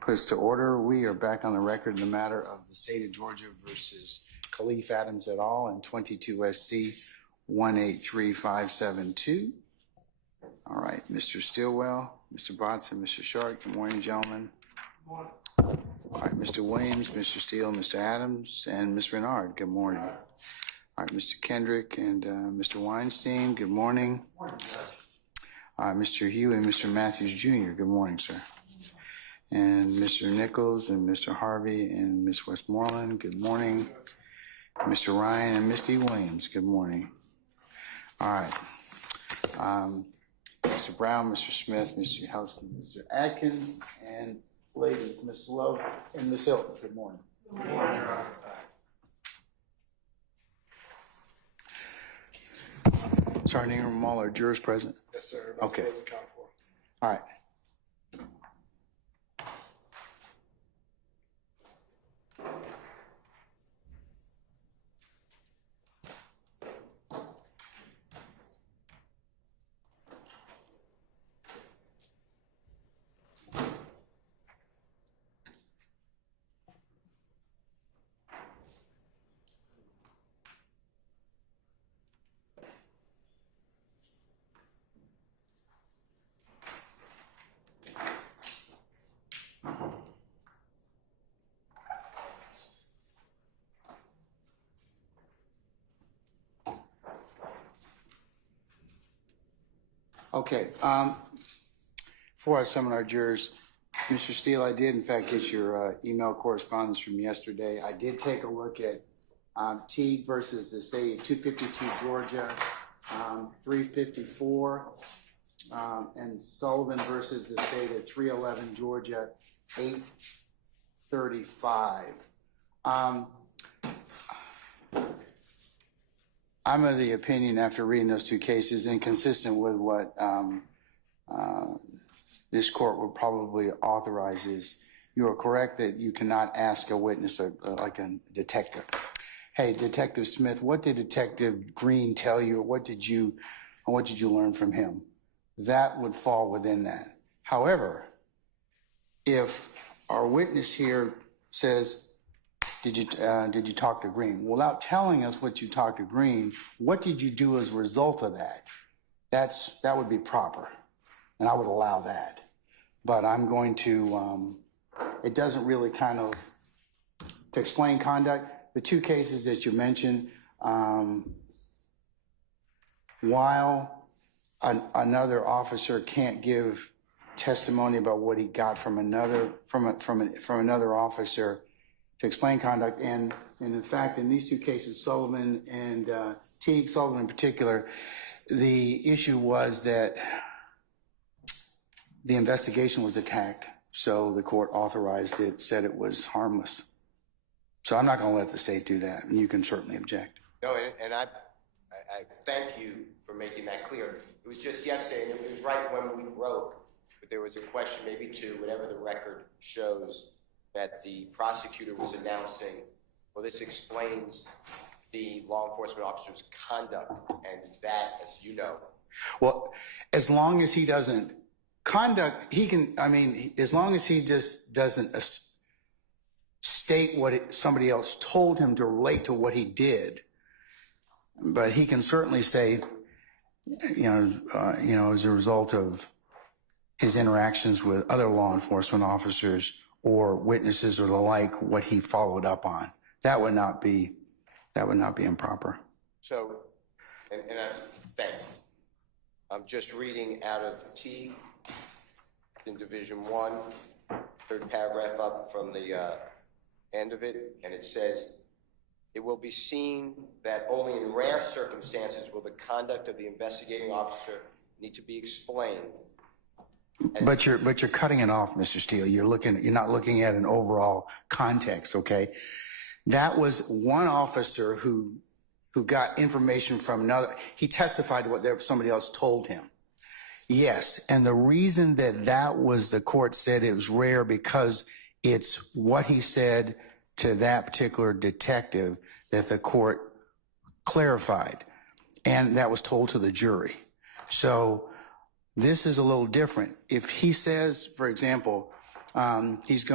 Put us to order. We are back on the record in the matter of the state of Georgia versus Khalif Adams et al. In 22 SC 183572. All right, Mr. Stilwell, Mr. Botson, Mr. Sharp, good morning, gentlemen. Good morning. All right, Mr. Williams, Mr. Steele, Mr. Adams, and Ms. Renard, good morning. All right, Mr. Kendrick and Mr. Weinstein, good morning. Good morning, Mr. Hugh and Mr. Matthews Jr., good morning, sir. And Mr. Nichols and Mr. Harvey and Ms. Westmoreland, good morning. Mr. Ryan and Misty Williams, good morning. All right. Mr. Brown, Mr. Smith, Mr. Helsky, Mr. Adkins, and ladies, Ms. Love and Ms. Hilton, good morning. Good morning. Sorry, name them all, are jurors present? Yes, sir. Okay. All right. Okay, before I summon our jurors, Mr. Steele, I did in fact get your email correspondence from yesterday. I did take a look at Teague versus the state of 252 Georgia, 354, and Sullivan versus the state of 311 Georgia, 835. I'm of the opinion after reading those two cases, inconsistent with what this court would probably authorize, is you are correct that you cannot ask a witness like a detective. Hey, Detective Smith, what did Detective Green tell you? What did you learn from him? That would fall within that. However, if our witness here says, did you talk to Green? Without telling us what you talked to Green, what did you do as a result of that? That would be proper, and I would allow that. But I'm going to, it doesn't really kind of, to explain conduct, the two cases that you mentioned, while another officer can't give testimony about what he got from another officer, to explain conduct, and in fact, in these two cases, Sullivan and Teague, Sullivan in particular, the issue was that the investigation was attacked, so the court authorized it, said it was harmless. So I'm not going to let the state do that, and you can certainly object. No, and I thank you for making that clear. It was just yesterday, and it was right when we broke, but there was a question, maybe two, whatever the record shows, that the prosecutor was announcing, well, this explains the law enforcement officer's conduct, and that, as you know. Well, as long as he doesn't, conduct, he can, I mean, as long as he just doesn't state what somebody else told him to relate to what he did, but he can certainly say, as a result of his interactions with other law enforcement officers or witnesses or the like, what he followed up on. That would not be improper. So, and I thank you. I'm just reading out of Teague in Division 1, third paragraph up from the end of it, and it says, it will be seen that only in rare circumstances will the conduct of the investigating officer need to be explained. But you're cutting it off, Mr. Steele. You're not looking at an overall context, okay? That was one officer who got information from another. He testified to what somebody else told him. Yes, and the reason that was, the court said it was rare because it's what he said to that particular detective that the court clarified, and that was told to the jury. So This is a little different. If he says, for example, his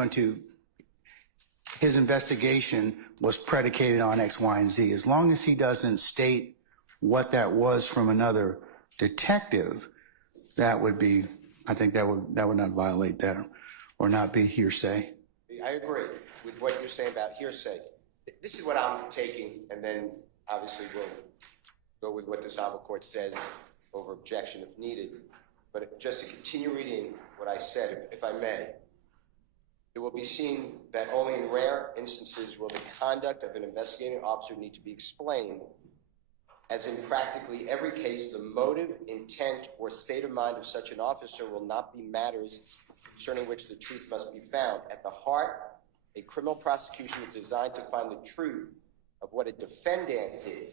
investigation was predicated on X, Y, and Z, as long as he doesn't state what that was from another detective, that would be, I think that would not violate that or not be hearsay. I agree with what you're saying about hearsay. This is what I'm taking, and then obviously we'll go with what this honorable court says over objection if needed. But just to continue reading what I said, if I may, it will be seen that only in rare instances will the conduct of an investigating officer need to be explained, as in practically every case, the motive, intent, or state of mind of such an officer will not be matters concerning which the truth must be found. At the heart, a criminal prosecution is designed to find the truth of what a defendant did,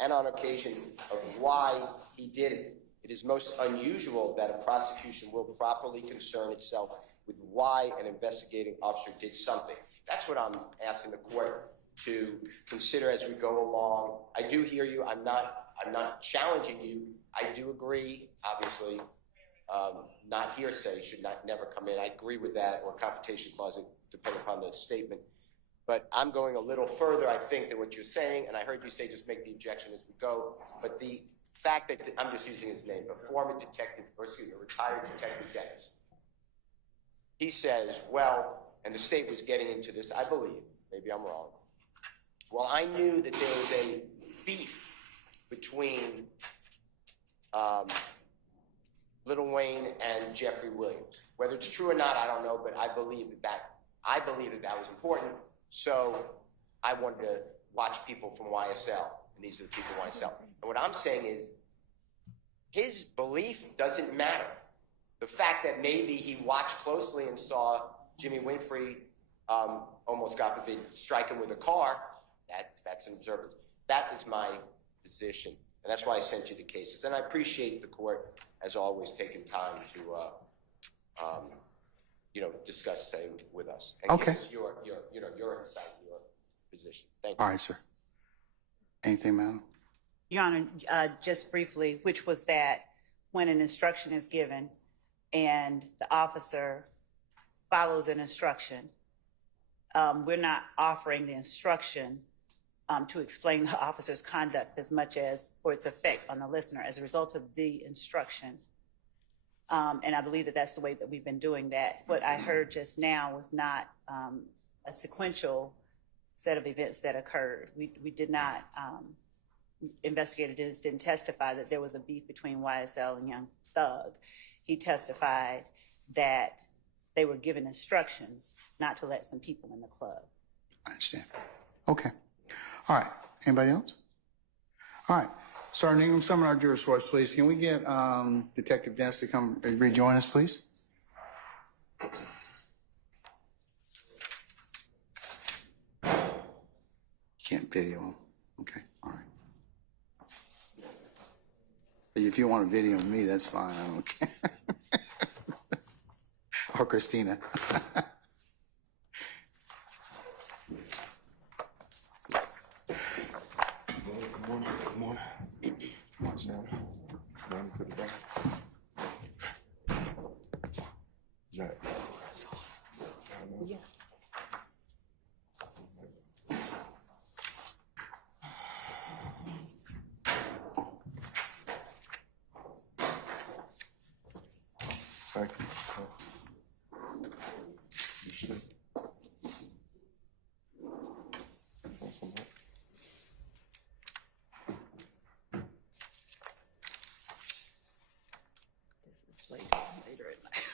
and on occasion of why he did it. It is most unusual that a prosecution will properly concern itself with why an investigating officer did something. That's what I'm asking the court to consider as we go along. I do hear you. I'm not challenging you. I do agree, obviously, not hearsay should never come in. I agree with that, or confrontation clause, depending upon the statement. But I'm going a little further, I think, than what you're saying, and I heard you say just make the objection as we go. But the fact that, I'm just using his name, a former detective, or excuse me, a retired detective Dennis, he says, well, and the state was getting into this, I believe, maybe I'm wrong. Well, I knew that there was a beef between Lil Wayne and Jeffery Williams. Whether it's true or not, I don't know, but I believe that was important. So I wanted to watch people from YSL, and these are the people from YSL. And what I'm saying is, his belief doesn't matter. The fact that maybe he watched closely and saw Jimmy Winfrey almost, God forbid, strike him with a car, that's an observance. That is my position, and that's why I sent you the cases. And I appreciate the court, as always, taking time to discuss same with us. And give us your insight, your position. Thank you. All right, sir. Anything, madam? Your Honor, just briefly, which was that when an instruction is given and the officer follows an instruction, we're not offering the instruction to explain the officer's conduct as much as for its effect on the listener as a result of the instruction. And I believe that that's the way that we've been doing that. What I heard just now was not a sequential set of events that occurred. We did not, investigators didn't testify that there was a beef between YSL and Young Thug. He testified that they were given instructions not to let some people in the club. I understand. Okay. All right. Anybody else? All right. Sergeant Ingram, summon our jurors for us, please. Can we get Detective Dennis to come and rejoin us, please? Can't video him. Okay. All right. If you want to video me, that's fine. I don't care. Or Christina. Good morning. Good morning. Come on, Santa. Morning to the back. Jack. Yeah. Thank you. You should. Want some more? This is later at night.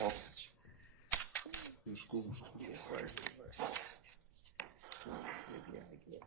Office. Your school's too. It's worse and worse. Maybe I get.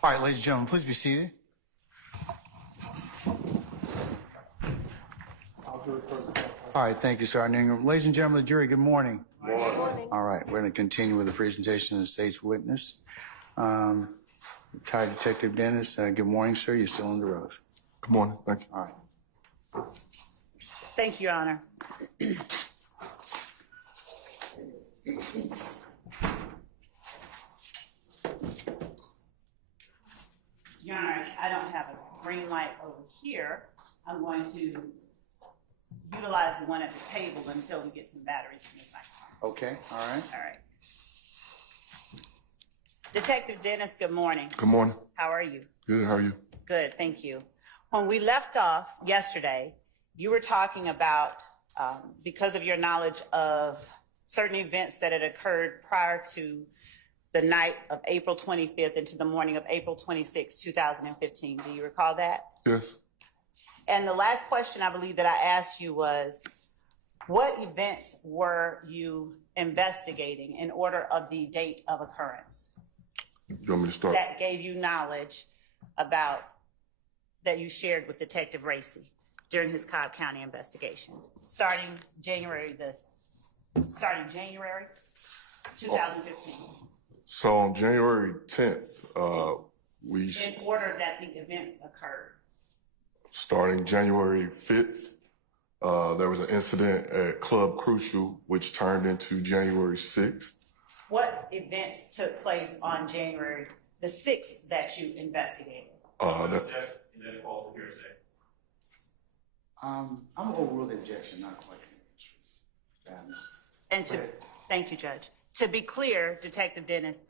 All right, ladies and gentlemen, please be seated. All right, thank you, Sergeant Ingram. Ladies and gentlemen of the jury, good morning. Good morning. All right, we're going to continue with the presentation of the state's witness. Retired Detective Dennis, good morning, sir. You're still under oath. Good morning. Thank you. All right. Thank you, Your Honor. Your Honor, I don't have a green light over here. I'm going to utilize the one at the table until we get some batteries in this microphone. Okay, all right. All right. Detective Dennis, good morning. Good morning. How are you? Good. How are you? Good, thank you. When we left off yesterday, you were talking about, because of your knowledge of certain events that had occurred prior to the night of April 25th into the morning of April 26, 2015. Do you recall that? Yes. And the last question I believe that I asked you was, what events were you investigating in order of the date of occurrence? You want me to start? That gave you knowledge about, that you shared with Detective Racy during his Cobb County investigation, starting January 2015. So on January 10th, In order that the events occurred. starting January 5th, there was an incident at Club Crucial, which turned into January 6th. What events took place on January the 6th that you investigated? And then it calls for hearsay. I'm gonna overrule the objection, not quite. And to, thank you, Judge. To be clear, Detective Dennis,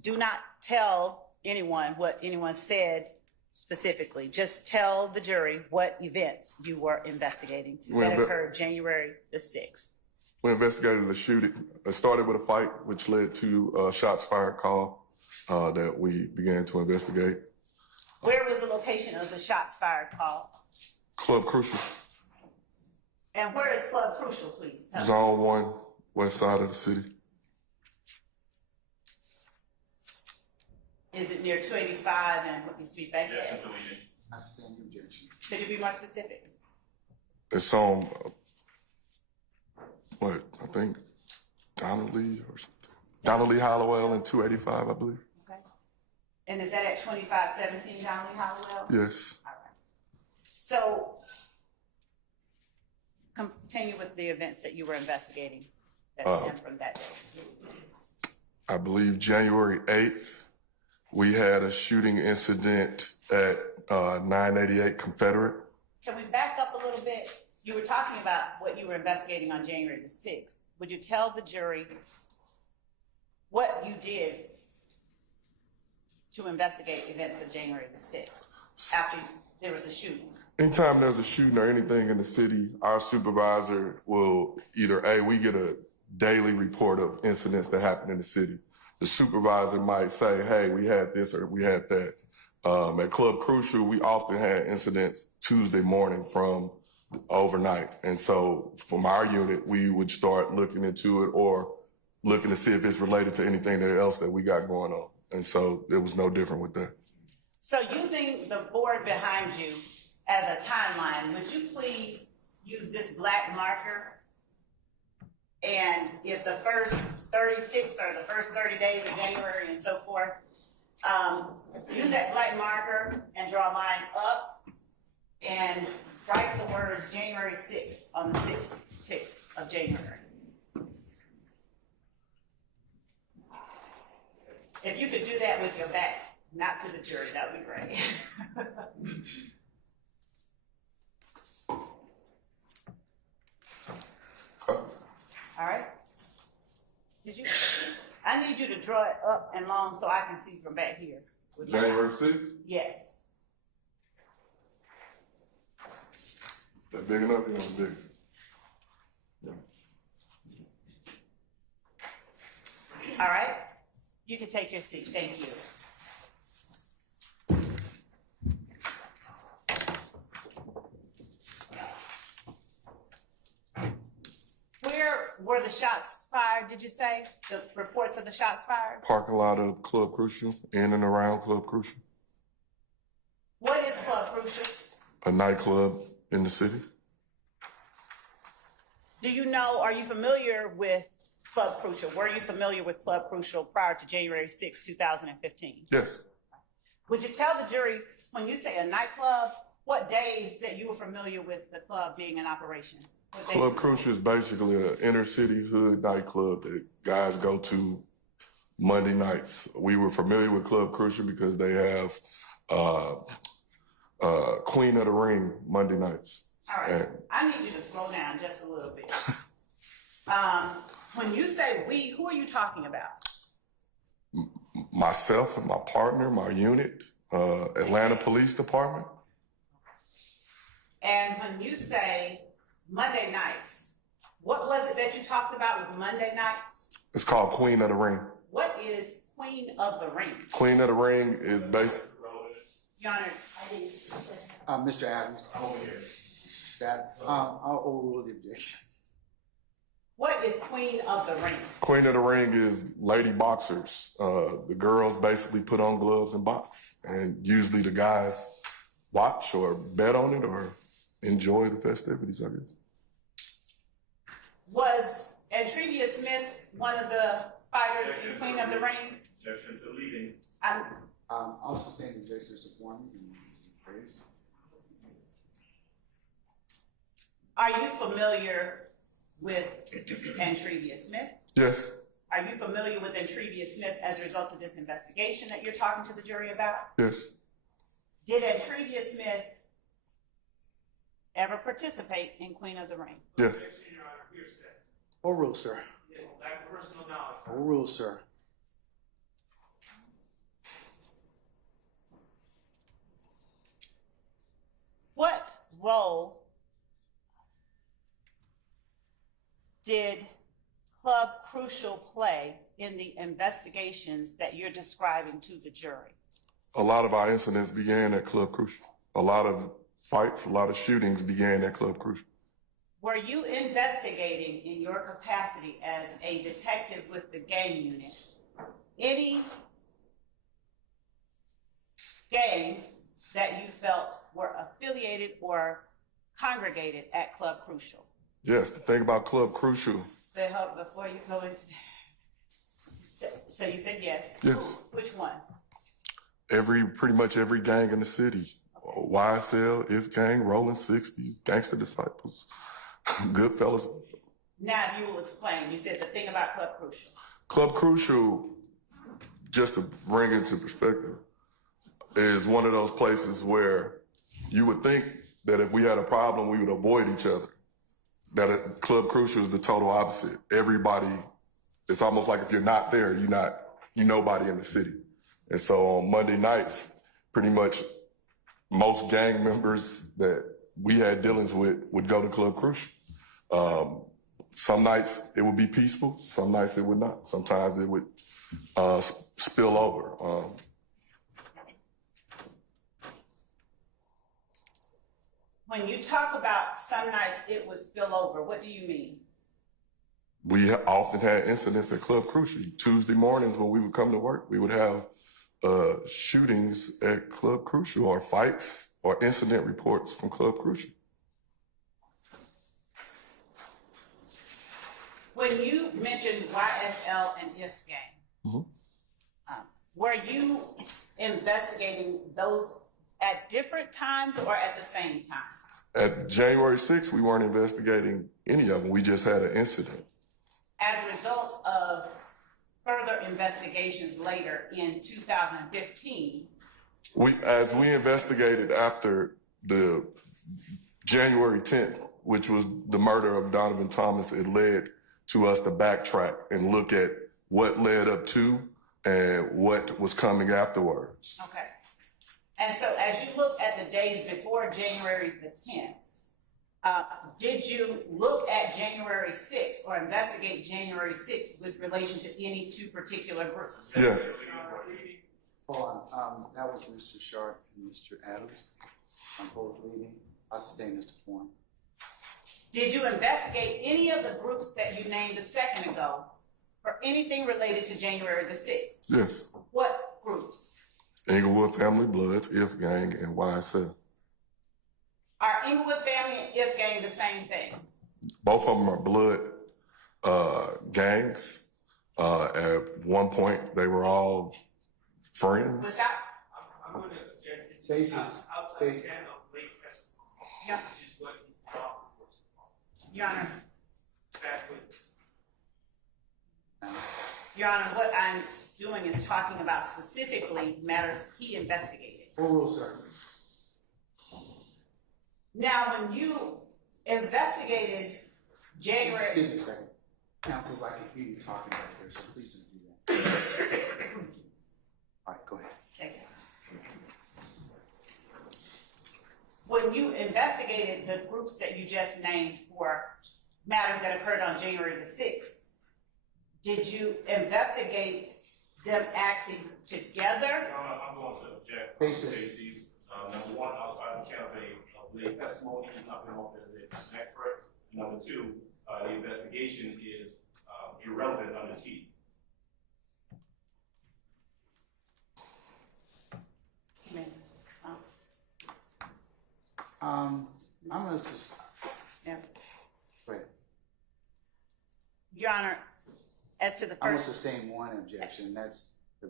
do not tell anyone what anyone said specifically. Just tell the jury what events you were investigating that occurred January the 6th. We investigated the shooting. It started with a fight, which led to a shots fired call that we began to investigate. Where was the location of the shots fired call? Club Crucial. And where is Club Crucial, please? Tell me. Zone 1, west side of the city. Is it near 285 and what used to be back Objection there? deleted. I stand objection. Could you be more specific? It's on, I think Donnelly or something. Donnelly Hollowell and 285, I believe. Okay. And is that at 2517 John Lee Hollowell? Yes. All right. So, continue with the events that you were investigating that stemmed from that day. I believe January 8th, we had a shooting incident at 988 Confederate. Can we back up a little bit? You were talking about what you were investigating on January the 6th. Would you tell the jury what you did to investigate events of January the 6th after there was a shooting? Anytime there's a shooting or anything in the city, our supervisor will either, we get a daily report of incidents that happen in the city. The supervisor might say, hey, we had this or we had that. At Club Crucial, we often had incidents Tuesday morning from overnight. And so from our unit, we would start looking into it or looking to see if it's related to anything else that we got going on. And so it was no different with that. So using the board behind you as a timeline, would you please use this black marker? And if the first 30 ticks are the first 30 days of January and so forth, use that black marker and draw a line up and write the words January 6th on the 6th tick of January. If you could do that with your back, not to the jury, that would be great. All right. I need you to draw it up and long so I can see from back here. January 6th? Yes. That big enough? Yeah, big. Yeah. All right. You can take your seat. Thank you. Where were the shots fired, did you say? The reports of the shots fired? Parking lot of Club Crucial, in and around Club Crucial. Crucial? A nightclub in the city. Do you know, are you familiar with Club Crucial? Were you familiar with Club Crucial prior to January 6, 2015? Yes. Would you tell the jury, when you say a nightclub, what days that you were familiar with the club being in operation? Club Crucial is basically an inner city hood nightclub that guys go to Monday nights. We were familiar with Club Crucial because they have Queen of the Ring Monday nights. All right, I need you to slow down just a little bit. When you say we, who are you talking about? Myself and my partner, my unit, Atlanta Police Department. And when you say Monday nights, what was it that you talked about with Monday nights? It's called Queen of the Ring. What is Queen of the Ring? Queen of the Ring is based. Your Honor, I didn't. Mr. Adams, I'll overrule the objection. What is Queen of the Ring? Queen of the Ring is lady boxers. The girls basically put on gloves and box, and usually the guys watch or bet on it or enjoy the festivities, I guess. Was Antrevia Smith one of the fighters in Queen of the Ring? Objection to leading. I'll sustain the objection to one. Praise. Are you familiar with Antrevia Smith? Yes. Are you familiar with Antrevia Smith as a result of this investigation that you're talking to the jury about? Yes. Did Antrevia Smith ever participate in Queen of the Ring? Yes. Objection, Your Honor, hearsay. Overrule, sir. Yeah, lack of personal knowledge. Overrule, sir. What role did Club Crucial play in the investigations that you're describing to the jury? A lot of our incidents began at Club Crucial. A lot of fights, a lot of shootings began at Club Crucial. Were you investigating in your capacity as a detective with the gang unit any gangs that you felt were affiliated or congregated at Club Crucial? Yes, the thing about Club Crucial. But before you go into so you said yes. Yes. Which ones? Pretty much every gang in the city. YSL, If Gang, Rolling 60s, Gangster Disciples, Goodfellas. Now you will explain. You said the thing about Club Crucial. Club Crucial, just to bring it to perspective, is one of those places where you would think that if we had a problem, we would avoid each other. That Club Crucial is the total opposite. Everybody, it's almost like if you're not there, you're nobody in the city. And so on Monday nights, pretty much most gang members that we had dealings with would go to Club Crucial. Some nights it would be peaceful, some nights it would not. Sometimes it would spill over. When you talk about some nights it would spill over, what do you mean? We often had incidents at Club Crucial. Tuesday mornings when we would come to work, we would have shootings at Club Crucial, or fights or incident reports from Club Crucial. When you mentioned YSL and If Gang, were you investigating those at different times or at the same time? At January 6th, we weren't investigating any of them. We just had an incident. As a result of further investigations later in 2015, As we investigated after the January 10th, which was the murder of Donovan Thomas, it led to us to backtrack and look at what led up to and what was coming afterwards. okay. And so as you look at the days before January the 10th, did you look at January 6th or investigate January 6th with relation to any two particular groups? Yeah. Hold on. That was Mr. Sharp and Mr. Adams. I'm both leading. I sustain Mr. Form. Did you investigate any of the groups that you named a second ago for anything related to January the 6th? Yes. What groups? Inglewood Family Bloods, If Gang, and YSL. Are Inglewood family and If gang the same thing? Both of them are blood gangs. At one point, they were all friends. Without, I'm going to object. This is Basis. outside the canon of late testimony, yeah, which is what is brought before so far. Your Honor. Fact witness. Your Honor, what I'm doing is talking about specifically matters he investigated. Oral, sir. Now, when you investigated January, Excuse me a second. Counsel, I can hear you talking back there, so please don't do that. All right, go ahead. take it. When you investigated the groups that you just named for matters that occurred on January the 6th, did you investigate them acting together? Your Honor, I'm going to object. Basis. Number one, outside the canon of late testimony is not been offered as inaccurate. Number two, the investigation is irrelevant under T. I'm gonna Yeah. wait. Your Honor, as to the I'm gonna first, sustain one objection. That's the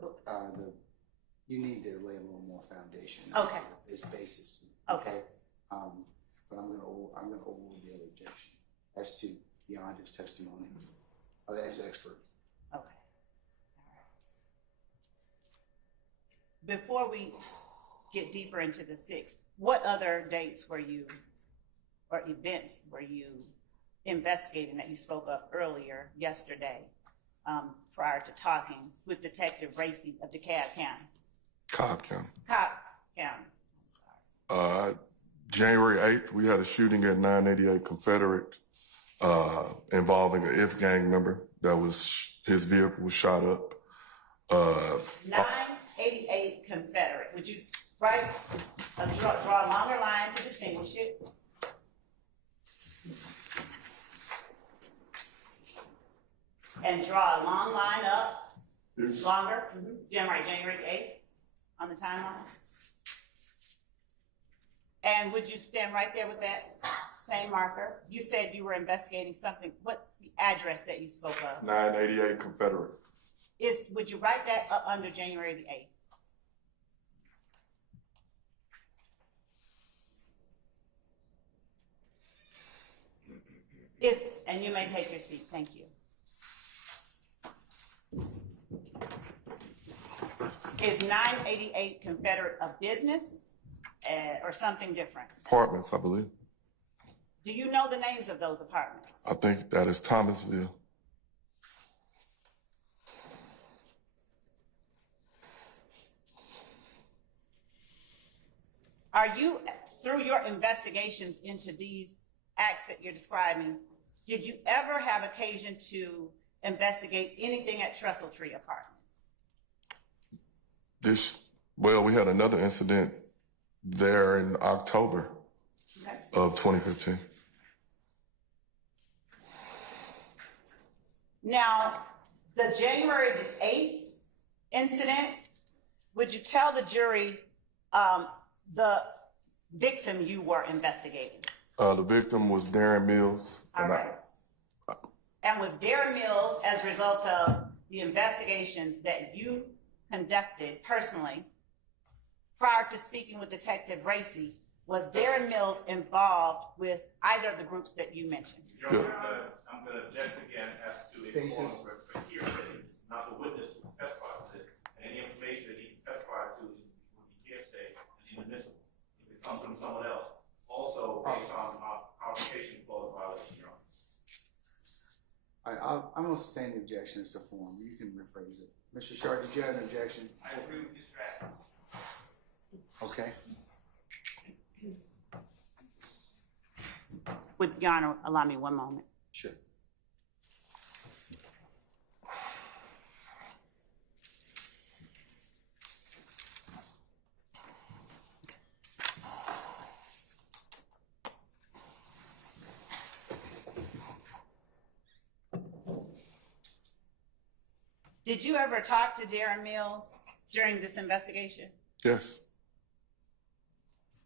you need to lay a little more foundation. Okay. Its basis. Okay. But I'm gonna overrule the other objection as to beyond his testimony as expert. okay. Before we get deeper into the 6th, what other dates were you, or events were you investigating that you spoke of earlier yesterday, prior to talking with Detective Racy of DeKalb County? Cobb County. Cobb County, I'm sorry. January 8th, we had a shooting at 988 Confederate involving an If gang member. That was his vehicle was shot up. 988 Confederate. Would you draw a longer line to distinguish it? And draw a long line up, longer, January 8th on the timeline. And would you stand right there with that same marker? You said you were investigating something. What's the address that you spoke of? 988 Confederate. Would you write that up under January the 8th? And you may take your seat. Thank you. Is 988 Confederate a business or something different? Apartments, I believe. Do you know the names of those apartments? I think that is Thomasville. Are you, through your investigations into these acts that you're describing, did you ever have occasion to investigate anything at Trestle Tree Apartments? We had another incident there in October of 2015. Now, the January the 8th incident, would you tell the jury the victim you were investigating? The victim was Darren Mills. All right. And was Darren Mills, as a result of the investigations that you conducted personally, prior to speaking with Detective Racy, was Darren Mills involved with either of the groups that you mentioned? Your Honor, I'm going to object again as to a form for hearsay. It's not the witness who testified to it. And any information that he testified to would be hearsay and inadmissible if it comes from someone else. Also, based on confrontation clause violation, Your Honor. All right, I'm going to sustain the objection as to form. You can rephrase it. Mr. Sharp, did you have an objection? I agree with these facts. Okay. Would Your Honor allow me one moment? Sure. Did you ever talk to Darren Mills during this investigation? Yes.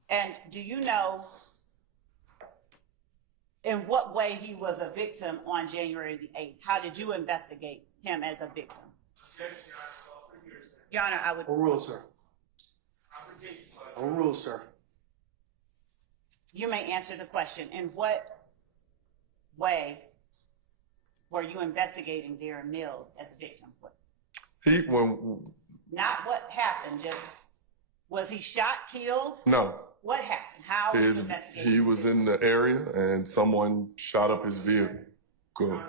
And do you know in what way he was a victim on January the 8th? How did you investigate him as a victim? Your Honor, I would. Overrule, sir. Overrule, sir. You may answer the question. In what way were you investigating Darren Mills as a victim? Not what happened, just was he shot, killed? No. What happened? How was he investigating? He was in the area and someone shot up his vehicle. Go.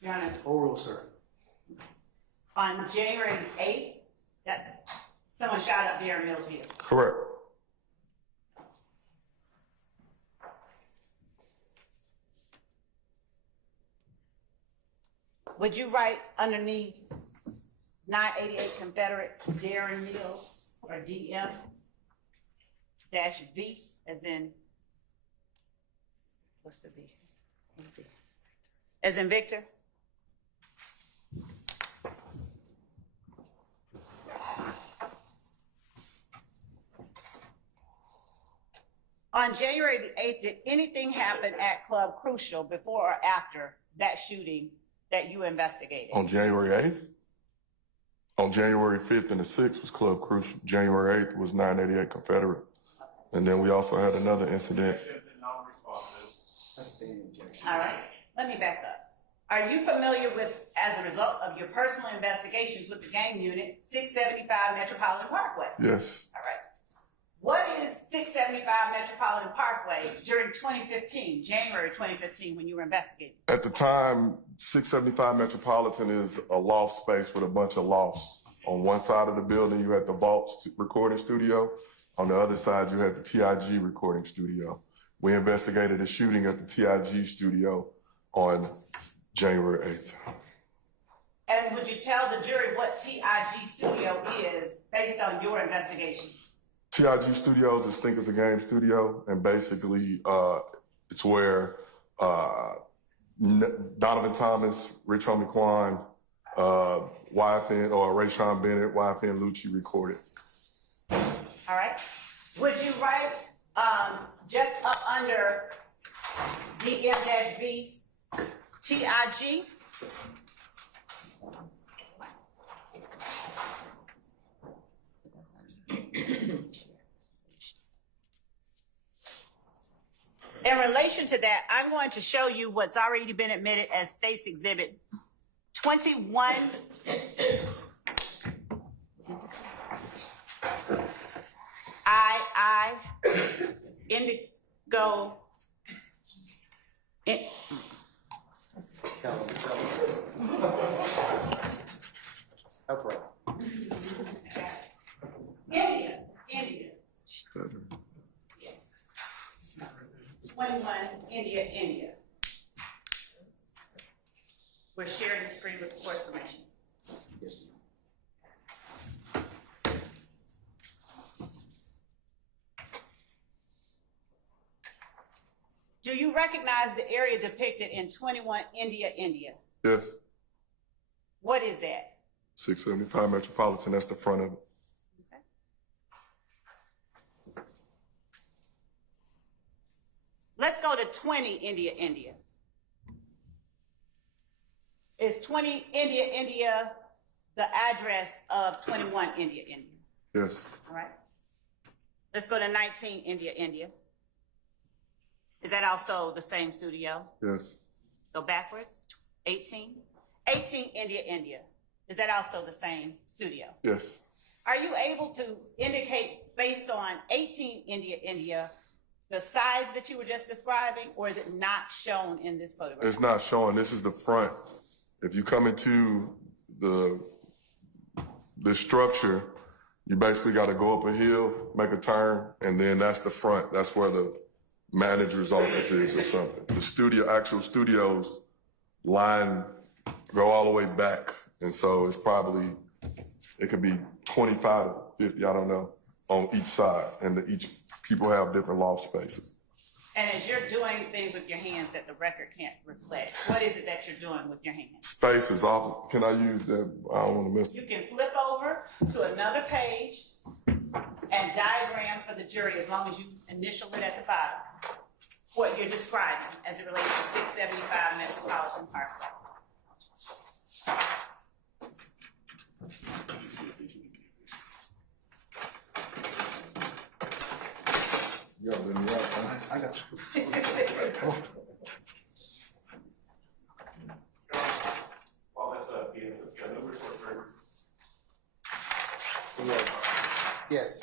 Your Honor, Overrule, sir. on January 8th, that someone shot up Darren Mills' vehicle. Correct. Would you write underneath 988 Confederate Darren Mills, or DM, dash V, as in, what's the V? As in Victor? On January the 8th, did anything happen at Club Crucial before or after that shooting that you investigated? On January 8th? On January 5th and the 6th was Club Crucial. January 8th was 988 Confederate. And then we also had another incident. That's the objection. All right, let me back up. Are you familiar with, as a result of your personal investigations with the gang unit, 675 Metropolitan Parkway? Yes. All right. What is 675 Metropolitan Parkway during 2015, January 2015, when you were investigating? At the time, 675 Metropolitan is a loft space with a bunch of lofts. On one side of the building, you had the Vault recording studio. On the other side, you had the TIG recording studio. We investigated a shooting at the TIG studio on January 8th. And would you tell the jury what TIG studio is based on your investigation? TIG Studios is Think It's a Game studio, and basically it's where Donovan Thomas, Rich Homie Quan, YFN, or Rayshawn Bennett, YFN Lucci recorded. All right. Would you write just up under DM-V TIG? In relation to that, I'm going to show you what's already been admitted as State's Exhibit 21. Indigo. Upright. India. Yes. 21, India. We're sharing the screen with the court's permission. Yes. Do you recognize the area depicted in 21, India? Yes. What is that? 675 Metropolitan, that's the front of it. Okay. Let's go to 20, India. Is 20, India, the address of 21, India? Yes. All right. Let's go to 19, India. Is that also the same studio? Yes. Go backwards. 18, India. Is that also the same studio? Yes. Are you able to indicate, based on 18, India, the size that you were just describing, or is it not shown in this photograph? It's not showing. This is the front. If you come into the structure, you basically got to go up a hill, make a turn, and then that's the front. That's where the manager's office is or something. The actual studios line go all the way back. And so it's probably, it could be 25 to 50, I don't know, on each side. And each people have different loft spaces. And as you're doing things with your hands that the record can't reflect, what is it that you're doing with your hands? Spaces, office. Can I use that? I don't want to miss. You can flip over to another page and diagram for the jury as long as you initial it at the bottom. what you're describing as it relates to 675 Metropolitan Parkway. Yeah, then I got you. Well, that's a number for Yes. Yes.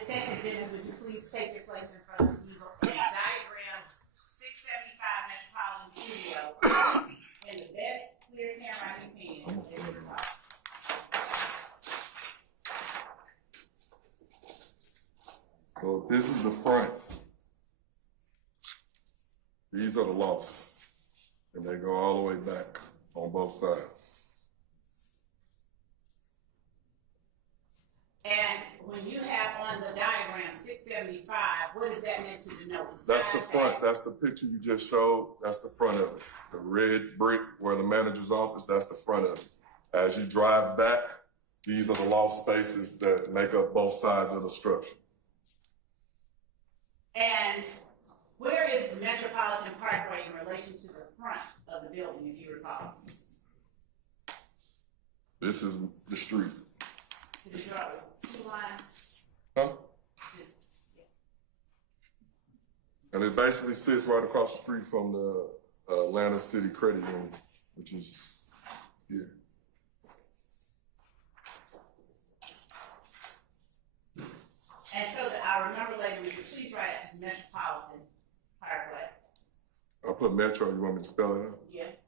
Detective Dennis, would you please take your place in front of the diagram 675 Metropolitan Studio in the best clear handwriting pen that you can write. So this is the front. These are the lofts. And they go all the way back on both sides. And when you have on the diagram 675, what is that meant to denote? That's the front. That's the picture you just showed. That's the front of it. The red brick where the manager's office, that's the front of it. As you drive back, these are the loft spaces that make up both sides of the structure. And where is Metropolitan Parkway in relation to the front of the building, if you recall? This is the street. Did you draw two lines? Huh? And it basically sits right across the street from the Atlanta City Credit Union, which is here. And so I remember later, would you please write it as Metropolitan Parkway? I'll put Metro. You want me to spell it out? Yes.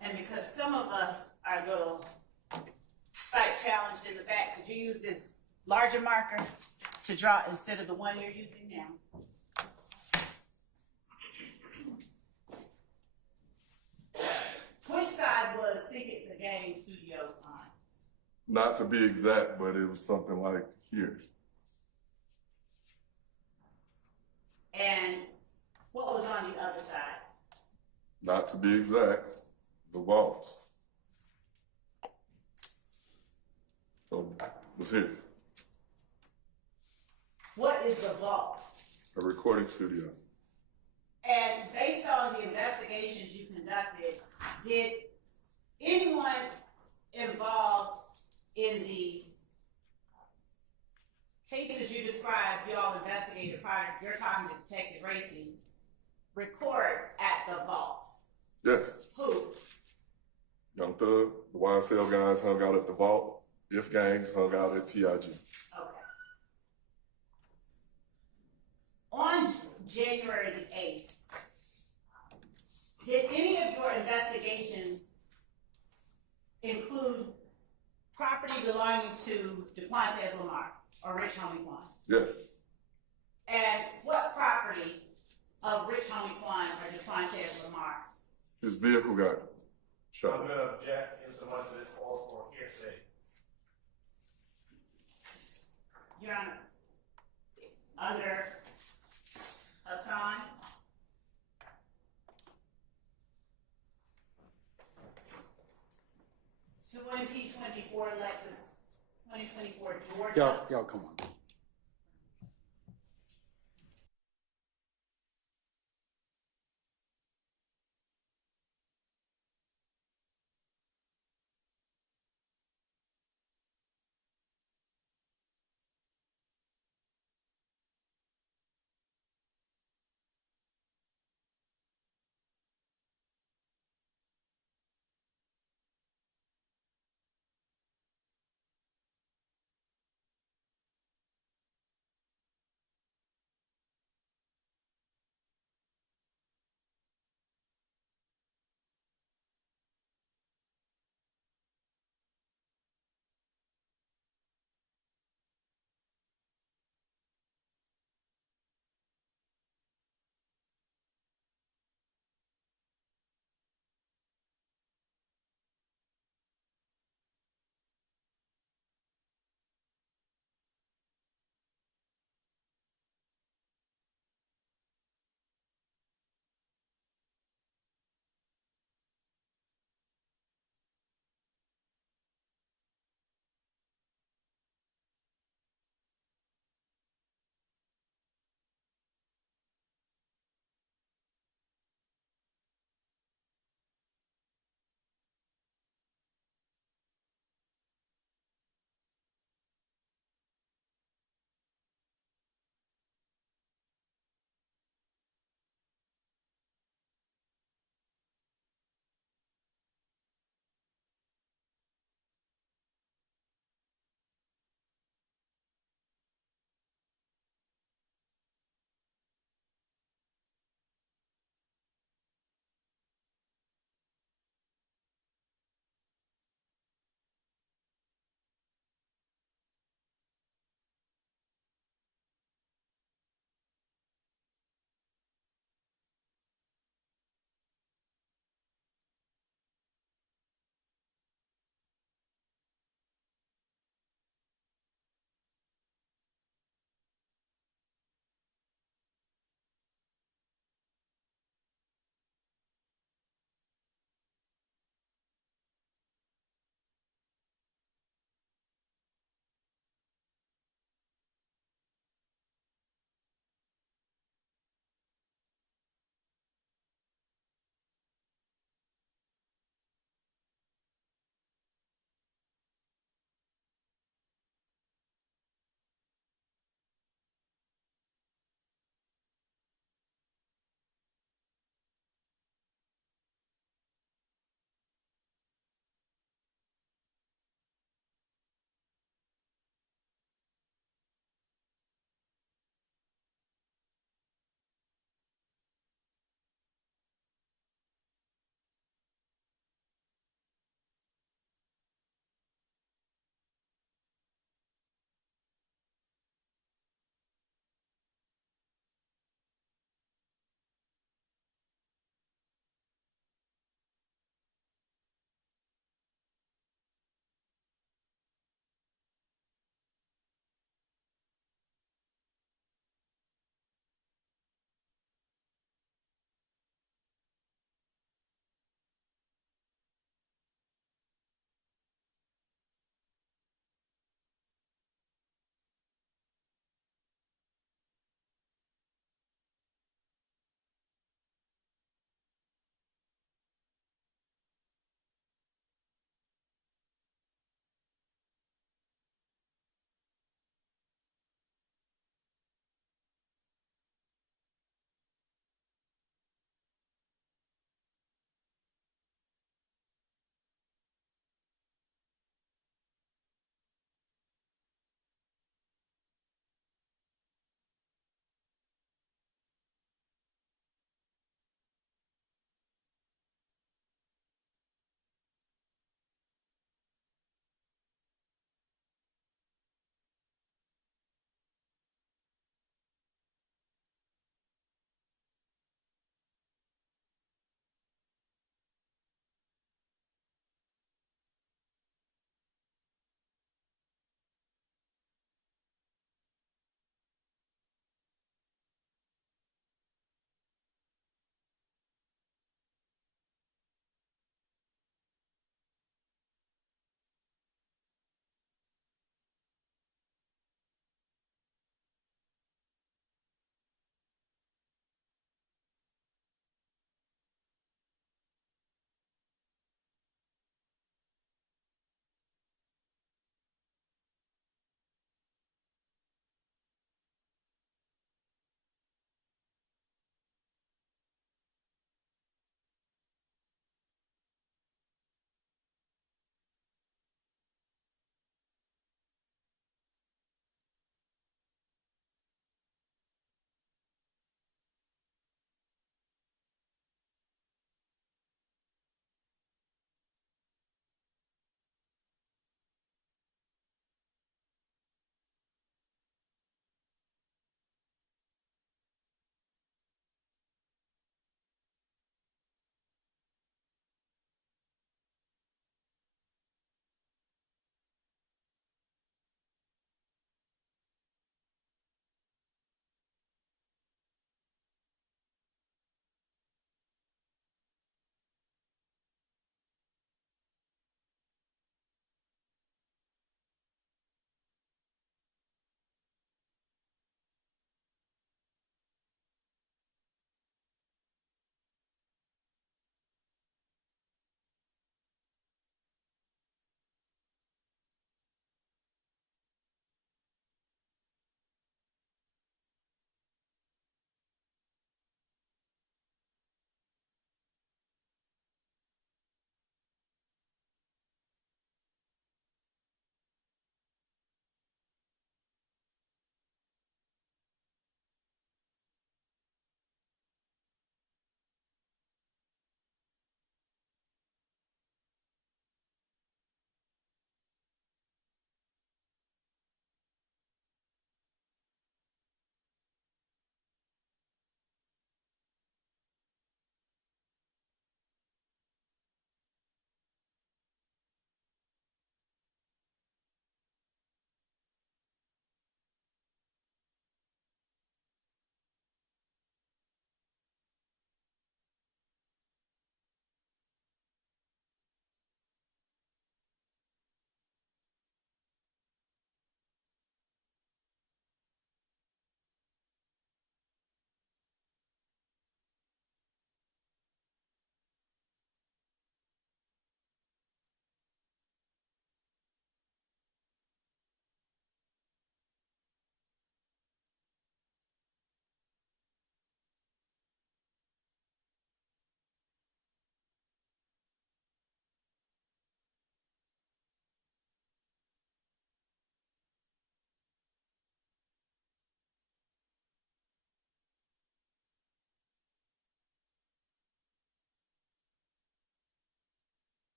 And because some of us are a little sight challenged in the back, could you use this larger marker to draw instead of the one you're using now? Which side was Think It's a Game Studios on? Not to be exact, but it was something like here. And what was on the other side? Not to be exact, the vault. So it was here. What is the vault? A recording studio. And based on the investigations you conducted, did anyone involved in the cases you described, you all investigated prior, you're talking to Detective Racy, record at the vault? Yes. Who? Young Thug, the YSL guys hung out at the vault. If gangs hung out at TIG. Okay. On January the 8th, did any of your investigations include property belonging to DeQuantes Lamar or Rich Homie Quan? Yes. And what property of Rich Homie Quan or DeQuantes Lamar? His vehicle got shot. I'm going to object in so much as it calls for hearsay. Your Honor, under Hassan, (2024) Lexus, 2024 Georgia. Y'all, come on.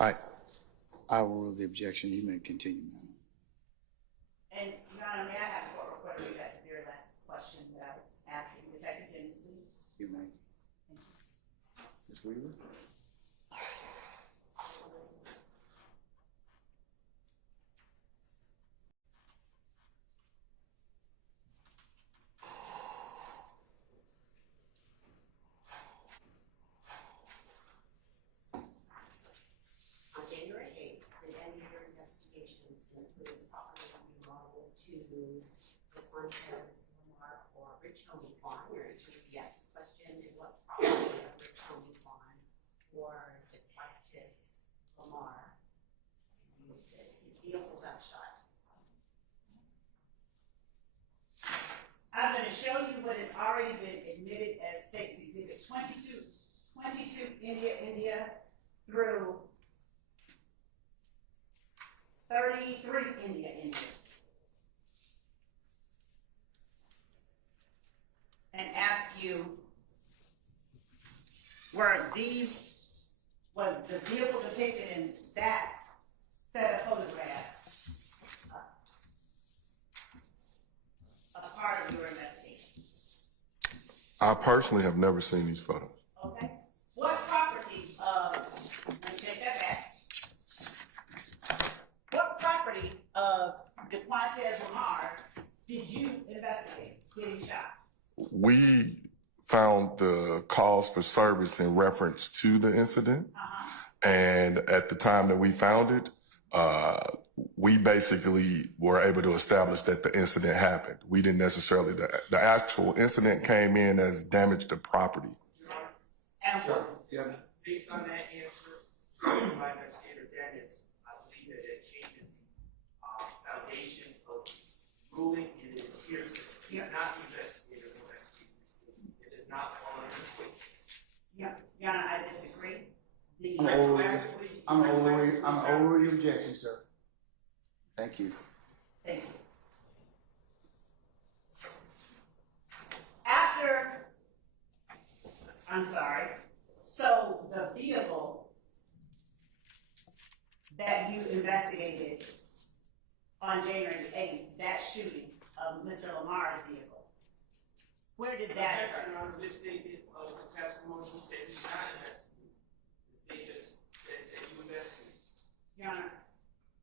I will rule the objection. You may continue, ma'am. And, Your Honor, may I have a court reporter read that very last question that I was asking Detective Dennis, please? You may. Ms. Weaver? On January 8th, did any of your investigations include property remodeled to the Montez, Lamar, or Rich Homey Farm? Your answer is yes. Question: did what property of Rich Homey Farm or Detectives Lamar? You said his vehicle got shot. I'm going to show you what has already been admitted as State's Exhibit 22 India through 33 India. And ask you, was the vehicle depicted in that set of photographs a part of your investigation? I personally have never seen these photos. Okay. What property of, let me take that back. What property of DeQuantez Lamar did you investigate getting shot? We found the calls for service in reference to the incident. And at the time that we found it, we basically were able to establish that the incident happened. We didn't necessarily, the actual incident came in as damage to property. And Sure. Yeah. Based on that answer, by Investigator Dennis, I believe that it changes the foundation of ruling it is hearsay. He's not the investigator who investigated this case. It does not fall under the witness. Your Honor, I disagree. I'm over your objection, sir. Thank you. Thank you. I'm sorry. So the vehicle that you investigated on January 8th, that shooting of Mr. Lamar's vehicle, where did that occur? Your Honor, this statement of the testimony, he said he did not investigate. The state just said that you investigated. Your Honor,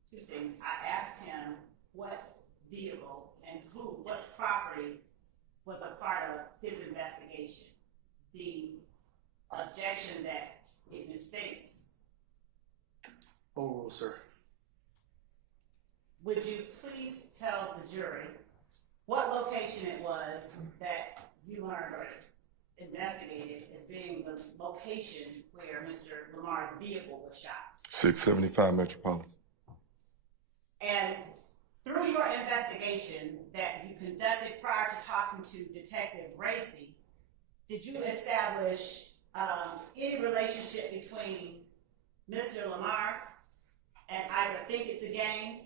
two things. I asked him what vehicle and what property was a part of his investigation. The objection that it misstates. Overruled, sir. Would you please tell the jury what location it was that you learned or investigated as being the location where Mr. Lamar's vehicle was shot? 675 Metropolitan. And through your investigation that you conducted prior to talking to Detective Racy, did you establish any relationship between Mr. Lamar and either Think It's a Game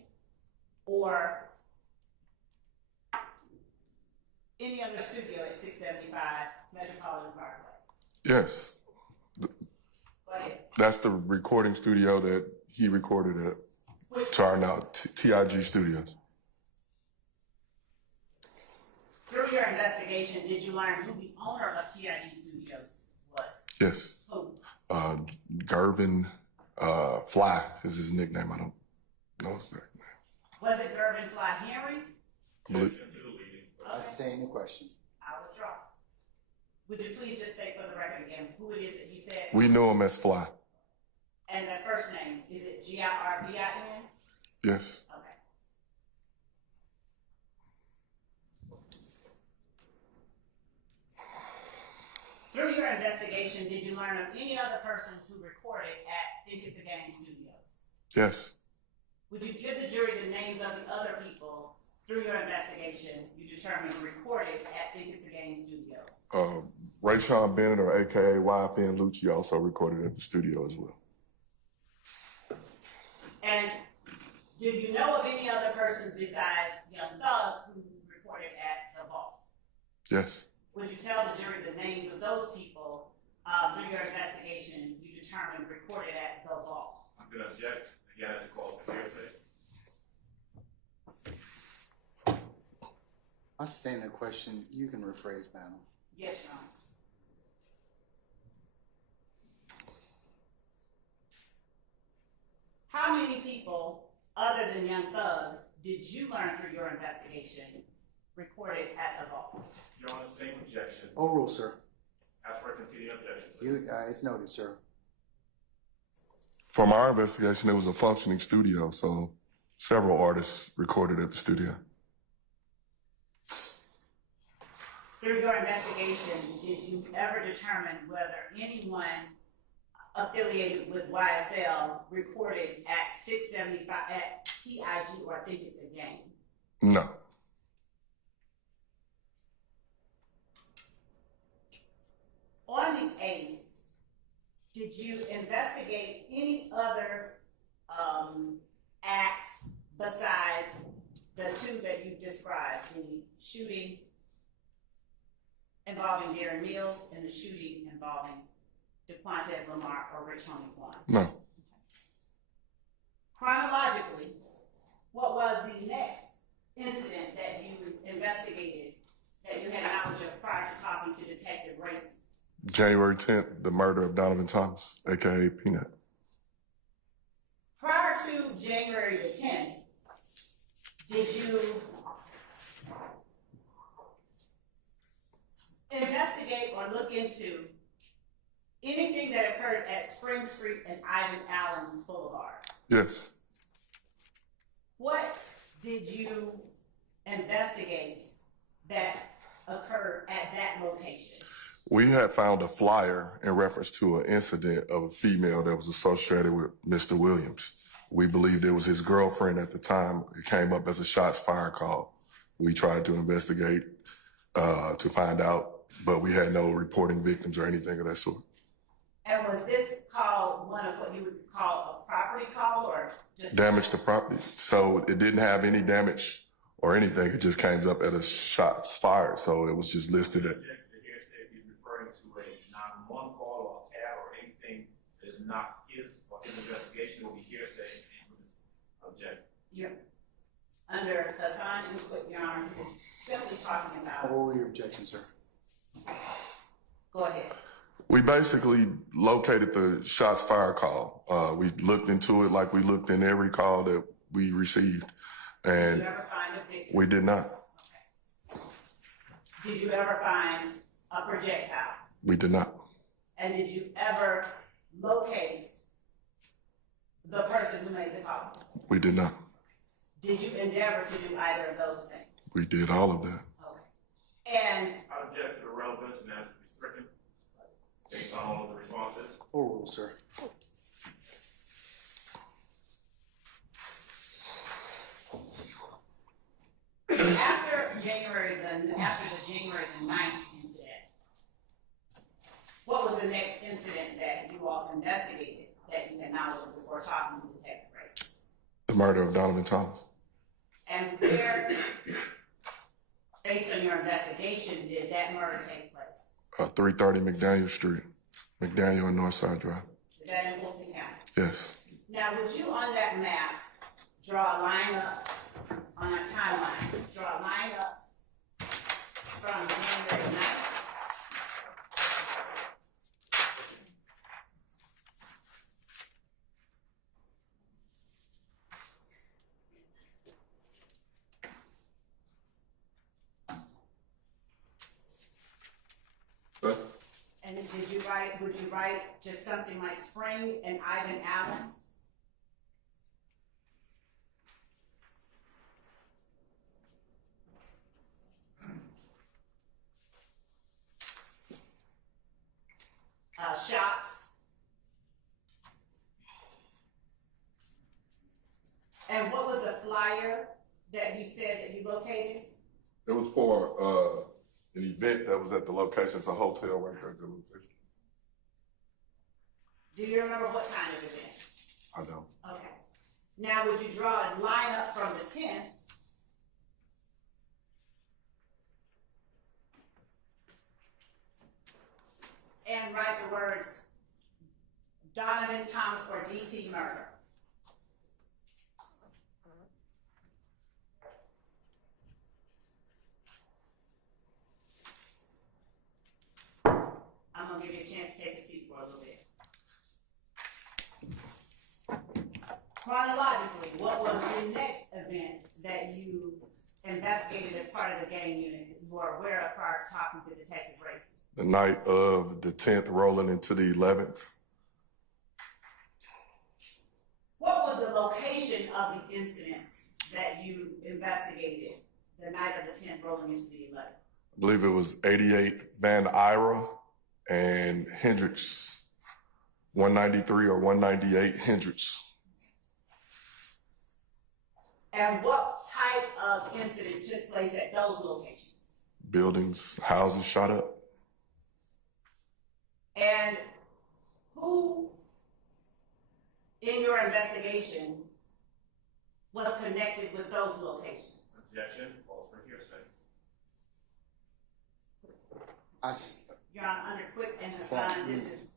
or any other studio at 675 Metropolitan Parkway? Yes. Go ahead. That's the recording studio that he recorded at. Which to our now TIG Studios. through your investigation, did you learn who the owner of TIG Studios was? Yes. Who? Gervin Fly is his nickname. I don't know his nickname. Was it Gervin Fly Henry? Staying the question. I withdraw. Would you please just state for the record again who it is that you said? We knew him as Fly. And that first name, is it Girvin? Yes. Okay. Through your investigation, did you learn of any other persons who recorded at Think It's a Game Studios? Yes. Would you give the jury the names of the other people through your investigation you determined recorded at Think It's a Game Studios? Rayshawn Bennett, or AKA YFN Lucci, also recorded at the studio as well. And do you know of any other persons besides Young Thug who recorded at the vault? Yes. Would you tell the jury the names of those people through your investigation you determined recorded at the vault? going to object again as it calls for hearsay. I sustain the question. You can rephrase, madam. Yes, Your Honor. How many people, other than Young Thug, did you learn through your investigation recorded at the vault? Your Honor, same objection. Overrule, sir. Ask for a continuing objection, please. It's noted, sir. From our investigation, it was a functioning studio, so several artists recorded at the studio. Through your investigation, did you ever determine whether anyone affiliated with YSL recorded at 675 at TIG, or I think it's a game? No. On the 8th, did you investigate any other acts besides the two that you described, the shooting involving Darren Mills and the shooting involving DeQuantes Lamar or Rich Homie Quan? No. Chronologically, what was the next incident that you investigated that you had knowledge of prior to talking to Detective Race? January 10th, the murder of Donovan Thomas, aka Peanut. Prior to January the 10th, did you investigate or look into anything that occurred at Spring Street and Ivan Allen Boulevard? Yes. What did you investigate that occurred at that location? We had found a flyer in reference to an incident of a female that was associated with Mr. Williams. We believed it was his girlfriend at the time. It came up as a shots fired call. We tried to investigate to find out, but we had no reporting victims or anything of that sort. And was this call one of what you would call a property call, or just Damage to property. So it didn't have any damage or anything. It just came up at a shots fired. So it was just listed at. Object to the hearsay if he's referring to a 911 call or a cab or anything that is not his or his investigation will be hearsay, and he would object. you're under Hassan and Quick, Your Honor, simply talking about? Overrule your objection, sir. Go ahead. We basically located the shots fired call. We looked into it like we looked in every call that we received, Did and you ever find a victim? we did not. Okay. Did you ever find a projectile? We did not. And did you ever locate the person who made the call? We did not. Did you endeavor to do either of those things? We did all of that. Okay. And I object to the relevance and ask to be stricken based on all of the responses. Overrule, sir. after the January the 9th incident, what was the next incident that you all investigated that you had knowledge of before talking to Detective Race? The murder of Donovan Thomas. And where, based on your investigation, did that murder take place? 330 McDaniel Street, McDaniel and Northside Drive. Is that in Fulton County? Yes. Now, would you on that map draw a line up on a timeline? Draw a line up from January 9th? And would you write just something like Spring and Ivan Allen? Shops. And what was the flyer that you said that you located? It was for an event that was at the location. It's a hotel right there at the location. Do you remember what kind of event? I don't. Okay. Now, would you draw a line up from the 10th? And write the words Donovan Thomas or DT murder? a chance to take a seat for a little bit. Chronologically, what was the next event that you investigated as part of the gang unit you were aware of prior to talking to Detective Racy? The night of the 10th rolling into the 11th. What was the location of the incidents that you investigated the night of the 10th rolling into the 11th? I believe it was 88 Van Ira and Hendricks, 193 or 198 Hendricks. And what type of incident took place at those locations? Buildings, houses shot up. And who in your investigation was connected with those locations? Objection, calls for hearsay. You're on under quick and Hassan, this is.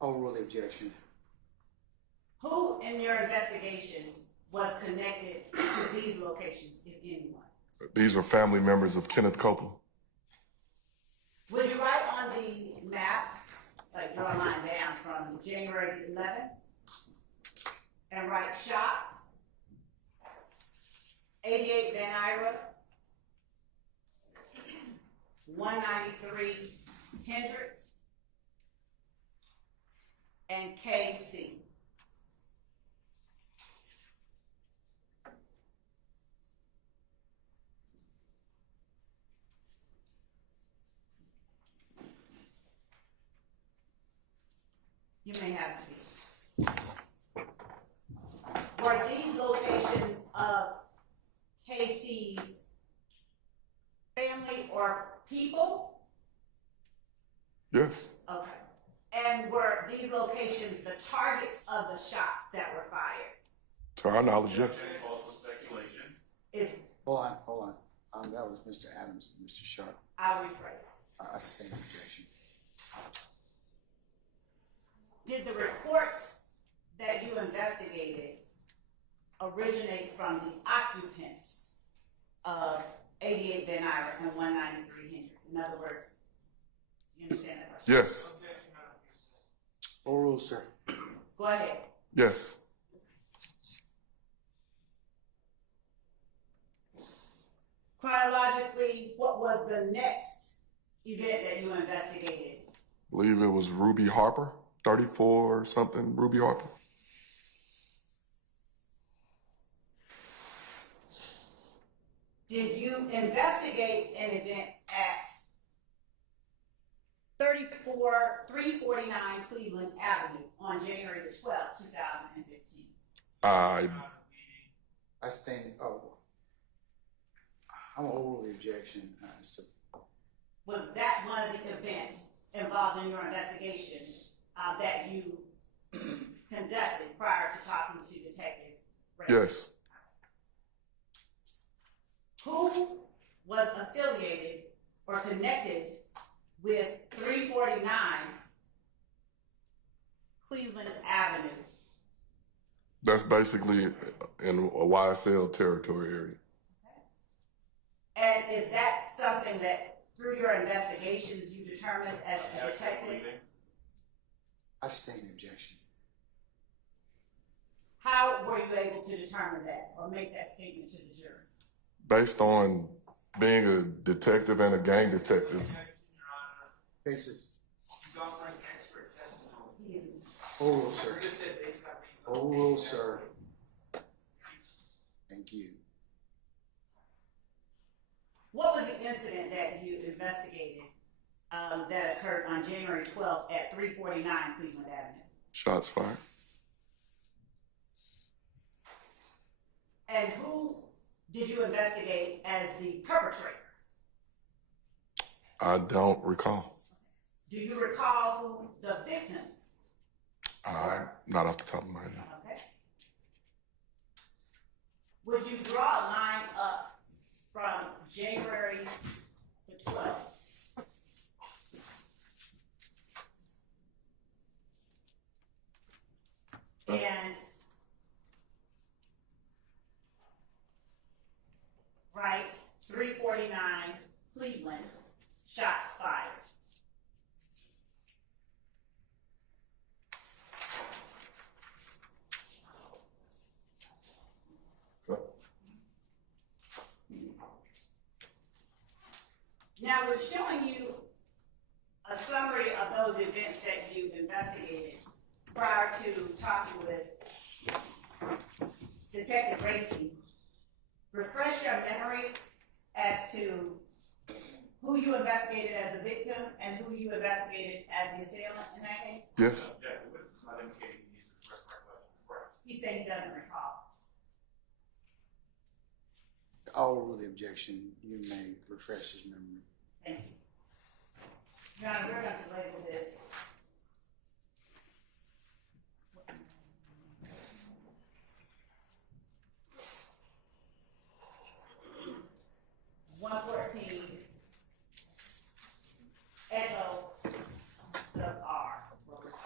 Overrule the objection. Who in your investigation was connected to these locations, if anyone? These were family members of Kenneth Copeland. Would you write on the map, like draw a line down from January the 11th, and write shots, 88 Van Ira, 193 Hendricks, and KC? You may have a seat. Were these locations of KC's family or people? Yes. Okay. And were these locations the targets of the shots that were fired? To our knowledge, yes. Objection, calls for speculation. Is Hold on. That was Mr. Adams and Mr. Sharp. I'll rephrase. I sustain the objection. Did the reports that you investigated originate from the occupants of 88 Van Ira and 193 Hendricks? In other words, you understand that question? Yes. Overrule, sir. Go ahead. Yes. Chronologically, what was the next event that you investigated? I believe it was Ruby Harper, 34 or something, Ruby Harper. Did you investigate an event at 349 Cleveland Avenue on January the 12th, 2015? I I'm gonna overrule the objection. Was that one of the events involved in your investigation that you conducted prior to talking to Detective Ray? yes. Who was affiliated or connected with 349 Cleveland Avenue? That's basically in a YSL territory area. And is that something that through your investigations you determined as a detective? I sustain the objection. How were you able to determine that or make that statement to the jury? Based on being a detective and a gang detective. Basis. You don't bring expert testimony. Overrule, sir. You just said based on being. Overrule, sir. Thank you. What was the incident that you investigated that occurred on January 12th at 349 Cleveland Avenue? Shots fired. And who did you investigate as the perpetrator? I don't recall. Do you recall who the victims? Not off the top of my head. Okay. Would you draw a line up from January the 12th and Now, we're showing you a summary of those events that you investigated prior to talking with Detective Racy. Refresh your memory as to who you investigated as the victim and who you investigated as the assailant in that case? Yes. He said he doesn't recall. I'll rule the objection. You may refresh his memory. Thank you. Your Honor, we're going to label this. Echo sub R will require.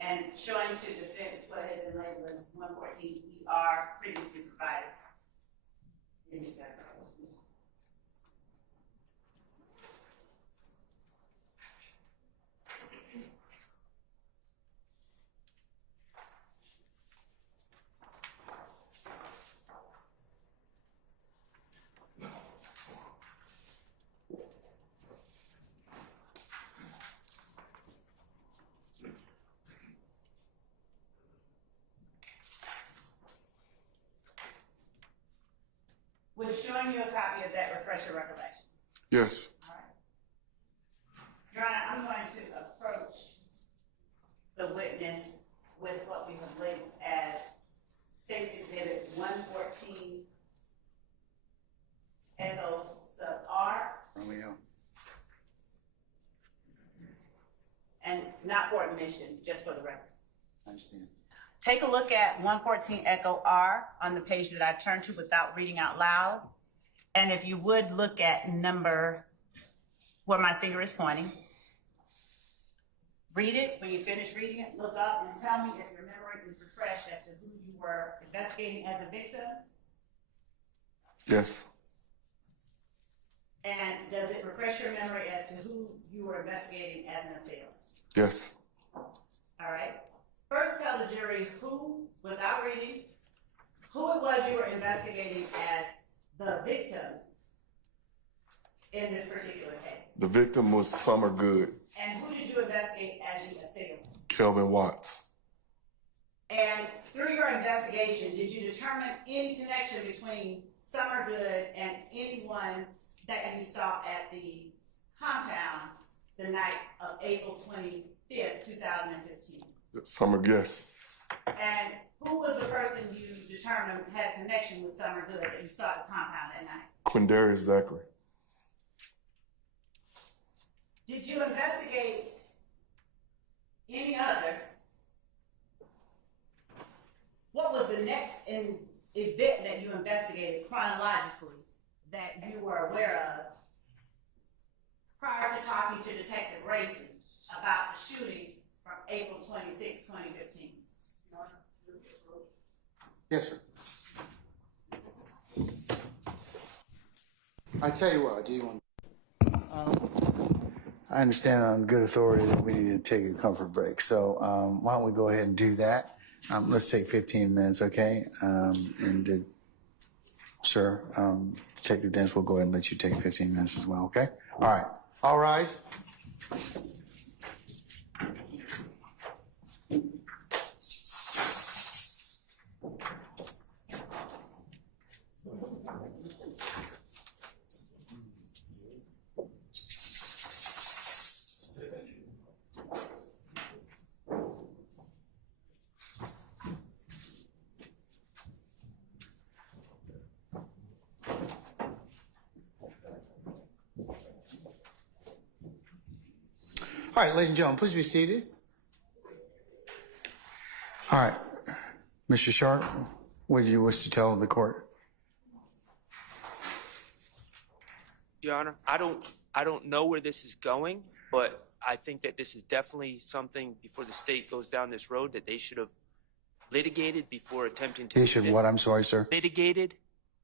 And showing to defense what has been labeled as 114 ER previously provided in this record. We're showing you a copy of that refresher recollection. Yes. All right. Your Honor, I'm going to approach the witness with what we have labeled as State's Exhibit 114 Echo sub R. Romeo. And not for admission, just for the record. I understand. Take a look at 114 Echo R on the page that I turned to without reading out loud. And if you would look at number where my finger is pointing. Read it. When you finish reading it, look up and tell me if your memory is refreshed as to who you were investigating as a victim. Yes. And does it refresh your memory as to who you were investigating as an assailant? Yes. All right. First, tell the jury who, without reading, who it was you were investigating as the victim in this particular case. The victim was Summer Good. And who did you investigate as the assailant? Kelvin Watts. And through your investigation, did you determine any connection between Summer Good and anyone that you saw at the compound the night of April 25th, 2015? Summer, yes. And who was the person you determined had a connection with Summer Good that you saw at the compound that night? Quindarius Zachary. Did you investigate any other? What was the next event that you investigated chronologically that you were aware of prior to talking to Detective Racy about the shooting from April 26, 2015? Yes, sir. I tell you what, I do want. I understand on good authority that we need to take a comfort break. So why don't we go ahead and do that? Let's take 15 minutes, okay? Sir, Detective Dennis will go ahead and let you take 15 minutes as well, okay? All right. All rise. All right, ladies and gentlemen, please be seated. All right, Mr. Sharp, What do you wish to tell the court? Your Honor, I don't know where this is going, but I think that this is definitely something before the state goes down this road that they should have litigated before attempting to. They should what? I'm sorry, sir. Litigated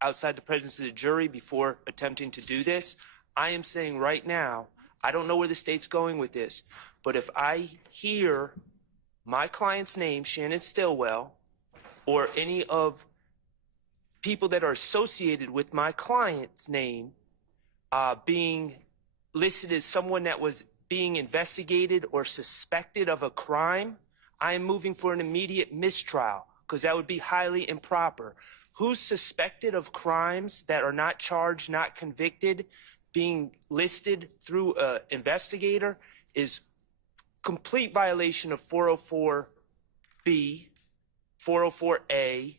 outside the presence of the jury before attempting to do this. I am saying right now, I don't know where the state's going with this, but if I hear my client's name, Shannon Stillwell, or any of people that are associated with my client's name being listed as someone that was being investigated or suspected of a crime, I am moving for an immediate mistrial because that would be highly improper. Who's suspected of crimes that are not charged, not convicted, being listed through an investigator is complete violation of 404B, 404A,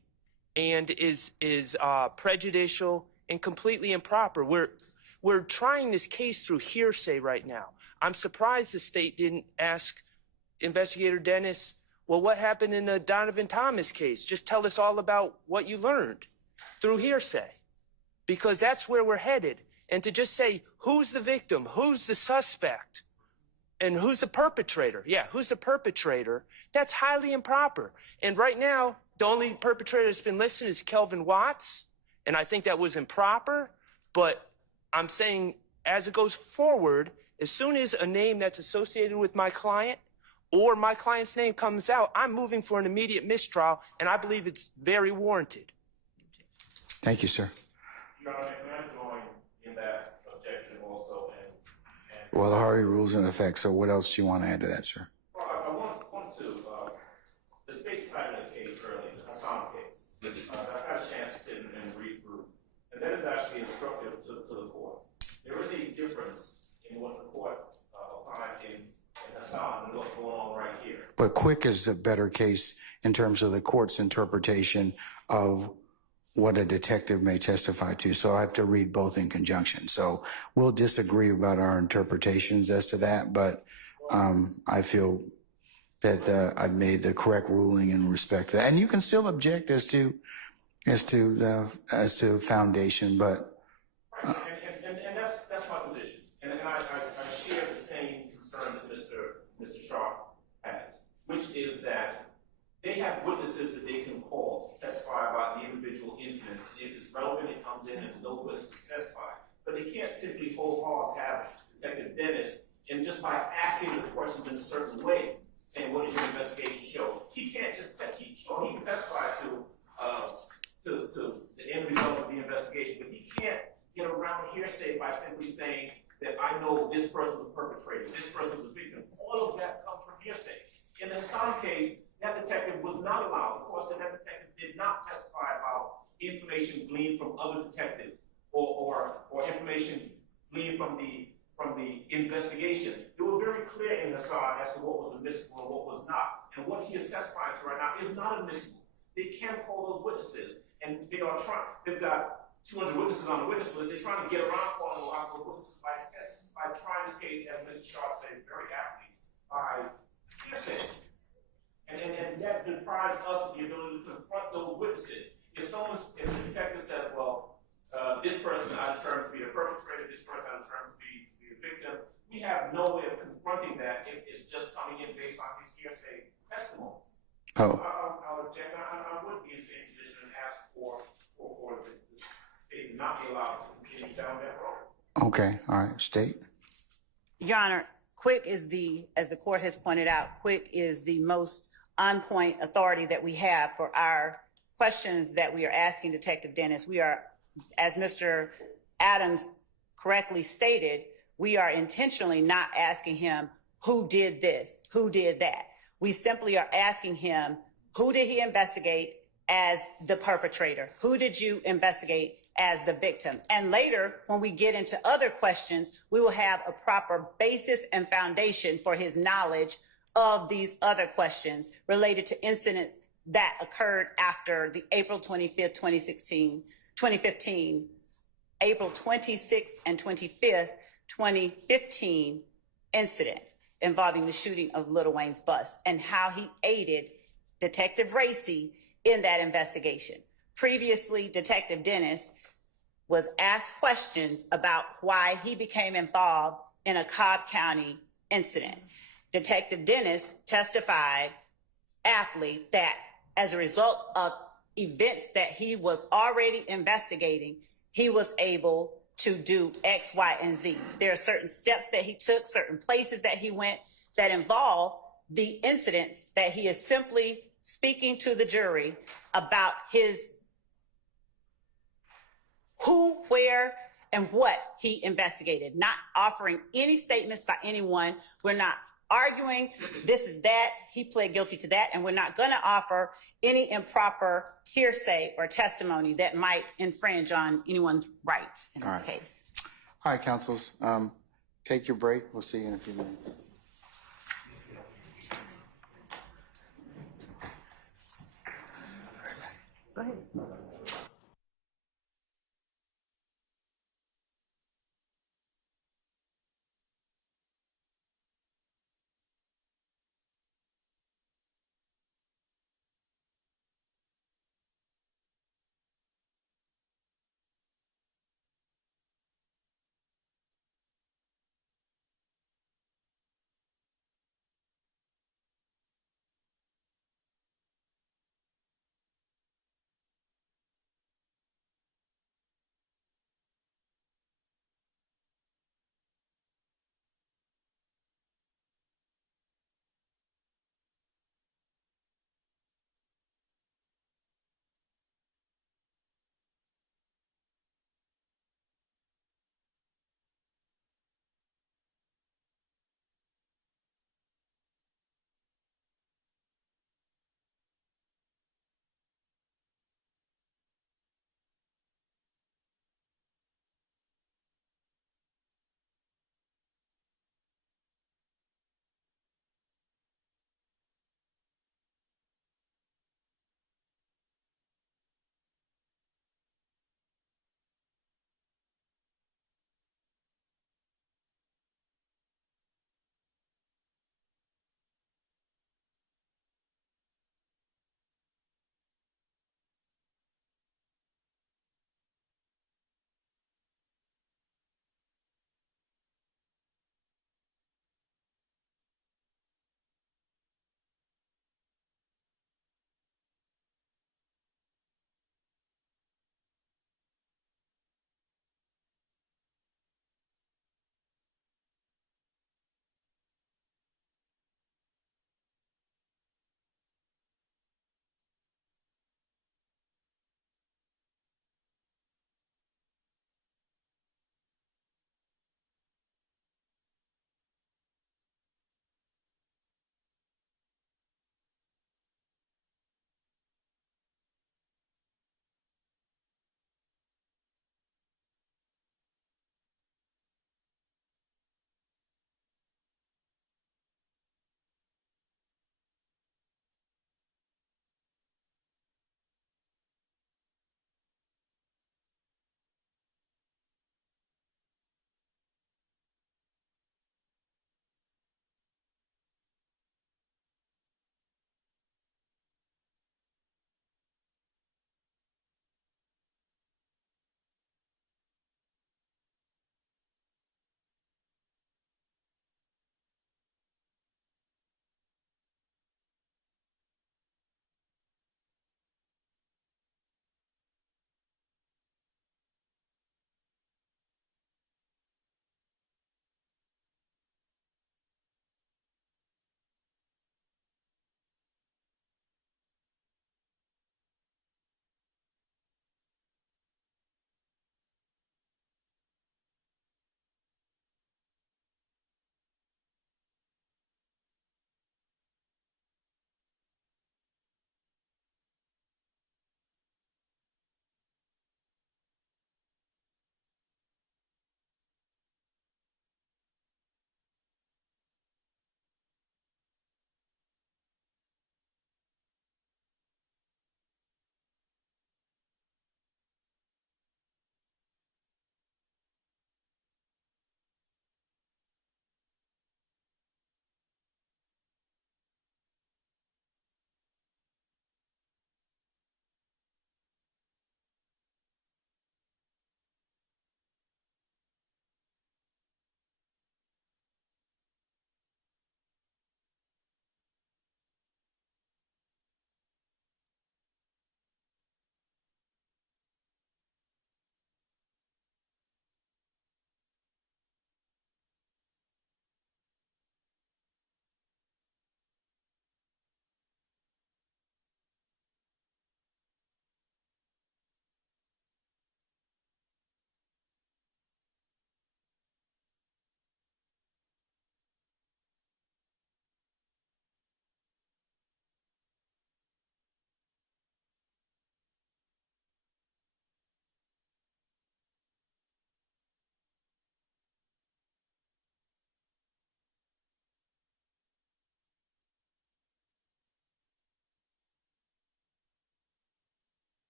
and is prejudicial and completely improper. We're trying this case through hearsay right now. I'm surprised the state didn't ask Investigator Dennis, well, what happened in the Donovan Thomas case? Just tell us all about what you learned through hearsay, because that's where we're headed. And to just say, who's the victim, who's the suspect, and who's the perpetrator? Yeah, who's the perpetrator? That's highly improper. And right now, the only perpetrator that's been listed is Kelvin Watts, and I think that was improper. But I'm saying, as it goes forward, as soon as a name that's associated with my client or my client's name comes out, I'm moving for an immediate mistrial, and I believe it's very warranted. Thank you, sir. Your Honor, can I join in that objection also? Well, the Harvey rule's in effect, so what else do you want to add to that, sir? Well, I want to, the state cited a case earlier, the Hassan case. I've had a chance to sit and read through, and that is actually instructive to the court. There is a difference in what the court applied in Hassan and what's going on right here. But Quick is a better case in terms of the court's interpretation of what a detective may testify to. So I have to read both in conjunction. So we'll disagree about our interpretations as to that, but I feel that I've made the correct ruling in respect to that. And you can still object as to foundation, but and that's my position. And I share the same concern that Mr. Sharp has, which is that they have witnesses that they can call to testify about the individual incidents. If it's relevant, it comes in and those witnesses testify. But they can't simply wholeheartedly have Detective Dennis and just by asking the questions in a certain way, saying, what does your investigation show? He can't just he can testify to the end result of the investigation, but he can't get around hearsay by simply saying that I know this person's a perpetrator, this person's a victim. All of that comes from hearsay. In the Hassan case, that detective was not allowed. Of course, that detective did not testify about information gleaned from other detectives or information gleaned from the investigation. They were very clear in Hassan as to what was admissible and what was not. And what he is testifying to right now is not admissible. They can't call those witnesses. And they've got 200 witnesses on the witness list. They're trying to get around calling a lot of witnesses by trying this case, as Mr. Shaw said very aptly, by hearsay. And that deprives us of the ability to confront those witnesses. If the detective says, well, this person I determined to be a perpetrator, this person I determined to be a victim, we have no way of confronting that if it's just coming in based on his hearsay testimony. Oh. I'll object. I would be in the same position and ask for the state to not be allowed to continue down that road. Okay, all right, state. Your Honor, Quick is as the court has pointed out, Quick is the most on-point authority that we have for our questions that we are asking Detective Dennis. We are, as Mr. Adams correctly stated, we are intentionally not asking him who did this, who did that. We simply are asking him, who did he investigate as the perpetrator? Who did you investigate as the victim? And later, when we get into other questions, we will have a proper basis and foundation for his knowledge of these other questions related to incidents that occurred after the April 25th, 2015, April 26th and 25th, 2015 incident involving the shooting of Lil Wayne's bus and how he aided Detective Racy in that investigation. previously Detective Dennis was asked questions about why he became involved in a Cobb County incident. Detective Dennis testified aptly that as a result of events that he was already investigating, he was able to do X, Y, and Z. There are certain steps that he took, certain places that he went that involve the incidents that he is simply speaking to the jury about his who, where, and what he investigated, not offering any statements by anyone. We're not arguing this is that, he pled guilty to that, and we're not going to offer any improper hearsay or testimony that might infringe on anyone's rights in this case. All right, counsels, take your break. We'll see you in a few minutes. Go ahead.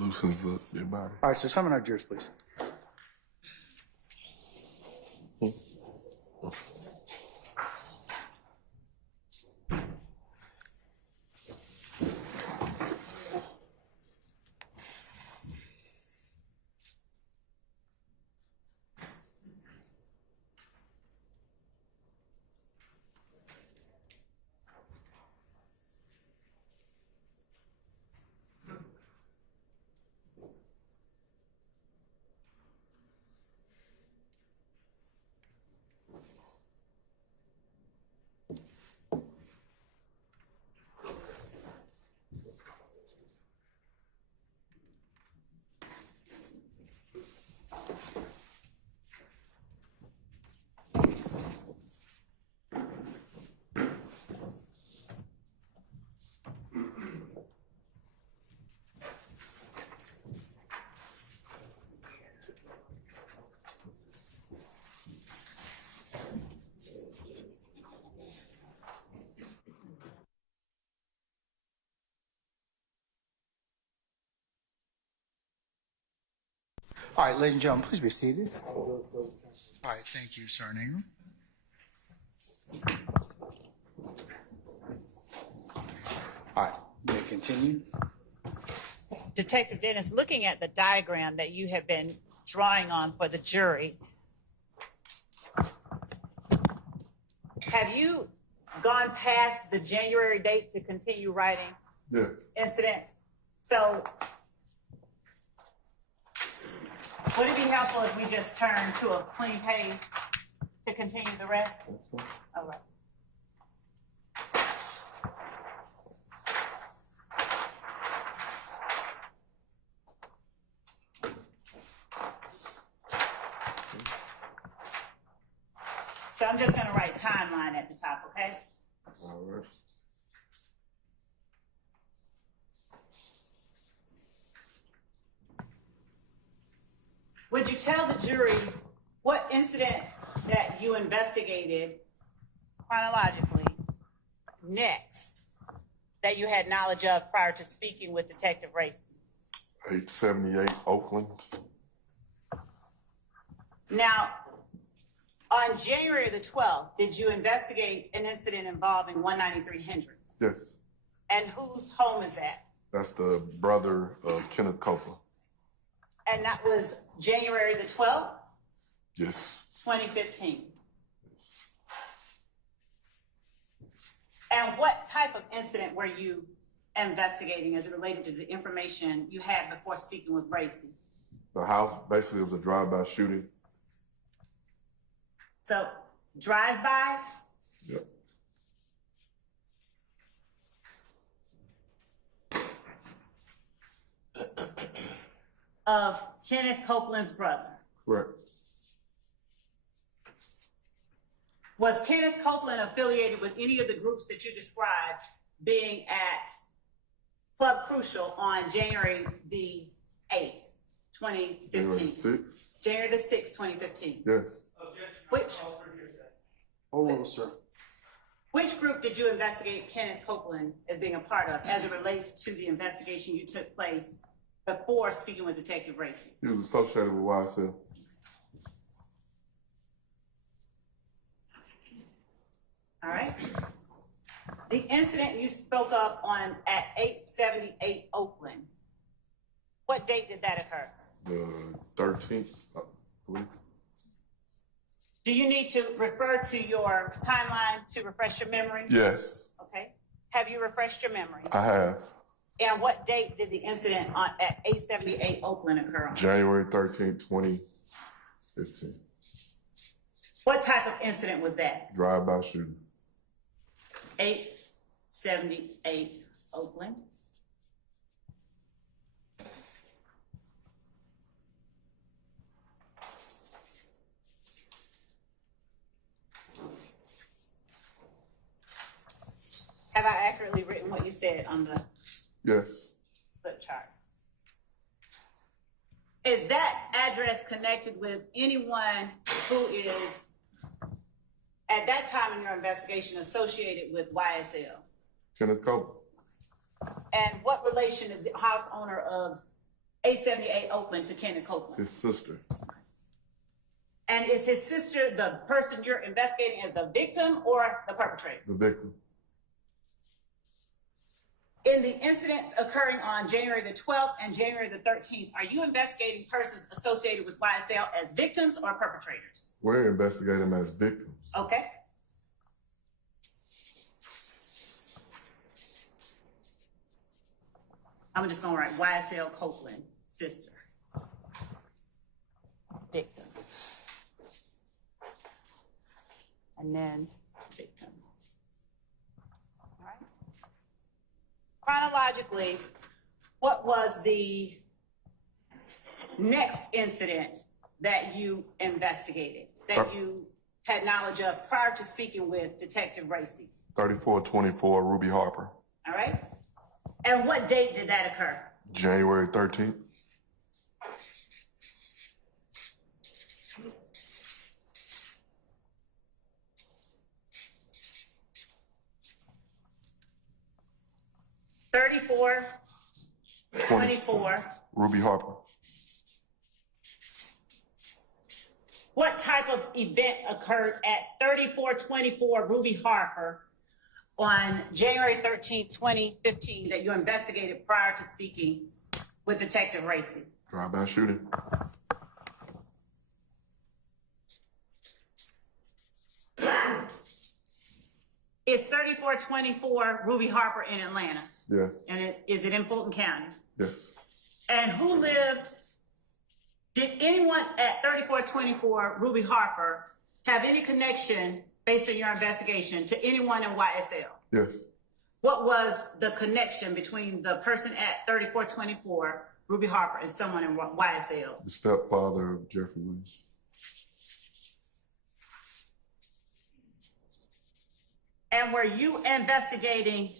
Loosens the body. All right, so summon our jurors, please. All right, ladies and gentlemen, please be seated. All right, thank you, Sergeant Ingram. All right, may I continue? Detective Dennis, looking at the diagram that you have been drawing on for the jury, have you gone past the January date to continue writing Yes. incidents? So would it be helpful if we just turn to a clean page to continue the rest? All right. So I'm just going to write timeline at the top, okay? All right. Would you tell the jury what incident that you investigated chronologically next that you had knowledge of prior to speaking with Detective Racy? 878 Oakland. Now, on January the 12th, did you investigate an incident involving 193 Hendricks? Yes. And whose home is that? That's the brother of Kenneth Copeland. And that was January the 12th, Yes. 2015. And what type of incident were you investigating as it related to the information you had before speaking with Racy? The house basically was a drive-by shooting. So, drive-by? Yep. Of Kenneth Copeland's brother. Correct. Was Kenneth Copeland affiliated with any of the groups that you described being at Club Crucial on January the 8th, 2015? January 6th. January the 6th, 2015. Yes. Which, Oh, sir. which group did you investigate Kenneth Copeland as being a part of as it relates to the investigation you took place before speaking with Detective Racy? He was associated with YSL. All right. The incident you spoke of at 878 Oakland, what date did that occur? The 13th, I believe. Do you need to refer to your timeline to refresh your memory? Yes, Okay. Have you refreshed your memory? I have. And what date did the incident at 878 Oakland occur on? January 13th, 2015. What type of incident was that? Drive-by shooting. 878 Oakland. Have I accurately written what you said on the Yes. flip chart? Is that address connected with anyone who is, at that time in your investigation, associated with YSL? Kenneth Copeland. And what relation is the house owner of 878 Oakland to Kenneth Copeland? His sister. And is his sister the person you're investigating as the victim or the perpetrator? The victim. In the incidents occurring on January the 12th and January the 13th, are you investigating persons associated with YSL as victims or perpetrators? We're investigating them as victims. Okay. I'm just gonna write YSL Copeland, sister. Victim. And then victim. All right. Chronologically, what was the next incident that you investigated, that you had knowledge of prior to speaking with Detective Racy? 3424 Ruby Harper. All right. And what date did that occur? January 13th. Ruby Harper. What type of event occurred at 3424 Ruby Harper on January 13th, 2015 that you investigated prior to speaking with Detective Racy? Drive-by shooting. Is 3424 Ruby Harper in Atlanta? Yes. And is it in Fulton County? Yes. And who lived, did anyone at 3424 Ruby Harper have any connection, based on your investigation, to anyone in YSL? Yes. What was the connection between the person at 3424 Ruby Harper and someone in YSL? The stepfather of Jeffery Williams. And were you investigating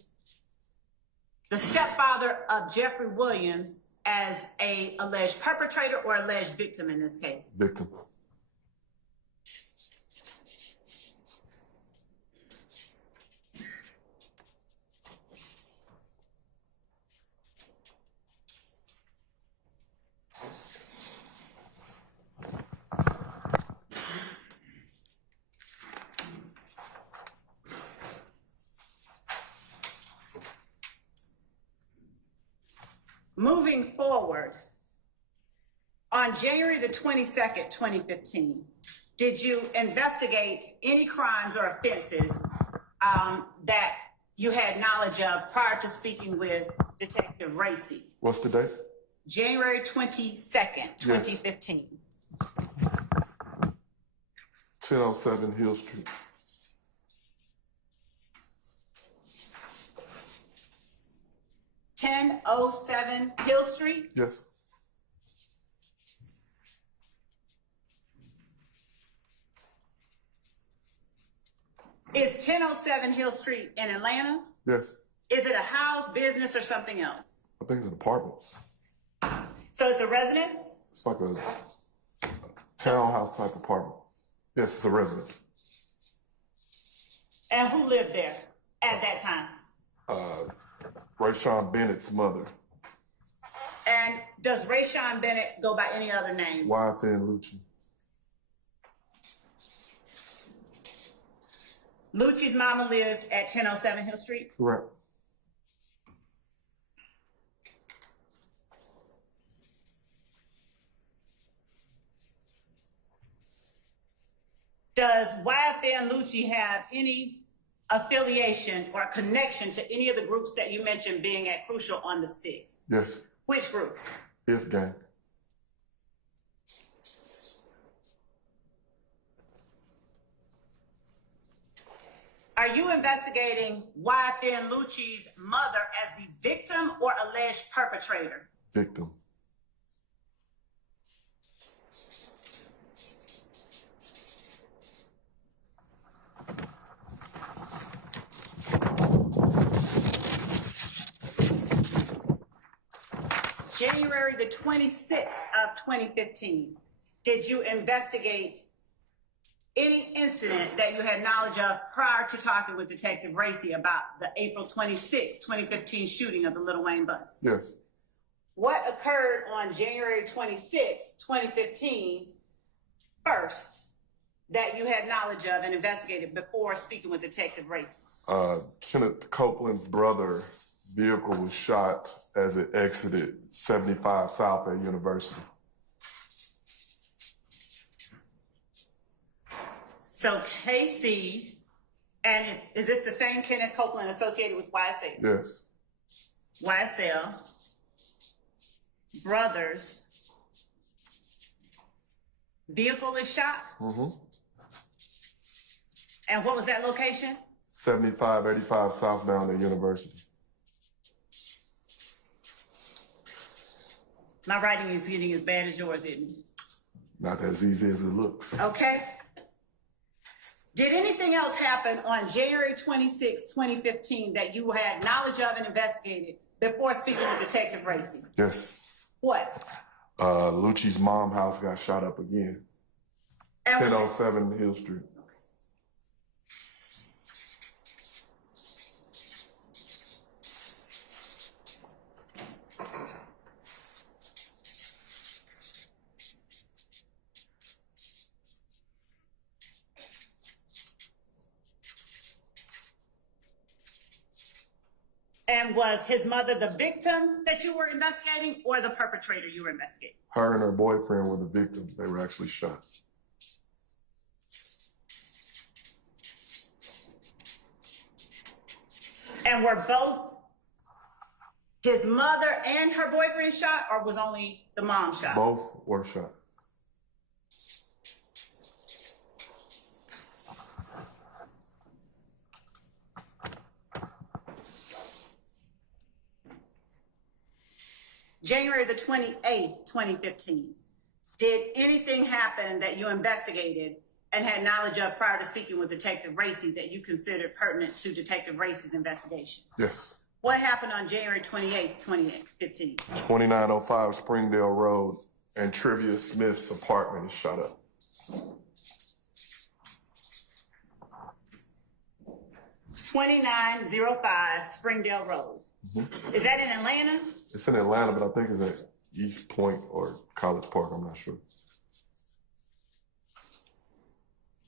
the stepfather of Jeffery Williams as a alleged perpetrator or alleged victim in this case? Victim. Moving forward, on January the 22nd, 2015, did you investigate any crimes or offenses that you had knowledge of prior to speaking with Detective Racy? What's the date? January 22nd, 2015. 1007 Hill Street. 1007 Hill Street? Yes. Is 1007 Hill Street in Atlanta? Yes. Is it a house, business, or something else? I think it's apartments. So it's a residence? It's like a townhouse type apartment. Yes, it's a residence. And who lived there at that time? Rayshawn Bennett's mother. And does Rayshawn Bennett go by any other name? YFN Lucci. Lucci's mama lived at 1007 Hill Street? Correct. Does YFN Lucci have any affiliation or connection to any of the groups that you mentioned being at Crucial on the 6th? Yes. Which group? If gang. Are you investigating YFN Lucci's mother as the victim or alleged perpetrator? Victim. January the 26th of 2015, did you investigate any incident that you had knowledge of prior to talking with Detective Racy about the April 26, 2015 shooting of the Little Wayne bus? Yes. what occurred on January 26, 2015, first, that you had knowledge of and investigated before speaking with Detective Racy? Kenneth Copeland's brother's vehicle was shot as it exited 75 South at University. So KC, and is this the same Kenneth Copeland associated with YSL? Yes. YSL, brothers, vehicle is shot? Mm-hmm. And what was that location? 7585 southbound at University. My writing is getting as bad as yours, isn't it? Not as easy as it looks. Okay. Did anything else happen on January 26, 2015 that you had knowledge of and investigated before speaking with Detective Racy? Yes. What? Lucci's mom house got shot up again. And 1007 Hill Street. And was his mother the victim that you were investigating or the perpetrator you were investigating? Her and her boyfriend were the victims. They were actually shot. And were both his mother and her boyfriend shot, or was only the mom shot? Both were shot. January the 28th, 2015. Did anything happen that you investigated and had knowledge of prior to speaking with Detective Racy that you considered pertinent to Detective Racy's investigation? Yes. What happened on January 28th, 2015? 2905 Springdale Road and Trivia Smith's apartment is shot up. $2905 Springdale Road. Is that in Atlanta? It's in Atlanta, but I think it's at East Point or College Park. I'm not sure.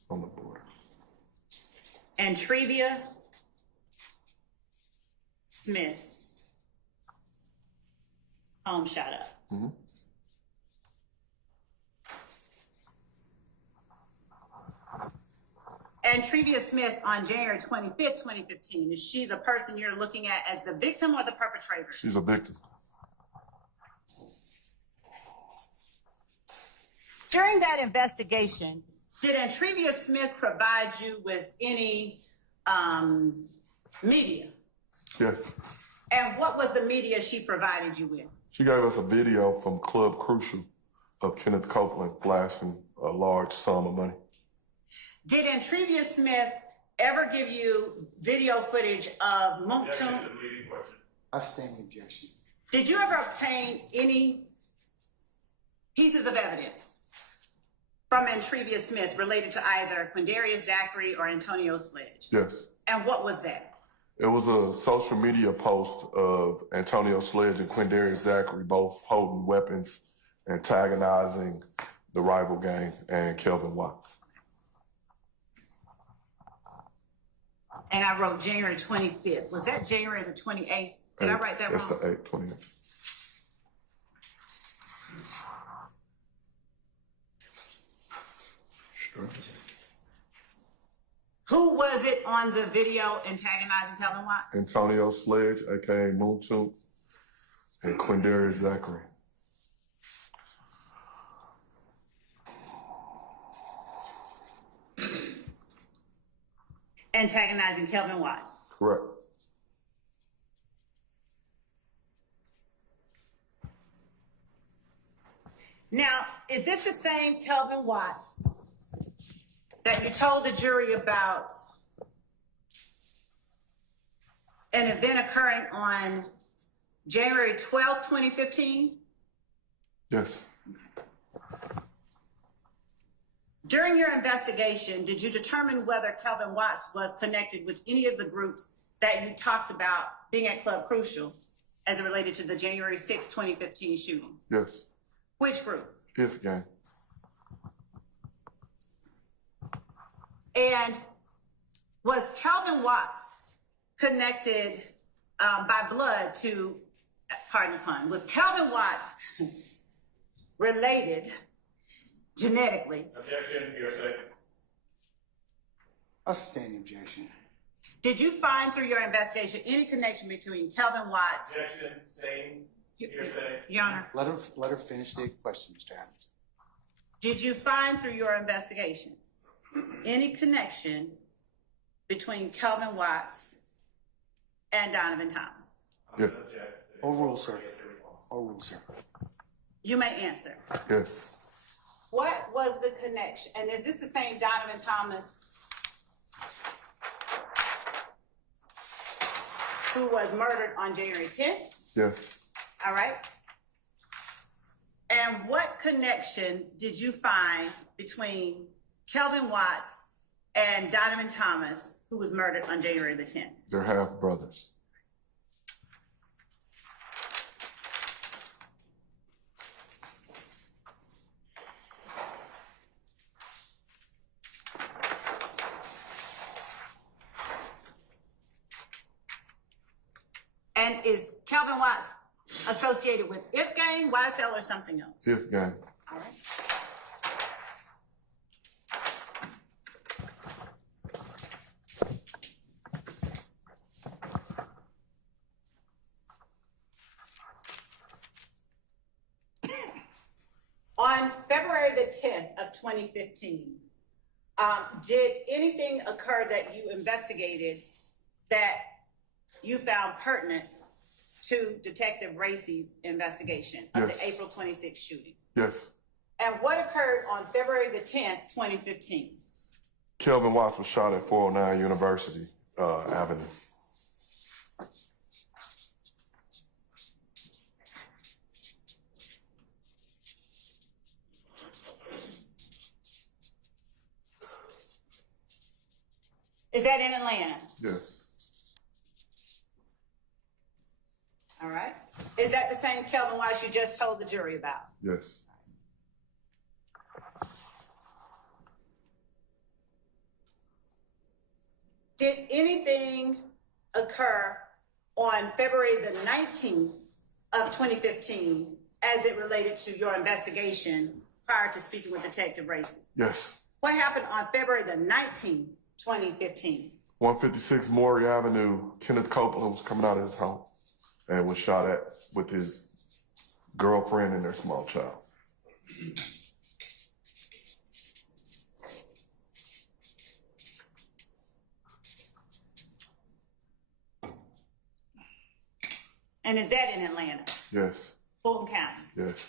On the border. And Trivia Smith home shot up. Mm-hmm. And Trivia Smith on January 25th, 2015, is she the person you're looking at as the victim or the perpetrator? She's a victim. During that investigation, did Trivia Smith provide you with any media? Yes. And what was the media she provided you with? She gave us a video from Club Crucial of Kenneth Copeland flashing a large sum of money. Did Trivia Smith ever give you video footage of Moncton? I stand the objection. Did you ever obtain any pieces of evidence from Trivia Smith related to either Quindarius Zachary or Antonio Sledge? Yes. And what was that? It was a social media post of Antonio Sledge and Quindarius Zachary both holding weapons, antagonizing the rival gang and Kelvin Watts. And I wrote January 25th. Was that January the 28th? Did I write that That's wrong? the 8th, 28th. Sure. Who was it on the video antagonizing Kelvin Watts? Antonio Sledge, a.k.a. Moontoot, and Quindarius Zachary. Antagonizing Kelvin Watts. Correct. Now, is this the same Kelvin Watts that you told the jury about an event occurring on January 12th, 2015? Yes. During your investigation, did you determine whether Kelvin Watts was connected with any of the groups that you talked about being at Club Crucial as it related to the January 6, 2015 shooting? Yes. Which group? Fifth gang. And was Calvin Watts connected by blood to, pardon the pun, was Calvin Watts related genetically? Objection, hearsay. A standing objection. Did you find through your investigation any connection between Calvin Watts? Objection, same, hearsay. Your Honor, Let her finish the question, Mr. Adams. did you find through your investigation any connection between Calvin Watts and Donovan Thomas? I'm going to object. Overrule, sir. Overrule, sir. You may answer. Yes. What was the connection? And is this the same Donovan Thomas who was murdered on January 10th? Yes. All right. And what connection did you find between Calvin Watts and Donovan Thomas, who was murdered on January the 10th? They're half brothers. And is Calvin Watts associated with If Gang, YSL, or something else? Fifth gang. All right. On February the 10th of 2015, did anything occur that you investigated that you found pertinent to Detective Racy's investigation of Yes. the April 26th shooting? Yes. And what occurred on February the 10th, 2015? Kelvin Watts was shot at 409 University Avenue. Is that in Atlanta? Yes. All right. Is that the same Kelvin Watts you just told the jury about? Yes. Did anything occur on February the 19th of 2015 as it related to your investigation prior to speaking with Detective Racy? Yes. What happened on February the 19th, 2015? 156 Maury Avenue, Kenneth Copeland was coming out of his home and was shot at with his girlfriend and their small child. And is that in Atlanta? Yes. Fulton County? Yes.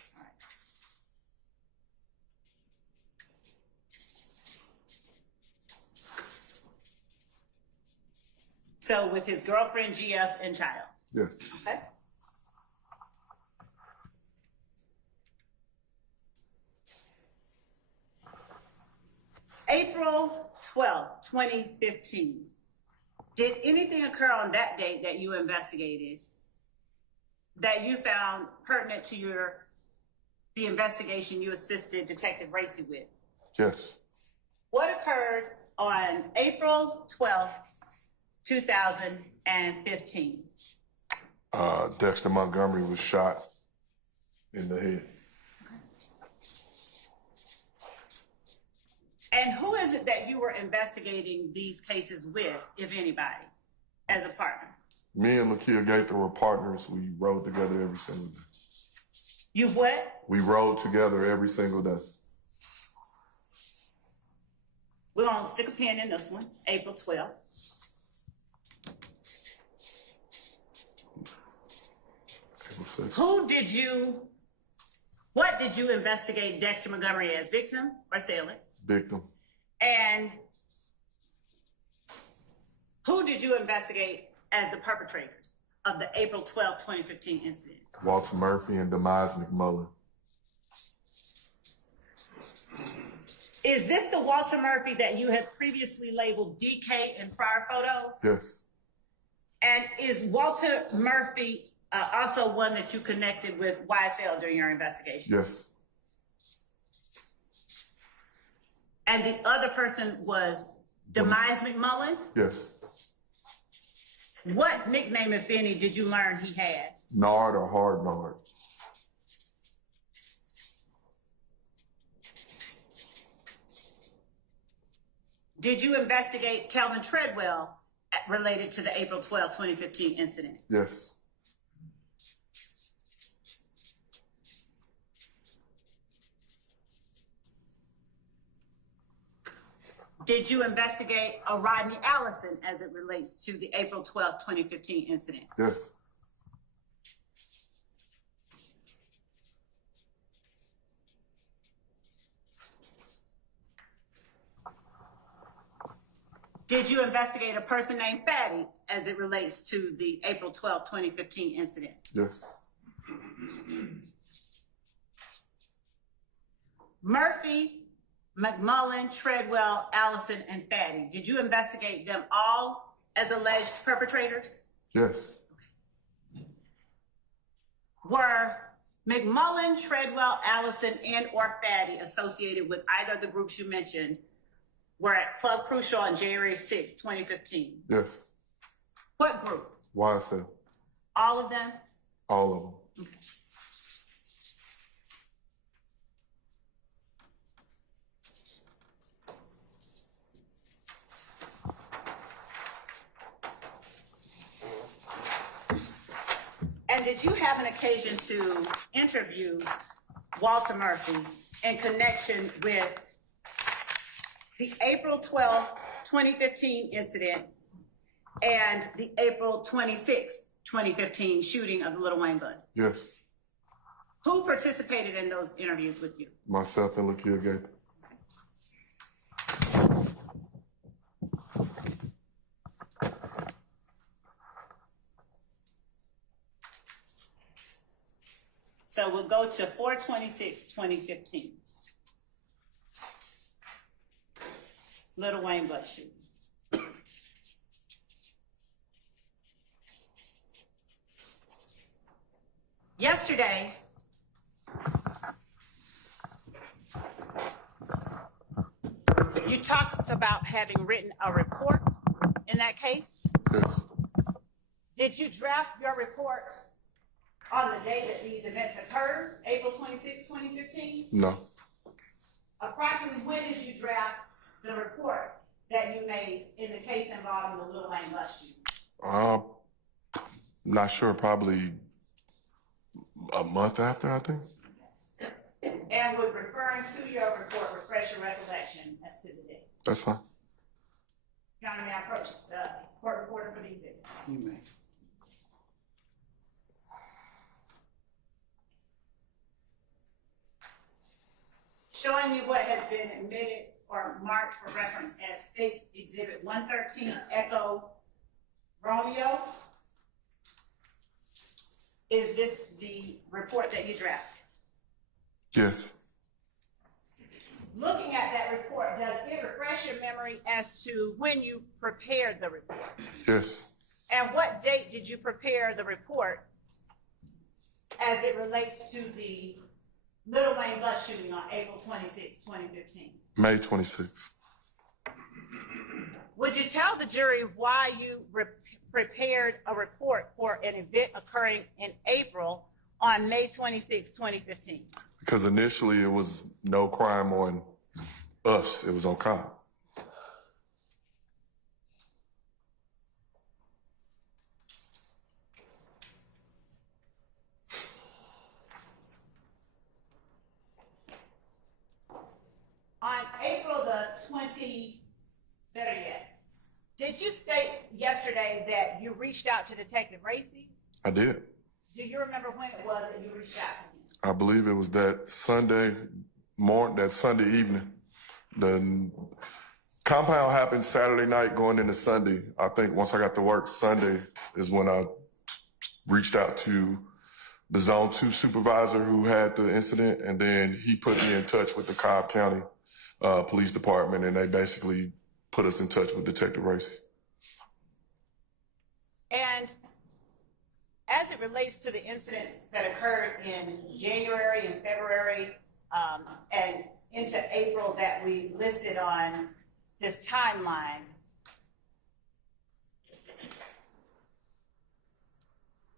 So with his girlfriend, GF, and child? Yes. Okay. April 12th, 2015. Did anything occur on that date that you investigated that you found pertinent to the investigation you assisted Detective Racy with? Yes. What occurred on April 12th, 2015? Dexter Montgomery was shot in the head. And who is it that you were investigating these cases with, if anybody, as a partner? Me and Lakia Gaither were partners. We rode together every single day. You what? We rode together every single day. We're going to stick a pin in this one, April 12th. What did you investigate Dexter Montgomery as, victim or assailant? Victim. And who did you investigate as the perpetrators of the April 12th, 2015 incident? Walter Murphy and Demise McMullen. Is this the Walter Murphy that you had previously labeled DK in prior photos? Yes. And is Walter Murphy also one that you connected with YSL during your investigation? Yes. And the other person was Demise McMullen? Yes. What nickname, if any, did you learn he had? Nard or Hard Nard? Did you investigate Kelvin Treadwell related to the April 12, 2015 incident? Yes. Did you investigate Rodney Allison as it relates to the April 12, 2015 incident? Yes. Did you investigate a person named Fatty as it relates to the April 12, 2015 incident? Yes. Murphy, McMullen, Treadwell, Allison, and Fatty, did you investigate them all as alleged perpetrators? Yes. Were McMullen, Treadwell, Allison, and or Fatty associated with either of the groups you mentioned were at Club Crucial on January 6, 2015? Yes. What group? YSL. All of them? All of them. Okay. And did you have an occasion to interview Walter Murphy in connection with the April 12, 2015 incident and the April 26, 2015 shooting of the Little Wayne bus? Yes. Who participated in those interviews with you? Myself and Lakia Gator. So we'll go to 4/26/2015. Little Wayne bus shooting. Yesterday, you talked about having written a report in that case. Yes. Did you draft your report on the day that these events occurred, April 26, 2015? No. Approximately when did you draft the report that you made in the case involving the Little Wayne bus shooting? Not sure, probably a month after, I think. And would referring to your report refresh your recollection as to the date? That's fine. Your Honor, may I approach the court reporter for these exhibits? You may. Showing you what has been admitted or marked for reference as State's Exhibit 113 Echo Romeo. Is this the report that you drafted? Yes. Looking at that report, does it refresh your memory as to when you prepared the report? Yes. And what date did you prepare the report as it relates to the Little Wayne bus shooting on April 26, 2015? May 26th. Would you tell the jury why you prepared a report for an event occurring in April on May 26, 2015? Because initially it was no crime on us, it was on cop. On April the 20th, better yet, did you state yesterday that you reached out to Detective Racy? I did. Do you remember when it was that you reached out to him? I believe it was that Sunday morning, that Sunday evening. The compound happened Saturday night going into Sunday. I think once I got to work Sunday is when I reached out to the Zone 2 supervisor who had the incident, and then he put me in touch with the Cobb County Police Department, and they basically put us in touch with Detective Racy. And as as it relates to the incidents that occurred in January and February and into April that we listed on this timeline,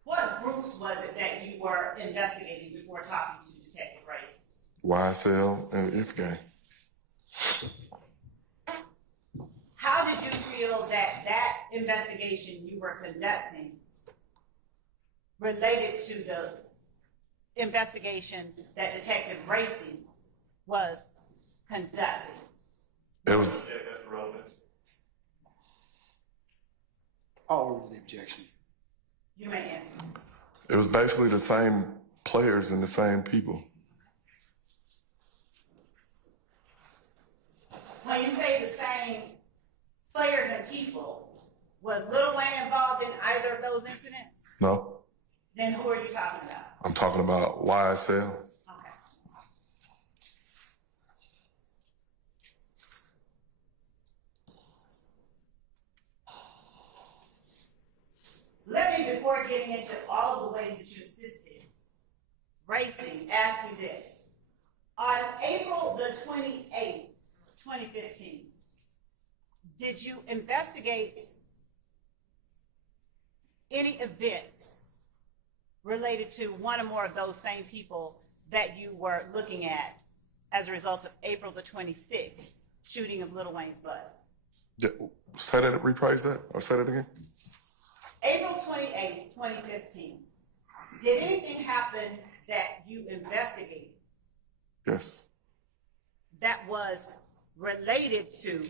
what groups was it that you were investigating before talking to Detective Rice? YSL and IFGANG. How did you feel that that investigation you were conducting related to the investigation that Detective Racing was conducting? It was, That's relevant. I'll overrule the objection. You may answer. it was basically the same players and the same people. When you say the same players and people, was Lil Wayne involved in either of those incidents? No, Then who are you talking about? I'm talking about YSL. Okay. Let me, before getting into all of the ways that you assisted Racing, ask you this. On April the 28th, 2015, did you investigate any events related to one or more of those same people that you were looking at as a result of April the 26th shooting of Lil Wayne's bus? Say that, rephrase that, or say that again? April 28th, 2015, did anything happen that you investigated Yes. that was related to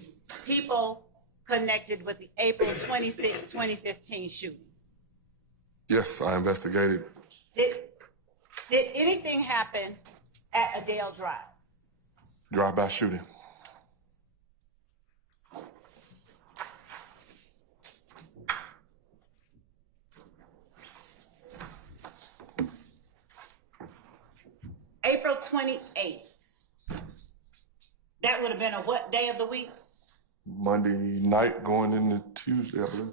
people connected with the April 26th, 2015 shooting? Yes, I investigated. Did anything happen at Adele Drive? Drive-by shooting. April 28th. That would have been a what day of the week? Monday night going into Tuesday, I believe.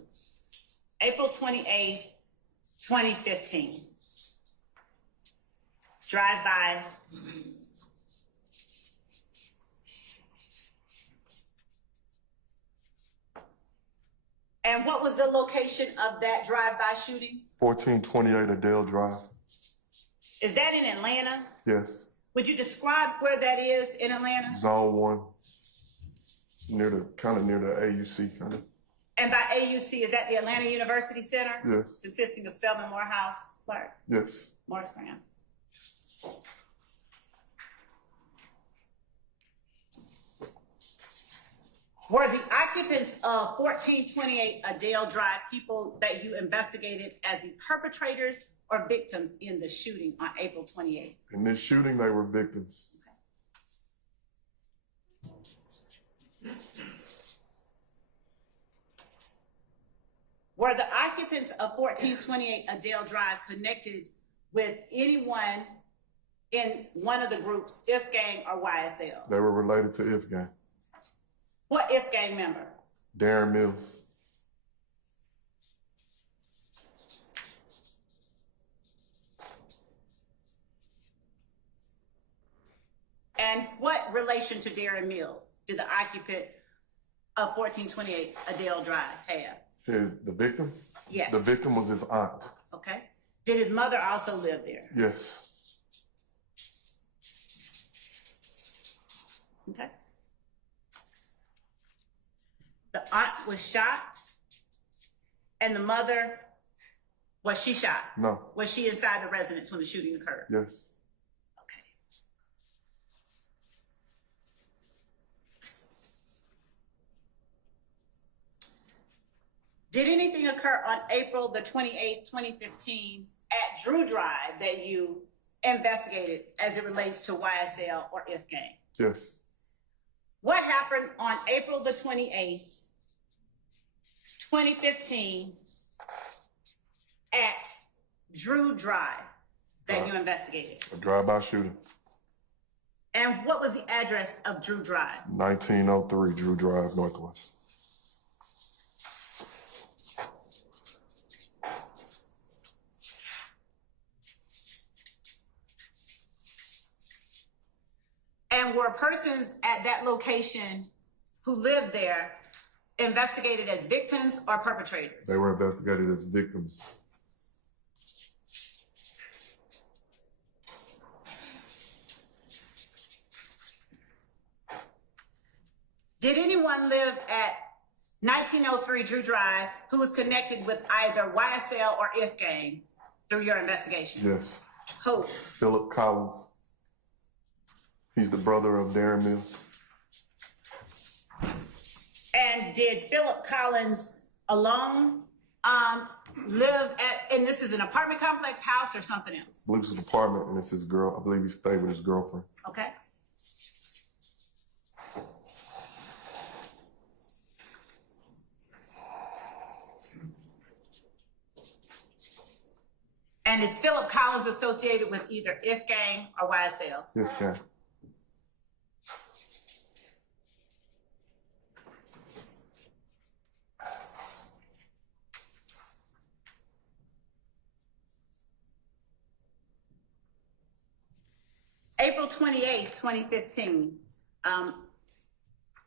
April 28th, 2015. Drive by. And what was the location of that drive-by shooting? 1428 Adele Drive. Is that in Atlanta? Yes. Would you describe where that is in Atlanta? Zone 1. Kind of near the AUC, kind of. And by AUC, is that the Atlanta University Center? Yes. Consisting of Spelman, Morehouse, Clark, Yes. Morris Brown. Were the occupants of 1428 Adele Drive people that you investigated as the perpetrators or victims in the shooting on April 28th? In this shooting, they were victims. Were the occupants of 1428 Adele Drive connected with anyone in one of the groups, IFGANG or YSL? They were related to IFGANG. What IFGANG member? Darren Mills. And what relation to Darren Mills did the occupant of 1428 Adele Drive have? The victim? Yes. The victim was his aunt. Okay. Did his mother also live there? Yes. Okay. The aunt was shot, and the mother, was she shot? No. Was she inside the residence when the shooting occurred? Yes. Okay. Did anything occur on April the 28th, 2015 at Drew Drive that you investigated as it relates to YSL or IFGANG? Yes. What happened on April the 28th, 2015 at Drew Drive that you investigated? A drive-by shooting. And what was the address of Drew Drive? 1903 Drew Drive, Northwest. And were persons at that location who lived there investigated as victims or perpetrators? They were investigated as victims. Did anyone live at 1903 Drew Drive who was connected with either YSL or If Gang through your investigation? Yes. Who? Philip Collins. He's the brother of Darren Mills. And did Philip Collins alone live at, and this is an apartment complex, house, or something else? I believe it's an apartment, and it's his girl. I believe he stayed with his girlfriend. Okay. And is Philip Collins associated with either If Gang or YSL? Yes, yeah. April 28th, 2015.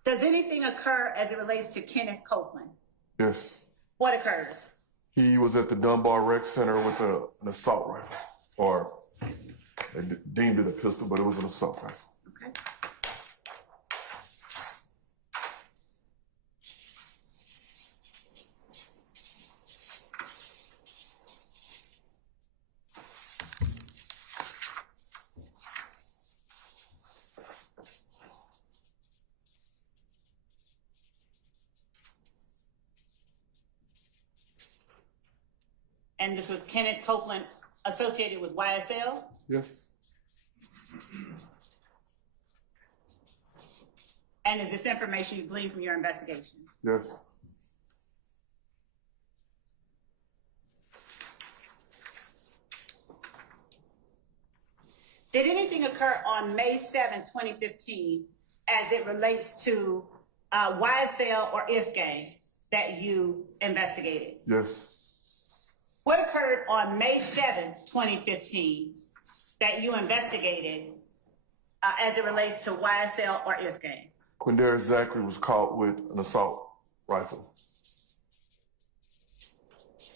Does anything occur as it relates to Kenneth Copeland? Yes. What occurs? He was at the Dunbar Rec Center with an assault rifle, or they deemed it a pistol, but it was an assault rifle. Okay. And this was Kenneth Copeland associated with YSL? Yes. And is this information you gleaned from your investigation? Yes. Did anything occur on May 7, 2015, as it relates to YSL or If Gang that you investigated? Yes. What occurred on May 7, 2015, that you investigated as it relates to YSL or If Gang? Quindarius Zachary was caught with an assault rifle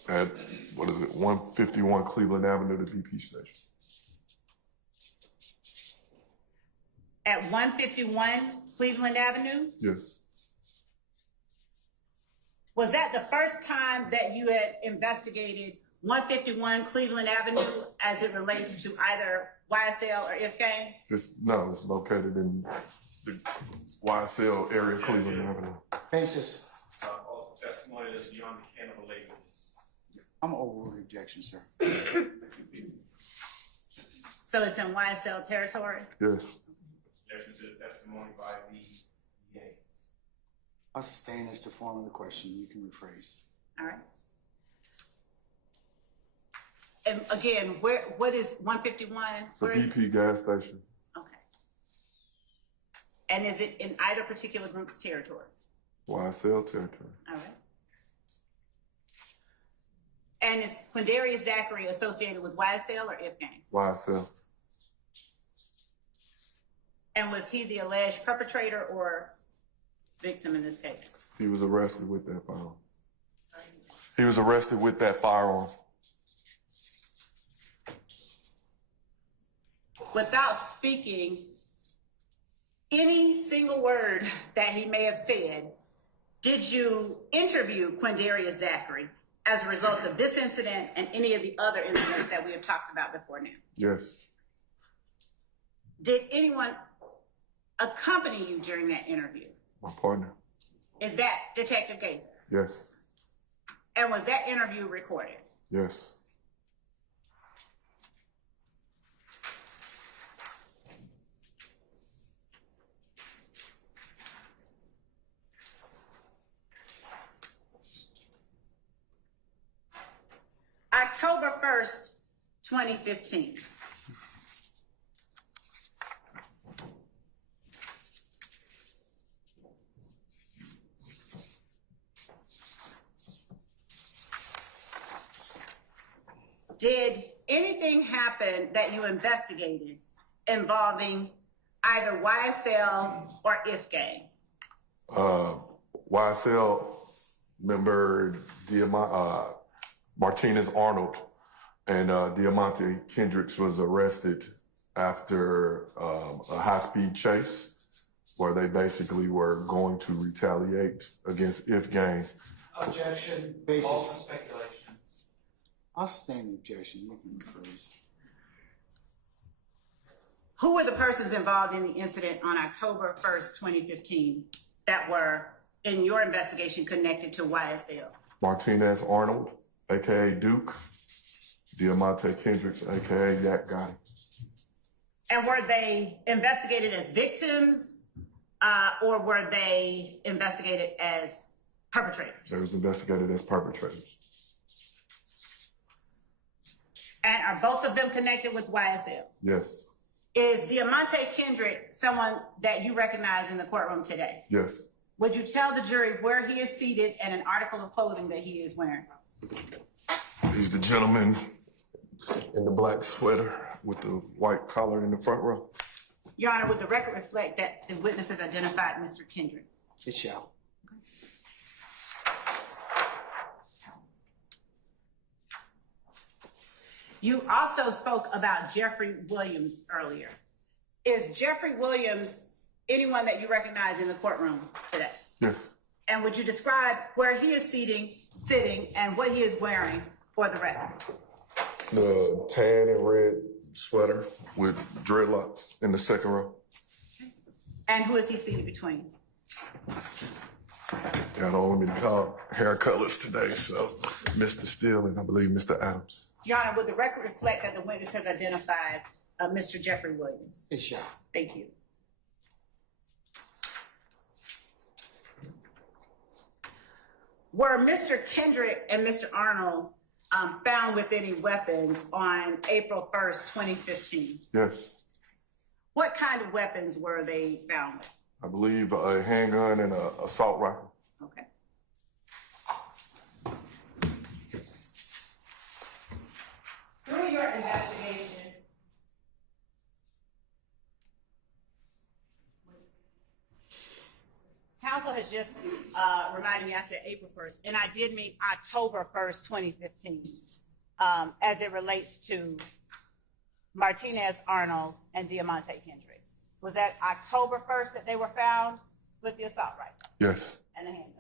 at, 151 Cleveland Avenue, the BP station. At 151 Cleveland Avenue? Yes. Was that the first time that you had investigated 151 Cleveland Avenue as it relates to either YSL or If Gang? It's located in the YSL area, Cleveland Avenue. Basis. Also testimony is beyond the canon of lay witness. I'm overruled objection, sir. So it's in YSL territory? Yes. Objection to the testimony by the DA. I'll sustain as to form of the question. You can rephrase. All right. And again, what is 151? It's a BP gas station. Okay. And is it in either particular group's territory? YSL territory. All right. And is Quindarius Zachary associated with YSL or If Gang? YSL. And was he the alleged perpetrator or victim in this case? He was arrested with that firearm. He was arrested with that firearm. Without speaking any single word that he may have said, did you interview Quindarius Zachary as a result of this incident and any of the other incidents that we have talked about before now? Yes. Did anyone accompany you during that interview? My partner. Is that Detective Gaither? Yes. And was that interview recorded? Yes. October 1st, 2015. Did anything happen that you investigated involving either YSL or If Gang? YSL member Martinez Arnold and Diamante Kendricks was arrested after a high-speed chase where they basically were going to retaliate against If Gang. Objection, Basis. false and speculation. I'll stand the objection. You can rephrase. Who were the persons involved in the incident on October 1st, 2015 that were in your investigation connected to YSL? Martinez Arnold, aka Duke, Diamante Kendricks, aka Yak Gotti. And were they investigated as victims or were they investigated as perpetrators? They was investigated as perpetrators. And are both of them connected with YSL? Yes. Is Diamante Kendrick someone that you recognize in the courtroom today? Yes. Would you tell the jury where he is seated and an article of clothing that he is wearing? He's the gentleman in the black sweater with the white collar in the front row. Your Honor, would the record reflect that the witness has identified Mr. Kendrick? It shall. You also spoke about Jeffery Williams earlier. Is Jeffery Williams anyone that you recognize in the courtroom today? Yes. And would you describe where he is sitting, and what he is wearing for the record? The tan and red sweater with dreadlocks in the second row. And who is he seated between? Got on me to call hair colors today, so Mr. Steele and I believe Mr. Adams. Your Honor, would the record reflect that the witness has identified Mr. Jeffery Williams? It shall. Thank you. Were Mr. Kendrick and Mr. Arnold found with any weapons on April 1st, 2015? Yes. What kind of weapons were they found with? I believe a handgun and an assault rifle. Okay. Through your investigation, counsel has just reminded me, I said April 1st, and I did mean October 1st, 2015, as it relates to Martinez Arnold and Diamante Kendricks. Was that October 1st that they were found with the assault rifle? Yes. And the handgun?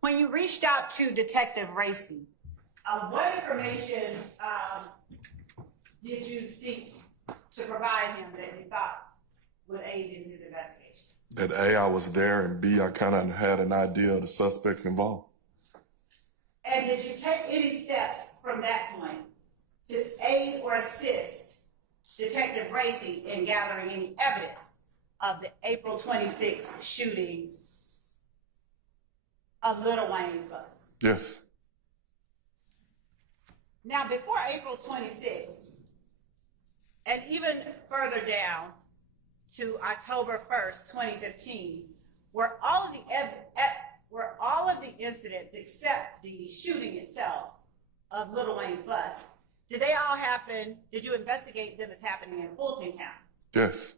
When you reached out to Detective Racy, what information did you seek to provide him that you thought would aid in his investigation? That A, I was there, and B, I kind of had an idea of the suspects involved. And did you take any steps from that point to aid or assist Detective Racy in gathering any evidence of the April 26th shooting of Lil Wayne's bus? Yes. Now, before April 26th, and even further down to October 1st, 2015, were all of the incidents except the shooting itself of Lil Wayne's bus, did they all happen, did you investigate them as happening in Fulton County? Yes.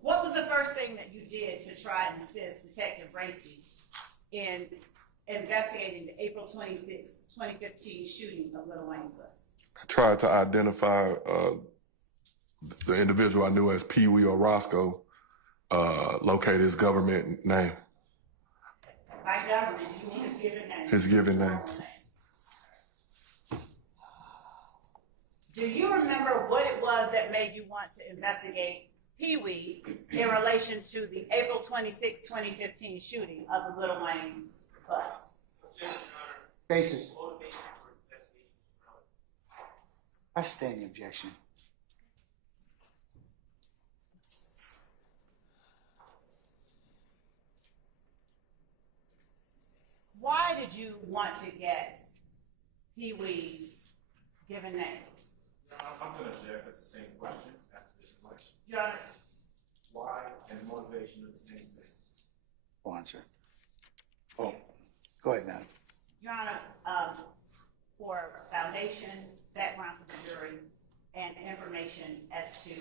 What was the first thing that you did to try and assist Detective Racy in investigating the April 26, 2015 shooting of Lil Wayne's bus? I tried to identify the individual I knew as Pee Wee or Roscoe, locate his government name. By government, do you mean his given name? His given name. Do you remember what it was that made you want to investigate Pee Wee in relation to the April 26, 2015 shooting of the Lil Wayne bus? Basis. Motivation for investigation is relevant. I stand the objection. Why did you want to get Pee Wee's given name? I'm going to object. That's the same question. That's this question. Your Honor, Why and motivation are the same thing. Go on, sir. Oh, go ahead, madam. Your Honor, for foundation, background for the jury, and information as to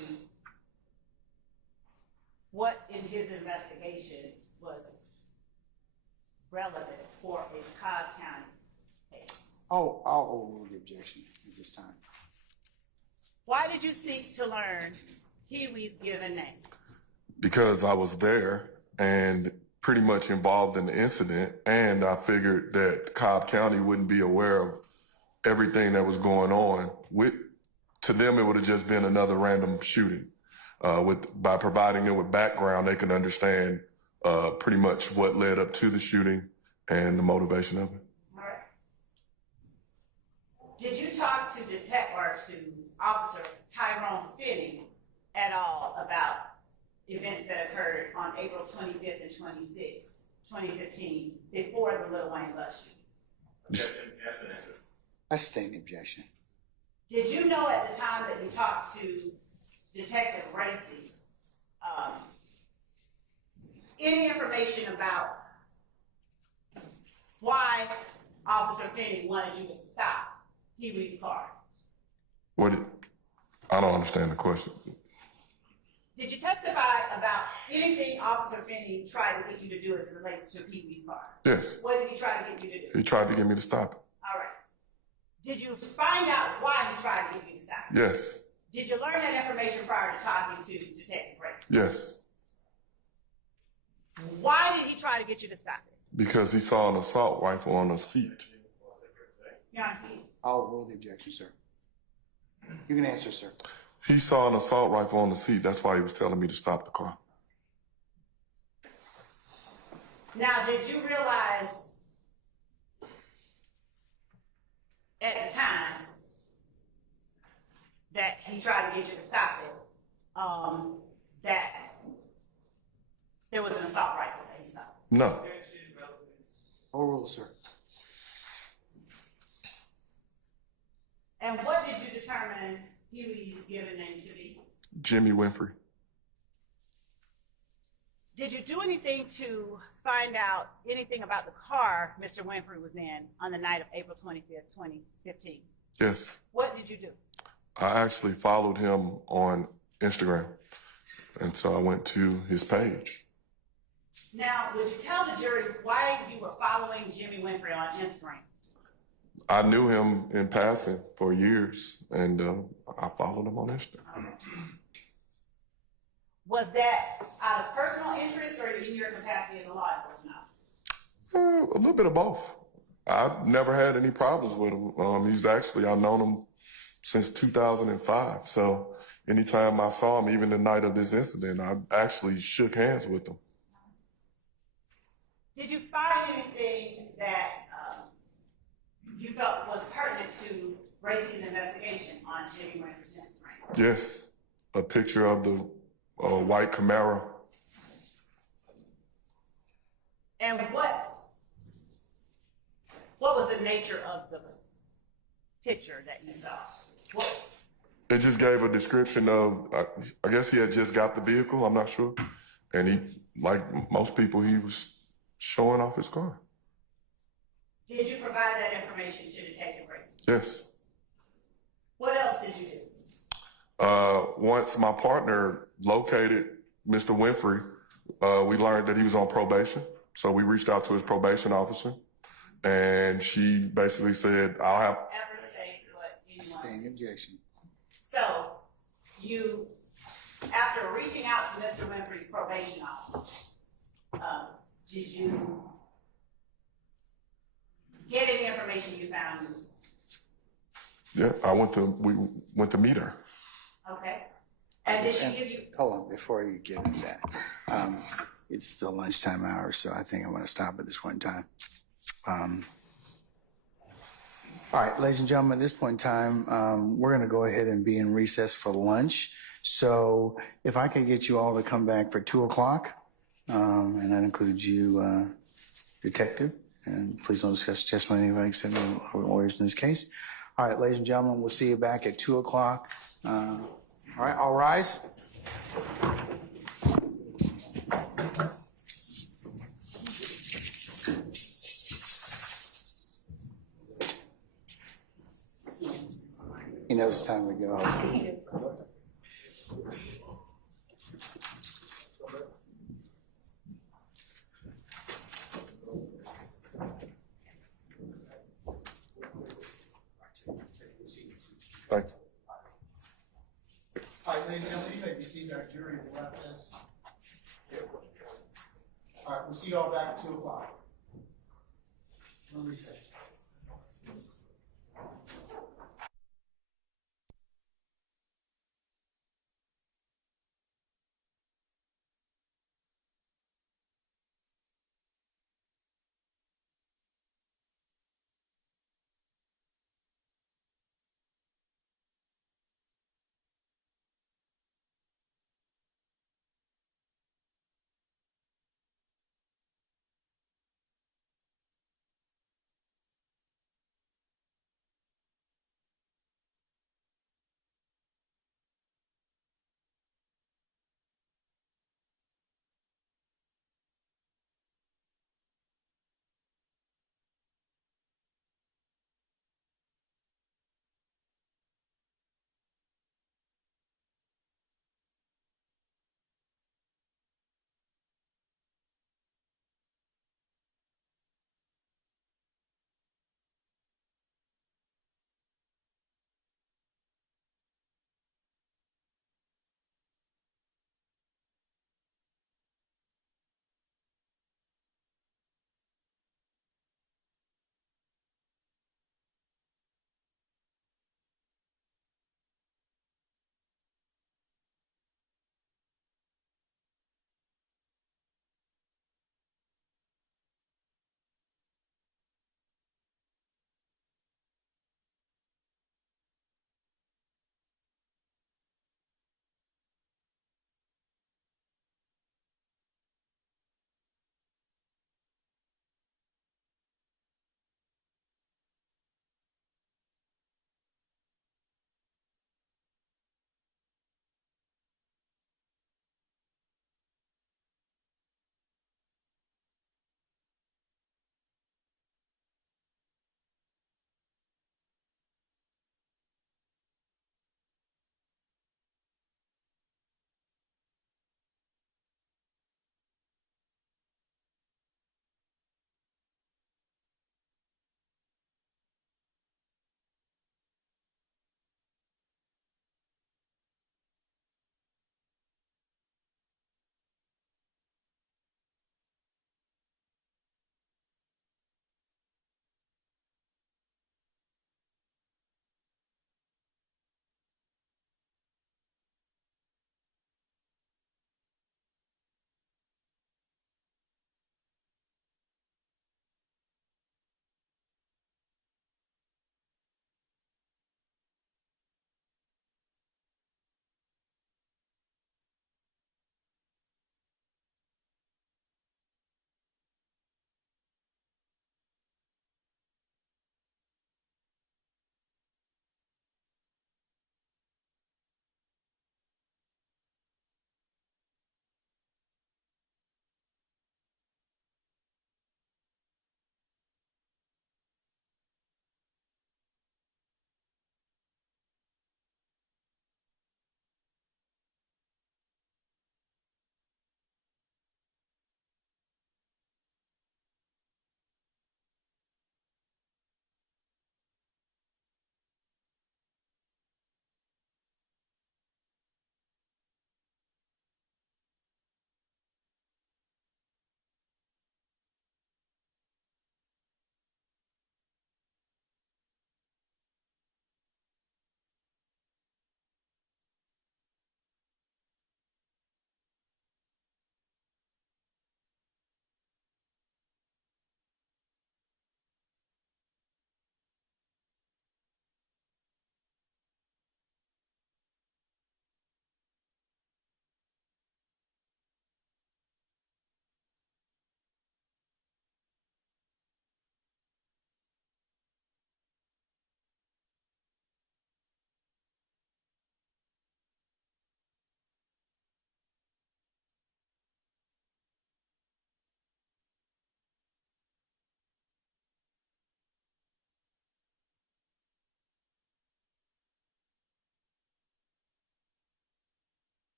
what in his investigation was relevant for a Cobb County case. Oh, I'll overrule the objection at this time. Why did you seek to learn Pee Wee's given name? Because I was there and pretty much involved in the incident, and I figured that Cobb County wouldn't be aware of everything that was going on. To them, it would have just been another random shooting. By providing them with background, they can understand pretty much what led up to the shooting and the motivation of it. All right. Did you talk to Officer Tyrone Finney at all about events that occurred on April 25th and 26th, 2015, before the Lil Wayne bus shooting? Objection. Yes, an answer. I stand the objection. Did you know at the time that you talked to Detective Racy, any information about why Officer Finney wanted you to stop Pee Wee's car? I don't understand the question. Did you testify about anything Officer Finney tried to get you to do as it relates to Pee Wee's car? Yes. What did he try to get you to do? He tried to get me to stop it. All right. Did you find out why he tried to get you to stop it? Yes. Did you learn that information prior to talking to Detective Racy? Yes. Why did he try to get you to stop it? Because he saw an assault rifle on the seat. Your Honor, I'll overrule the objection, sir. You can answer, sir. He saw an assault rifle on the seat. That's why he was telling me to stop the car. Now, did you realize at the time that he tried to get you to stop it, that there was an assault rifle that he saw? No. Overrule, sir. And what did you determine Pee Wee's given name to be? Jimmy Winfrey. Did you do anything to find out anything about the car Mr. Winfrey was in on the night of April 25th, 2015? Yes. What did you do? I actually followed him on Instagram, and so I went to his page. Now, would you tell the jury why you were following Jimmy Winfrey on Instagram? I knew him in passing for years, and I followed him on Instagram. Was that out of personal interest or in your capacity as a law enforcement officer? A little bit of both. I've never had any problems with him. I've known him since 2005. So anytime I saw him, even the night of this incident, I actually shook hands with him. Did you find anything that you felt was pertinent to Racy's investigation on Jimmy Winfrey's Instagram? Yes, a picture of the white Camaro. And what was the nature of the picture that you saw? It just gave a description of, I guess he had just got the vehicle, I'm not sure. And he, like most people, he was showing off his car. Did you provide that information to Detective Racy? Yes. What else did you do? Once my partner located Mr. Winfrey, we learned that he was on probation. So we reached out to his probation officer, and she basically said, I'll have... Ever say what anyone... Stand objection. So, you, after reaching out to Mr. Winfrey's probation office, did you get any information you found useful? Yeah, we went to meet her. Okay. And did she give you... Hold on, before you get into that. It's still lunchtime hour, so I think I want to stop at this one time. All right, ladies and gentlemen, at this point in time, we're going to go ahead and be in recess for lunch. So if I could get you all to come back for 2 o'clock, and that includes you, Detective, and please don't discuss testimony of except lawyers in this case. All right, ladies and gentlemen, we'll see you back at 2 o'clock. All right, all rise. He knows it's time to go. Thank you. All right, ladies and gentlemen, you may be seated. Our jury has left us. All right, we'll see you all back at 2 o'clock. Recess.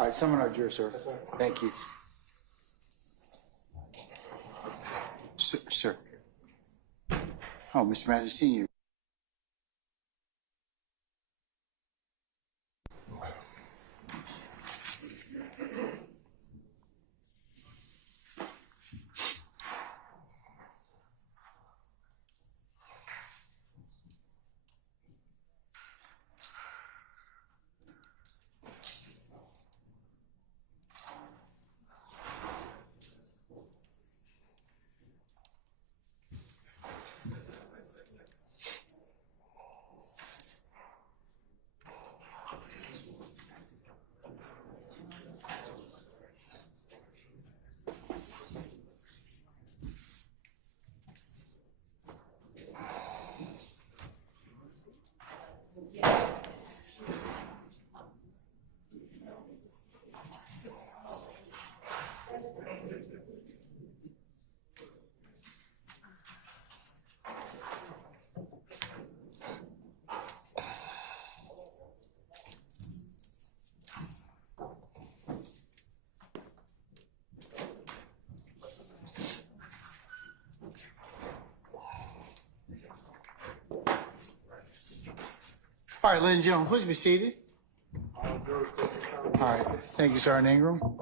All right, someone adjourn, sir. Thank you. Sir. Oh, Mr. Magic Senior. All right, ladies and gentlemen, please be seated. All right, thank you, Sergeant Ingram. All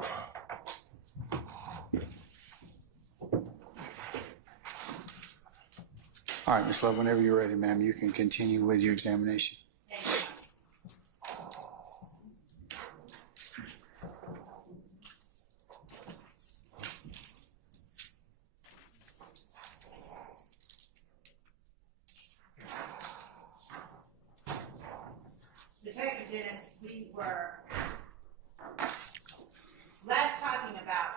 right, Ms. Love, whenever you're ready, ma'am, you can continue with your examination. Detective Dennis, we were last talking about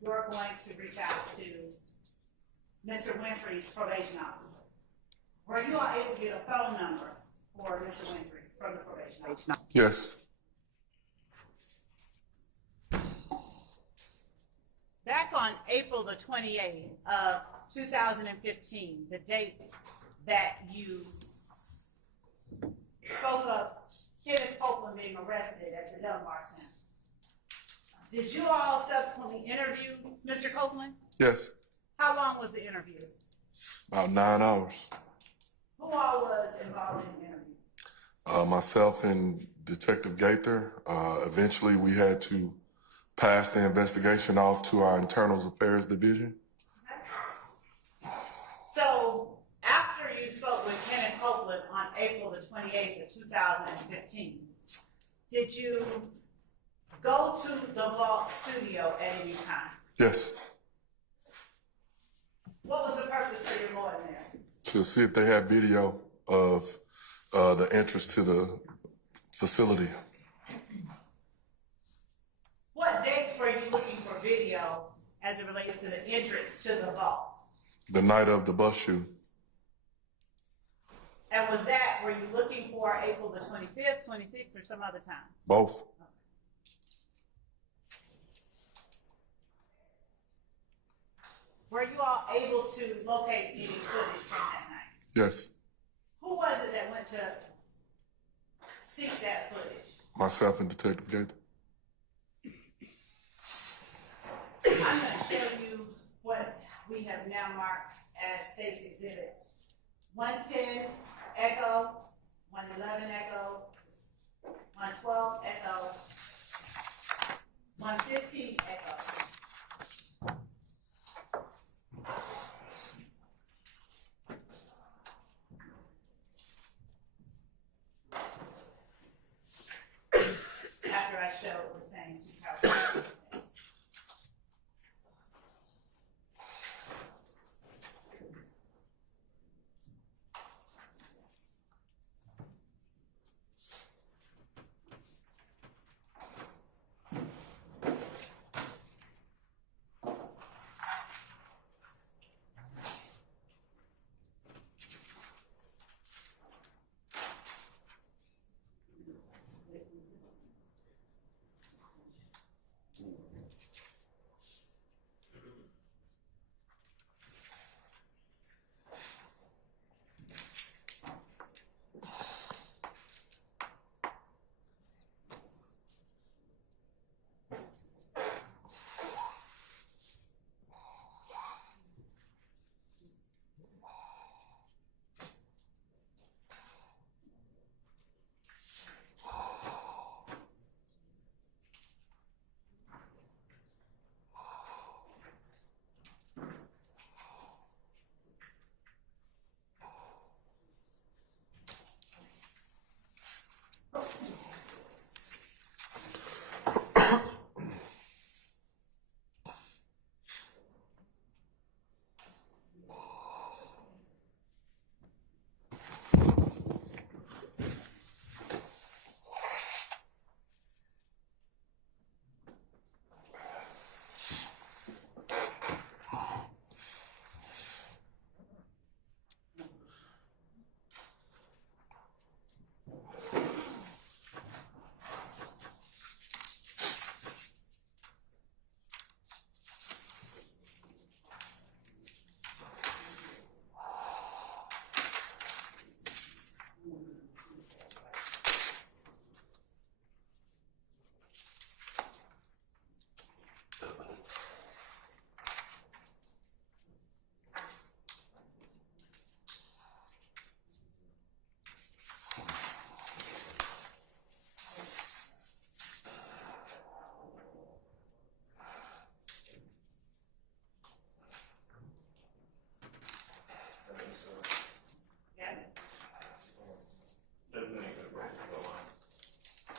you're going to reach out to Mr. Winfrey's probation officer. Were you all able to get a phone number for Mr. Winfrey from the probation officer? Yes. Back on April the 28th of 2015, the date that you spoke of Kenneth Copeland being arrested at the Delmar Center, did you all subsequently interview Mr. Copeland? Yes. How long was the interview? About 9 hours. Who all was involved in the interview? Myself and Detective Gaither. Eventually, we had to pass the investigation off to our Internal Affairs Division. So, after you spoke with Kenneth Copeland on April the 28th of 2015, did you go to the Vault studio at any time? Yes. What was the purpose for your going there? To see if they had video of the entrance to the facility. What dates were you looking for video as it relates to the entrance to the vault? The night of the bus shooting. And was that, were you looking for April the 25th, 26th, or some other time? Both. Were you all able to locate any footage from that night? Yes. Who was it that went to seek that footage? Myself and Detective Gaither. I'm going to show you what we have now marked as state's exhibits. 110 Echo, 111 Echo, 112 Echo, 115 Echo. After I show the same two couches.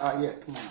Yeah, come on.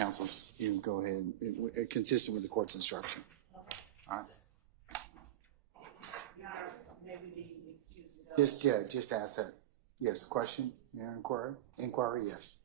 counsel, you go ahead, consistent with the court's instruction. All right. Just ask that. Yes, question, yeah, inquiry? Inquiry, yes.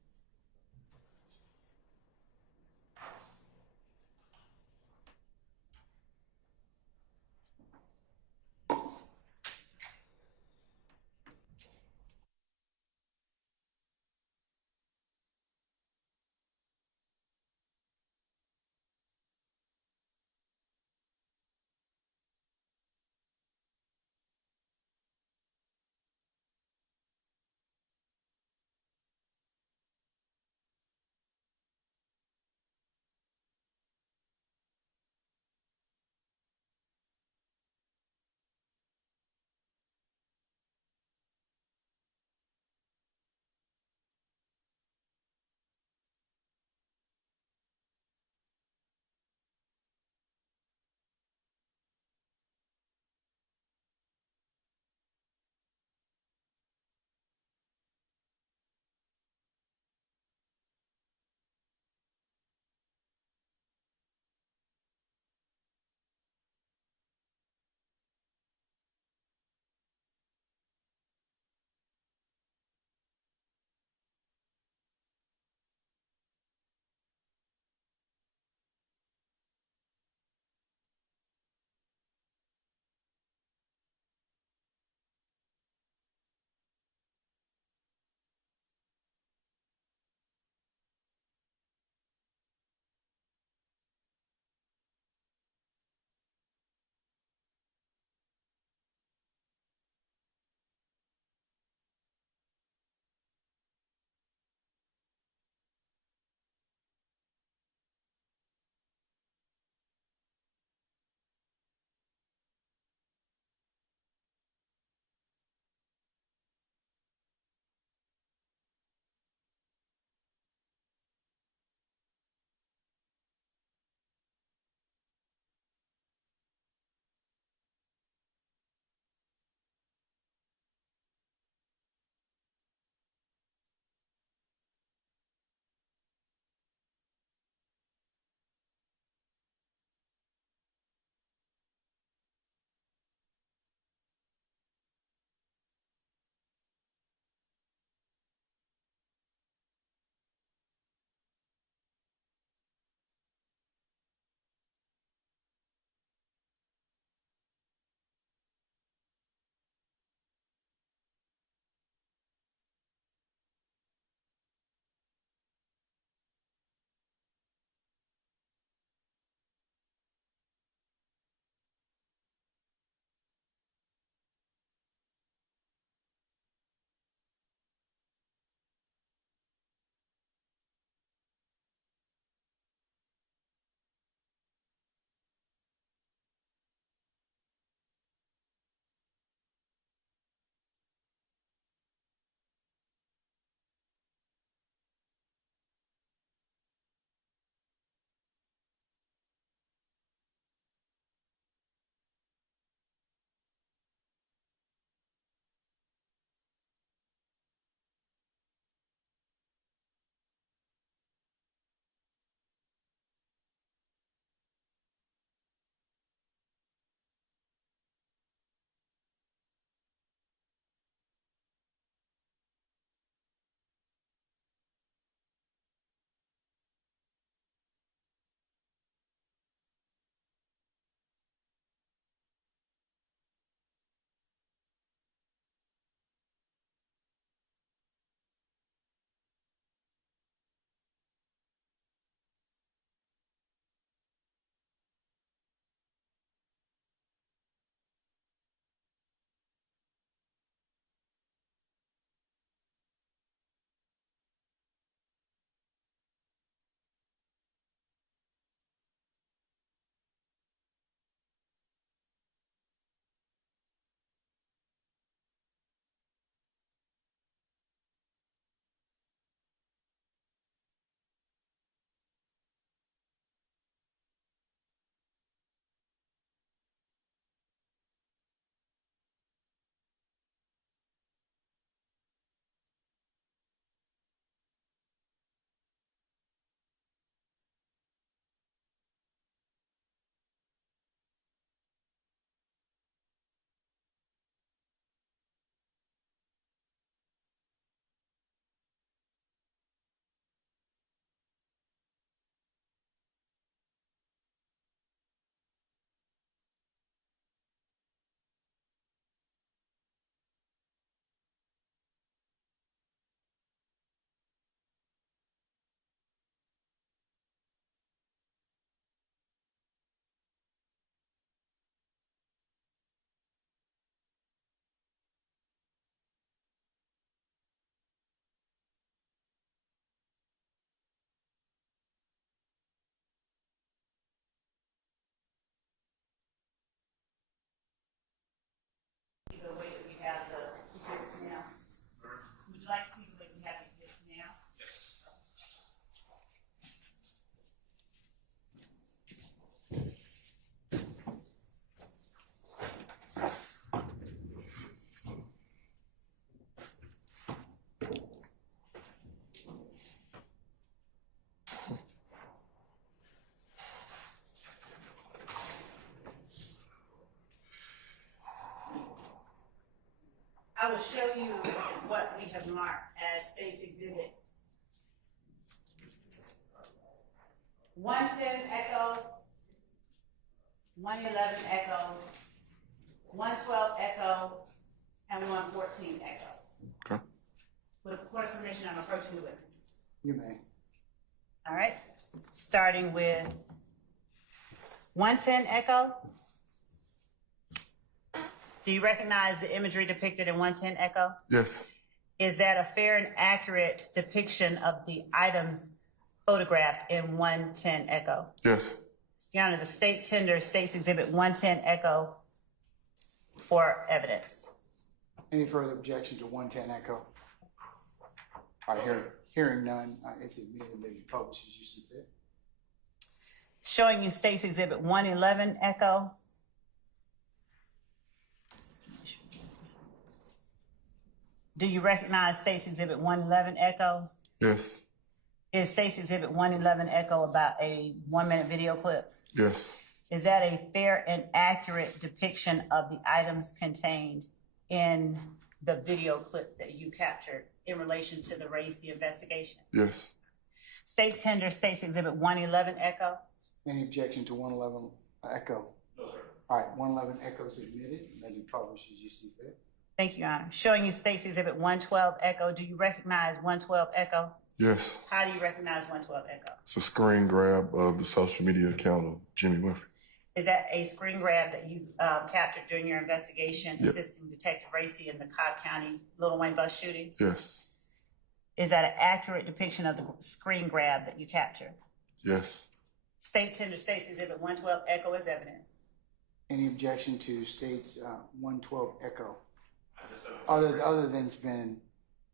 will show you what we have marked as state's exhibits. 110 Echo, 111 Echo, 112 Echo, and 114 Echo. Okay. With the court's permission, I'm approaching the witness. You may. All right, starting with 110 Echo. Do you recognize the imagery depicted in 110 Echo? Yes. Is that a fair and accurate depiction of the items photographed in 110 Echo? Yes. Your Honor, the state tender states exhibit 110 Echo for evidence. Any further objection to 110 Echo? All right, hearing none, it's admitted and may be published as you see fit. Showing you states exhibit 111 Echo. Do you recognize states exhibit 111 Echo? Yes. Is states exhibit 111 Echo about a 1-minute video clip? Yes. Is that a fair and accurate depiction of the items contained in the video clip that you captured in relation to the RICO investigation? Yes. State tender states exhibit 111 Echo. Any objection to 111 Echo? No, sir. All right, 111 Echo is admitted and may be published as you see fit. Thank you, Your Honor. Showing you states exhibit 112 Echo. Do you recognize 112 Echo? Yes. How do you recognize 112 Echo? It's a screen grab of the social media account of Jimmy Winfrey. Is that a screen grab that you captured during your investigation, Yep. assisting Detective Racy in the Cobb County Little Wayne bus shooting? Yes. Is that an accurate depiction of the screen grab that you captured? Yes. State tender states exhibit 112 Echo as evidence. Any objection to states 112 Echo? I just said, Other than it's been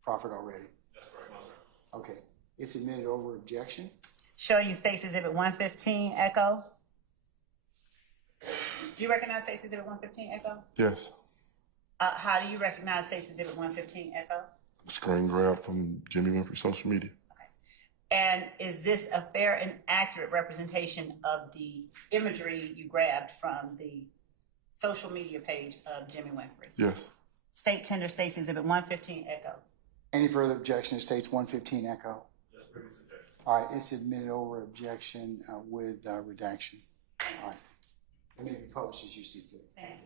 proffered already? that's correct, no, sir. Okay, it's admitted over objection. Showing you states exhibit 115 Echo. Do you recognize states exhibit 115 Echo? Yes. How do you recognize states exhibit 115 Echo? Screen grab from Jimmy Winfrey social media. And is this a fair and accurate representation of the imagery you grabbed from the social media page of Jimmy Winfrey? Yes. State tender states exhibit 115 Echo. Any further objection to states 115 Echo? Just previous objection. All right, it's admitted over objection with redaction. All right, it may be published as you see fit. Thank you.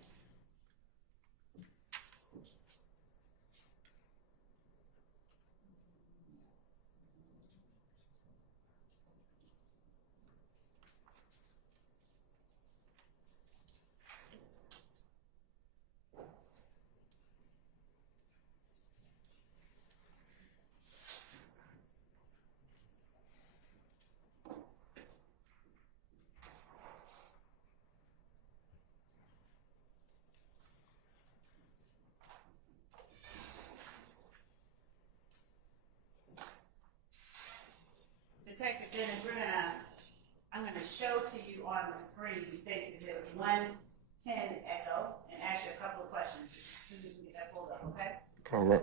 Detective Dennis, I'm gonna show to you on the screen states exhibit 110 Echo and ask you a couple of questions as soon as we get that pulled up, okay? All right.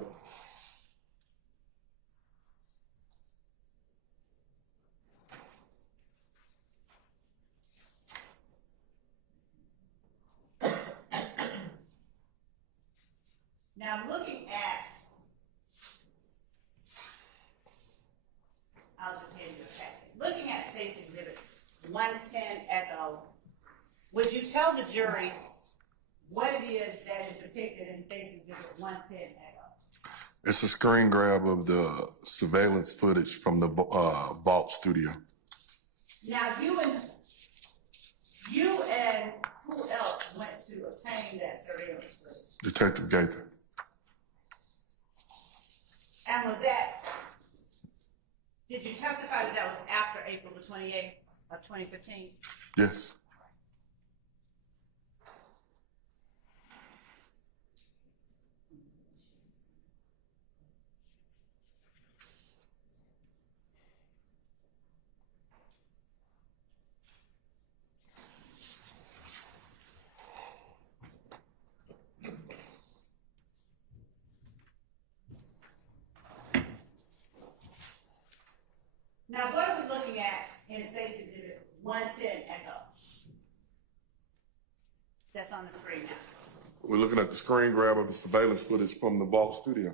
Now, looking at, I'll just hand you a packet. Looking at state's exhibit 110 Echo, would you tell the jury what it is that is depicted in state's exhibit 110 Echo? It's a screen grab of the surveillance footage from the Vault studio. Now, you and who else went to obtain that surveillance footage? Detective Gaither. And was that, did you testify that that was after April the 28th of 2015? Yes. Now, what are we looking at in State's Exhibit 110 Echo? That's on the screen now. We're looking at the screen grab of the surveillance footage from the vault studio.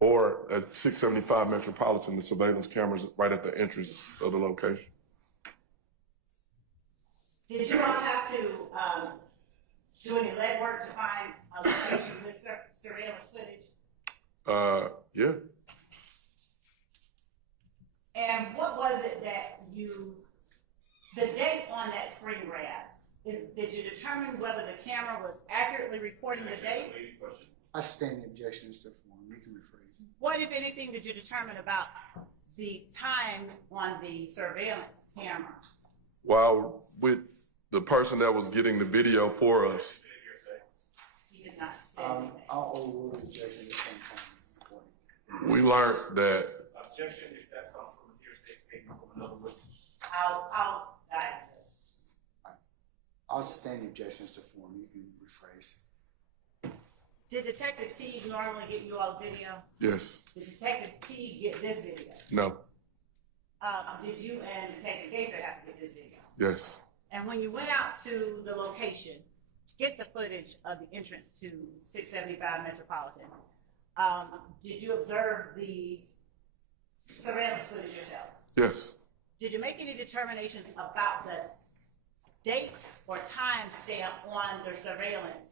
Or at 675 Metropolitan, the surveillance cameras right at the entrance of the location. Did you all have to do any legwork to find a location with surveillance footage? Yeah. And what was it that the date on that screen grab, did you determine whether the camera was accurately recording the date? I stand the objection to the form. You can rephrase. What, if anything, did you determine about the time on the surveillance camera? While with the person that was getting the video for us, He did not say anything. I'll overrule the objection at the same time. we learned that Objection if that comes from a hearsay statement from another witness. I'll guide you. I'll stand the objections to form. You can rephrase. Did Detective T normally get you all's video? yes, Did Detective T get this video? no, Did you and Detective Gaither have to get this video? yes, And when you went out to the location to get the footage of the entrance to 675 Metropolitan, did you observe the surveillance footage yourself? yes, Did you make any determinations about the date or time stamp on the surveillance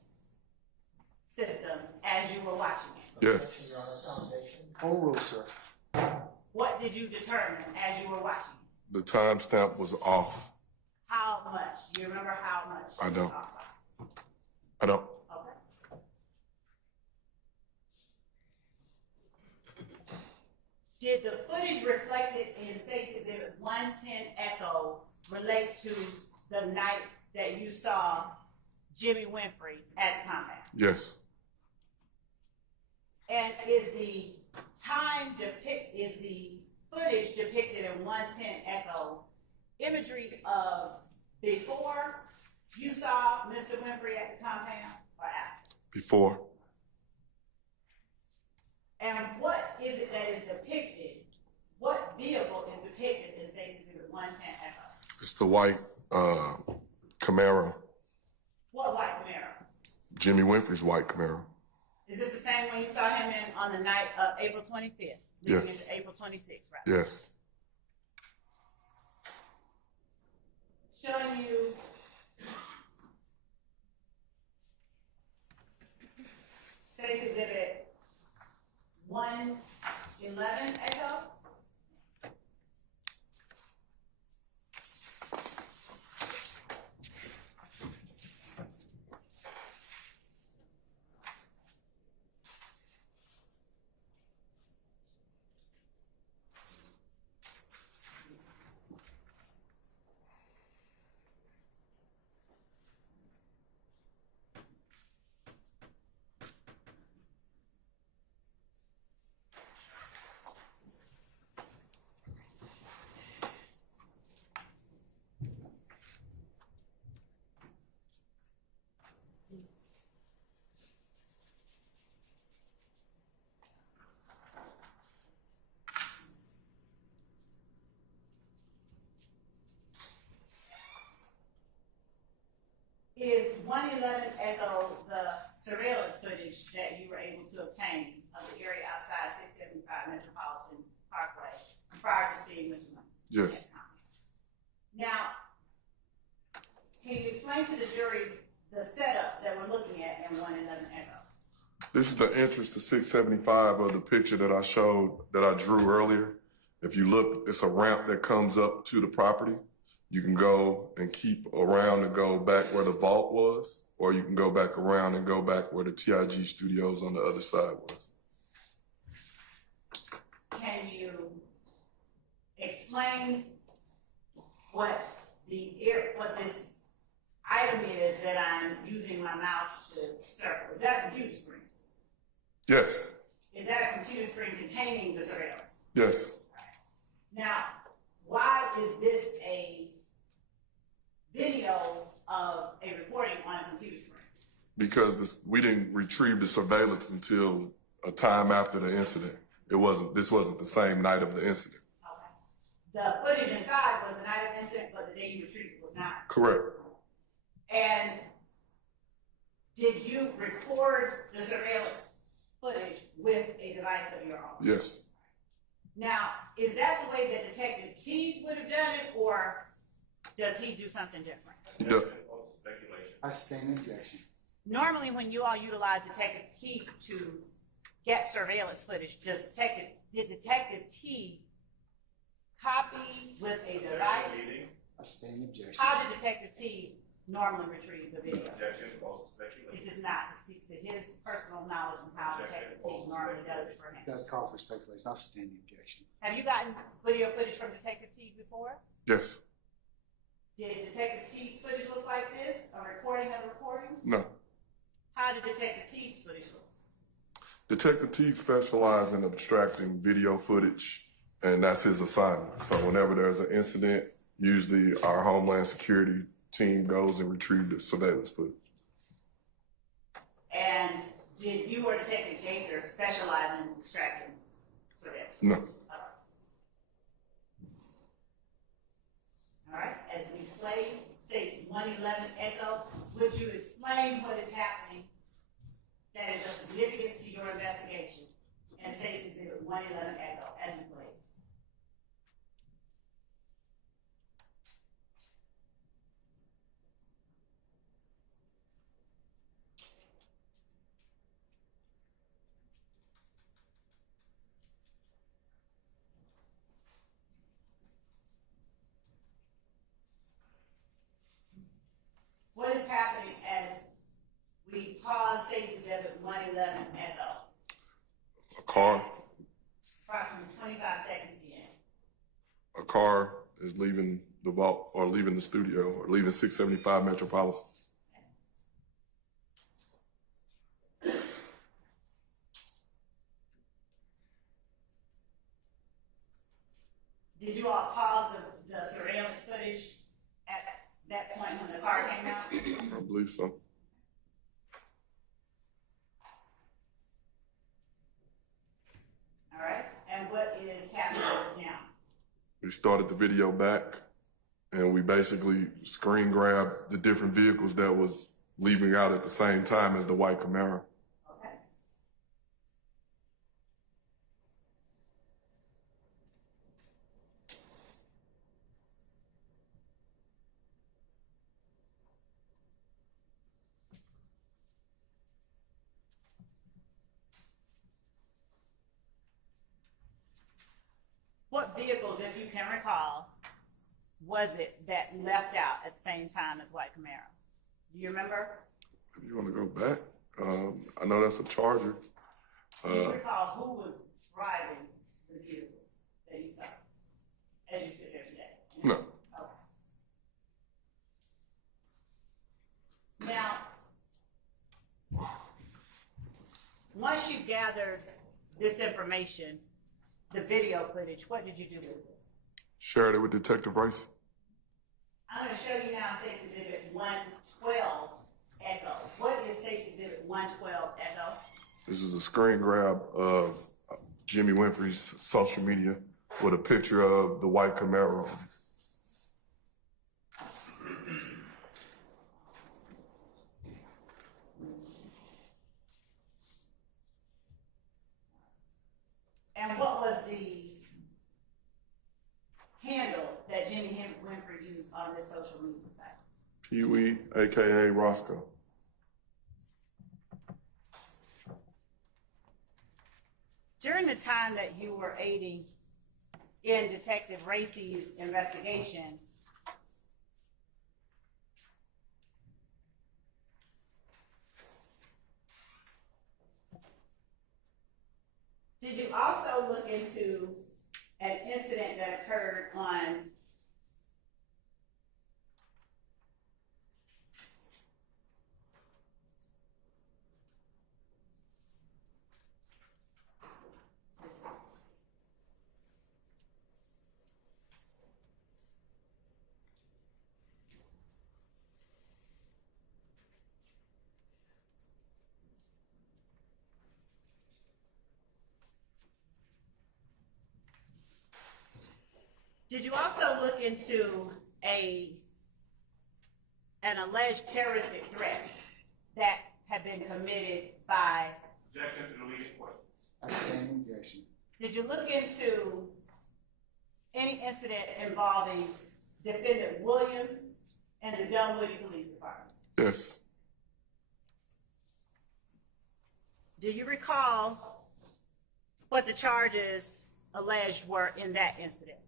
system as you were watching it? yes. Overrule, sir. What did you determine as you were watching it? The timestamp was off. How much? Do you remember how much? I you don't. saw? I don't. Okay. Did the footage reflected in State's Exhibit 110 Echo relate to the night that you saw Jimmy Winfrey at the compound? Yes, And is the footage depicted in 110 Echo imagery of before you saw Mr. Winfrey at the compound or after? before. And what is it that is depicted? What vehicle is depicted in State's Exhibit 110 Echo? It's the white Camaro. What white Camaro? Jimmy Winfrey's white Camaro. Is this the same one you saw him in on the night of April 25th? Leading Yes. into April 26th, right? Yes, Showing you State's Exhibit 111 Echo. Is 111 Echo the surveillance footage that you were able to obtain of the area outside 675 Metropolitan Parkway prior to seeing Mr. Winfrey? yes. Now, can you explain to the jury the setup that we're looking at in 111 Echo? This is the entrance to 675 of the picture that I showed, that I drew earlier. If you look, it's a ramp that comes up to the property. You can go and keep around and go back where the vault was, or you can go back around and go back where the TIG studios on the other side was. Can you explain what this item is that I'm using my mouse to circle? Is that a computer screen? Yes, Is that a computer screen containing the surveillance? yes. Now, why is this a video of a recording on a computer screen? Because we didn't retrieve the surveillance until a time after the incident. This wasn't the same night of the incident. Okay. The footage inside was the night of the incident, but the day you retrieved it was not. Correct. And Did you record the surveillance footage with a device of your own? Yes. Now, is that the way that Detective T would have done it, or does he do something different? He does. Speculation. I stand objection. Normally, when you all utilize Detective T to get surveillance footage, did Detective T copy with a device? I stand objection. How did Detective T normally retrieve the video? Objection, also speculation. It does not. It speaks to his personal knowledge and how Detective T normally does it for him. That's called for speculation. I'll stand the objection. Have you gotten video footage from Detective T before? Yes. Did Detective T's footage look like this? A recording of the recording? No. How did Detective T's footage look? Detective T specializes in abstracting video footage, and that's his assignment. So whenever there's an incident, usually our Homeland Security team goes and retrieves the surveillance footage. And did you or Detective Gaither specialize in extracting surveillance? No. All right, as we play Stacy 111 Echo, would you explain what is happening that is of significance to your investigation? And Stacy Exhibit 111 Echo, as we play. What is happening as we pause Stacy Exhibit 111 Echo? A car. Approximately 25 seconds in. A car is leaving the vault or leaving the studio or leaving 675 Metropolitan. Did you all pause the surveillance footage at that point when the car came out? I believe so. All right, and what is happening now? We started the video back, and we basically screen grabbed the different vehicles that was leaving out at the same time as the white Camaro. Okay. What vehicles, if you can recall, was it that left out at the same time as white Camaro? Do you remember? If you want to go back, I know that's a Charger. Do you recall who was driving the vehicles that you saw as you sit there today? No. Okay. Now, once you gathered this information, the video footage, what did you do with it? Shared it with Detective Rice. I'm going to show you now State's Exhibit 112 Echo. What is State's Exhibit 112 Echo? This is a screen grab of Jimmy Winfrey's social media with a picture of the white Camaro. And what was the handle that Jimmy Winfrey used on this social media site? Pee-wee, a.k.a. Roscoe. During the time that you were aiding in Detective Racy's investigation, did you also look into an incident that occurred on Did you also look into an alleged terroristic threats that have been committed by, Objection to the leading question. I stand in objection. did you look into any incident involving Defendant Williams and the Dunwoody Police Department? Yes. Do you recall what the charges alleged were in that incident?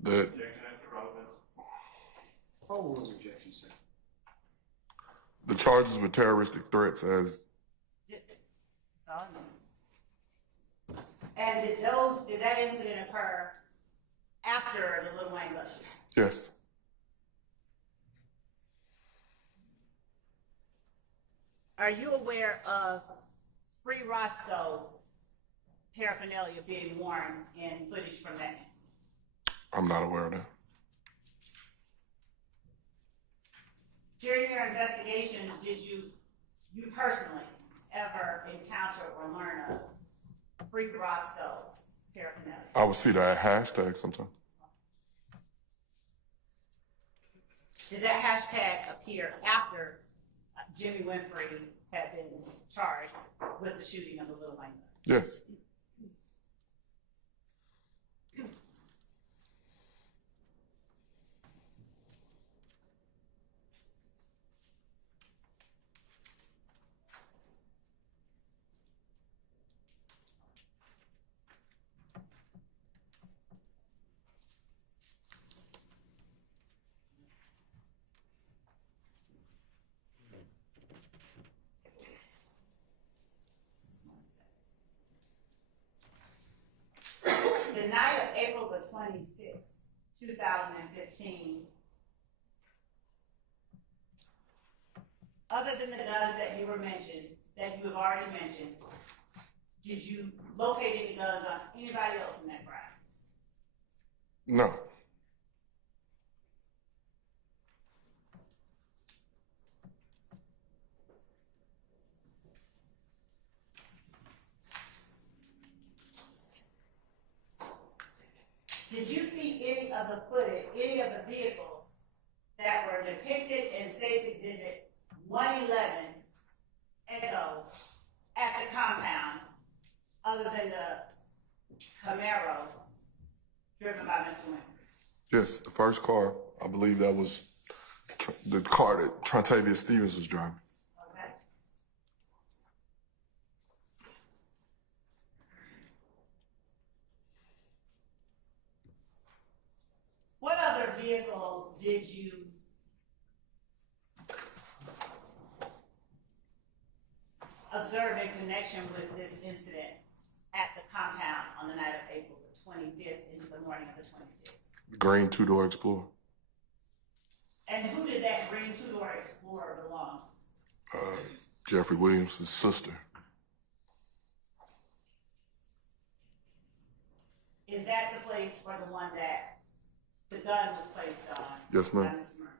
The Objection as to relevance. Overruled objection, sir. the charges were terroristic threats as And did that incident occur after the Lil Wayne bus shooting? yes. Are you aware of Free Roscoe paraphernalia being worn in footage from that incident? I'm not aware of that. During your investigation, did you personally ever encounter or learn of Free Roscoe paraphernalia? I would see that hashtag sometime. Did that hashtag appear after Jimmy Winfrey had been charged with the shooting of the Lil Wayne bus? Yes. The night of April the 26th, 2015, other than the guns that you have already mentioned, did you locate any guns on anybody else in that crowd? No. Did you see any of the footage, any of the vehicles that were depicted in State's Exhibit 111 Echo at the compound, other than the Camaro driven by Mr. Winfrey? Yes, the first car, I believe that was the car that Trontavious Stevens was driving. Okay. What other vehicles did you observe in connection with this incident at the compound on the night of April the 25th into the morning of the 26th? Green two-door Explorer. And who did that green two-door Explorer belong to? Jeffery Williams' sister. Is that the place or the one that the gun was placed on? Yes, ma'am. By Mr. Murphy?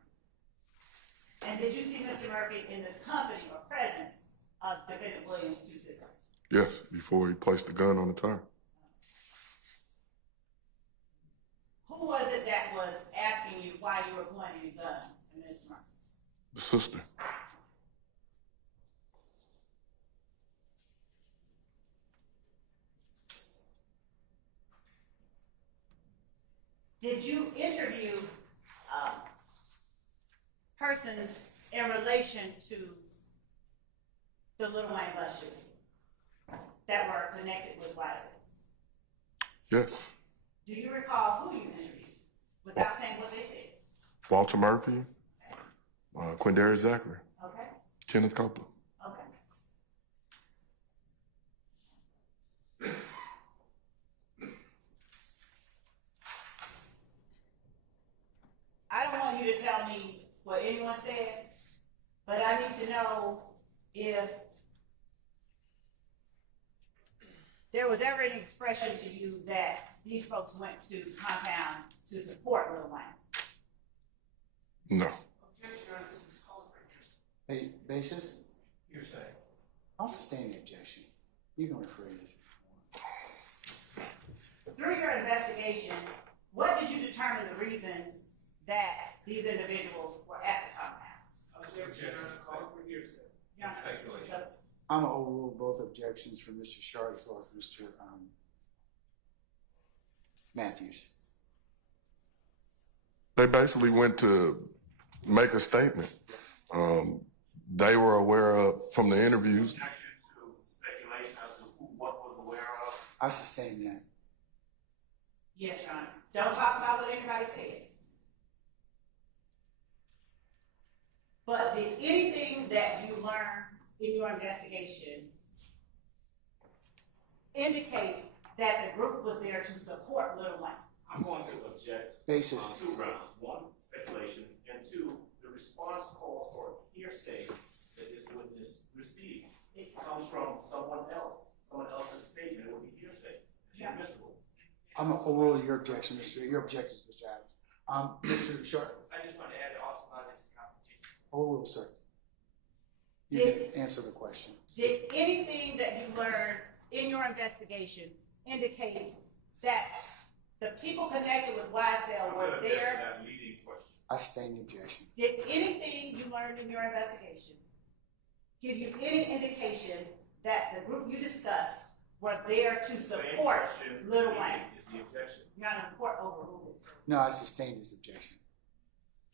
And did you see Mr. Murphy in the company or presence of Defendant Williams' two sisters? Yes, before he placed the gun on the tire. Who was it that was asking you why you were pointing a gun at Mr. Murphy? The sister. Did you interview persons in relation to the Lil Wayne bus shooting that were connected with YSL? Yes. Do you recall who you interviewed without saying what they said? Walter Murphy, Quindarius Zachary, Okay, Kenneth Copeland. okay. I don't want you to tell me what anyone said, but I need to know if there was ever any expression to you that these folks went to compound to support Lil Wayne. No. Objection, Your Honor, this is called for hearsay. Basis? Hearsay. I'll sustain the objection. You can rephrase it. Through your investigation, what did you determine the reason that these individuals were at the compound? Objection, Your Honor, called for hearsay. Your Honor, Speculation. I'm gonna overrule both objections from Mr. Sharp as well as Mr. Matthews. They basically went to make a statement. They were aware of, from the interviews. Objection to speculation as to who, what was aware of. I sustain that. yes, Your Honor. Don't talk about what anybody said. But did anything that you learned in your investigation indicate that the group was there to support Lil Wayne? I'm going to object Basis. on two grounds. One, speculation, and two, the response calls for hearsay that this witness received. It comes from someone else's statement. It would be hearsay, inadmissible. I'm gonna overrule your objection, your objections, Mr. Adams. Mr. Sharp, I just wanted to add also about this confrontation. overrule, sir. You Did- can answer the question. Did anything that you learned in your investigation indicate that the people connected with YSL I'm were going to object to there? that leading question. I sustain the objection. Did anything you learned in your investigation give you any indication that the group you discussed were there to support Lil Wayne? Is the objection. Your Honor, the court overruled it. No, I sustain this objection.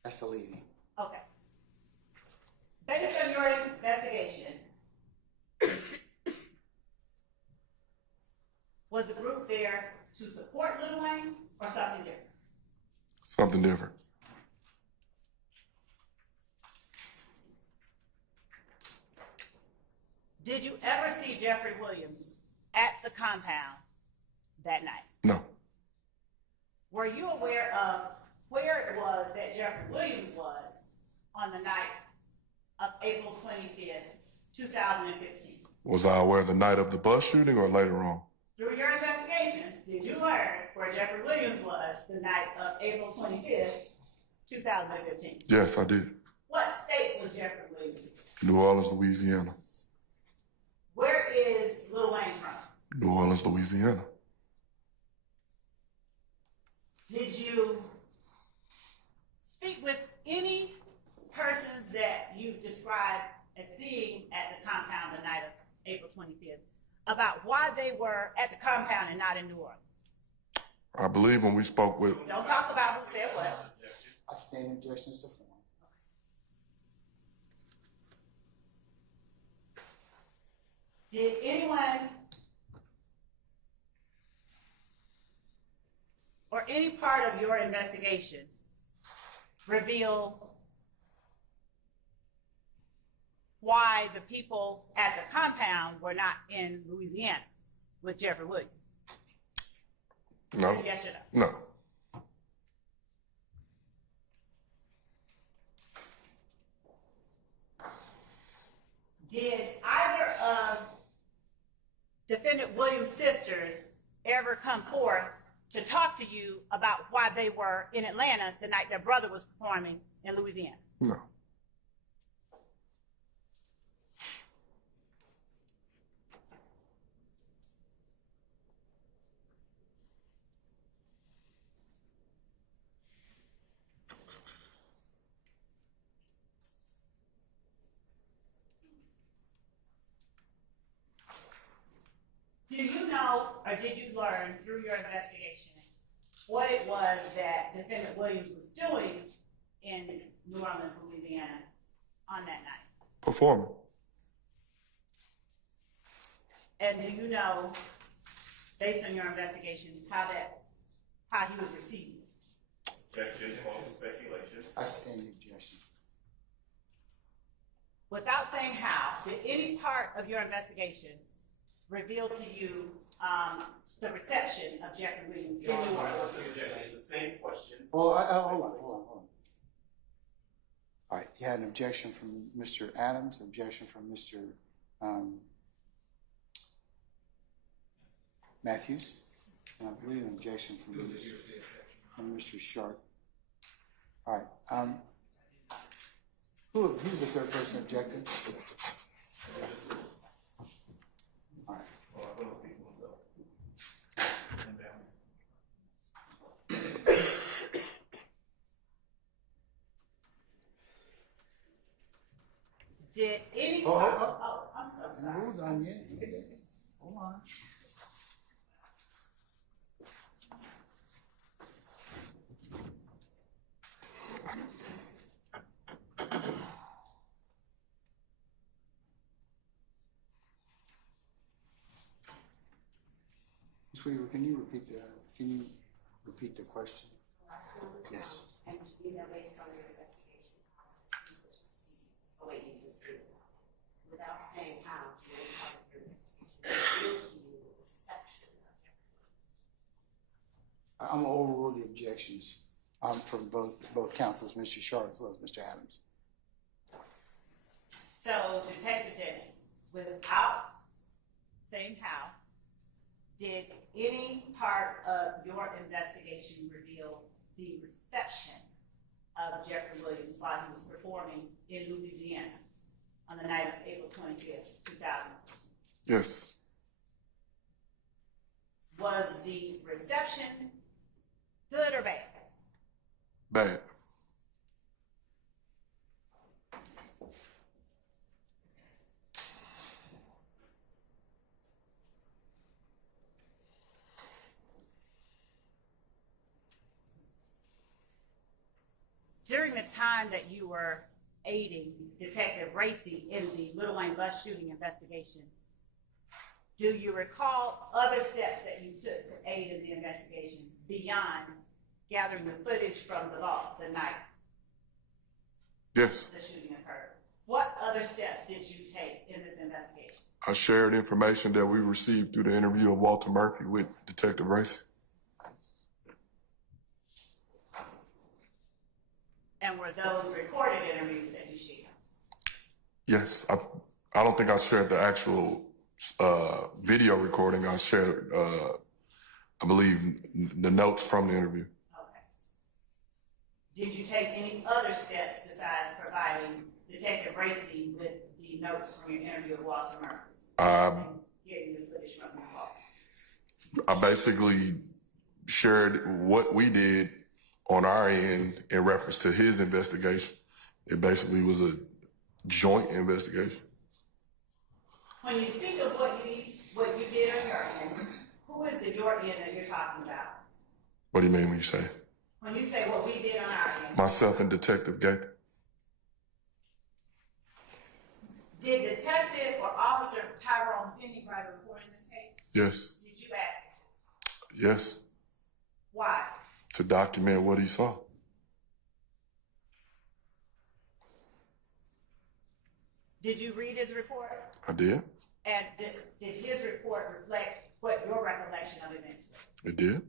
That's the leading. Okay. Based on your investigation, was the group there to support Lil Wayne or something different? Something different. Did you ever see Jeffery Williams at the compound that night? No. Were you aware of where it was that Jeffery Williams was on the night of April 25th, 2015? Was I aware the night of the bus shooting or later on? Through your investigation, did you learn where Jeffery Williams was the night of April 25th, 2015? Yes, I did. What state was Jeffery Williams in? New Orleans, Louisiana. Where is Lil Wayne from? New Orleans, Louisiana. Did you speak with any persons that you described as seeing at the compound the night of April 25th about why they were at the compound and not in New Orleans? I believe when we spoke with, Don't talk about who said what. I sustain the objection as a form. Did anyone or any part of your investigation reveal why the people at the compound were not in Louisiana with Jeffery Williams? no, Yes or no? no. Did either of Defendant Williams' sisters ever come forth to talk to you about why they were in Atlanta the night their brother was performing in Louisiana? No. Do you know, or did you learn through your investigation what it was that Defendant Williams was doing in New Orleans, Louisiana on that night? Performing. And do you know, based on your investigation, how he was received? Objection, calls for speculation. I sustain the objection. Without saying how, did any part of your investigation reveal to you the reception of Jeffery Williams in New Orleans? It's the same question. Well, hold on. All right, you had an objection from Mr. Adams, objection from Mr. Matthews, and I believe an objection from Mr. Sharp. All right, who's the third person objecting? All right. Well, I'm going to speak for myself. Did any Oh, part, oh, oh, I'm so sorry. Hold on, yeah. Hold on. Ms. Weaver, can you repeat the question? Yes. And, based on your investigation, how he was received, he was received, without saying how, any part of your investigation revealed to you the reception of Jeffery Williams. I'm gonna overrule the objections from both counsels, Mr. Sharp as well as Mr. Adams. So, Detective Dennis, without saying how, did any part of your investigation reveal the reception of Jeffery Williams while he was performing in Louisiana on the night of April 25th, 2000? Yes. Was the reception good or bad? Bad. During the time that you were aiding Detective Racy in the Lil Wayne bus shooting investigation, do you recall other steps that you took to aid in the investigation beyond gathering the footage from the night Yes. the shooting occurred? What other steps did you take in this investigation? I shared information that we received through the interview of Walter Murphy with Detective Racy. And were those recorded interviews that you shared? Yes. I don't think I shared the actual video recording. I shared, I believe, the notes from the interview. Okay. Did you take any other steps besides providing Detective Racy with the notes from your interview with Walter Murphy? And getting the footage from the call? I basically shared what we did on our end in reference to his investigation. It basically was a joint investigation. When you speak of what you did on your end, who is the your end that you're talking about? What do you mean when you say? When you say what we did on our end. Myself and Detective Gator. Did Detective or Officer Tyrone Penny write a report in this case? Yes. Did you ask him to? Yes. Why? To document what he saw. Did you read his report? I did. And did his report reflect what your recollection of events was? It did.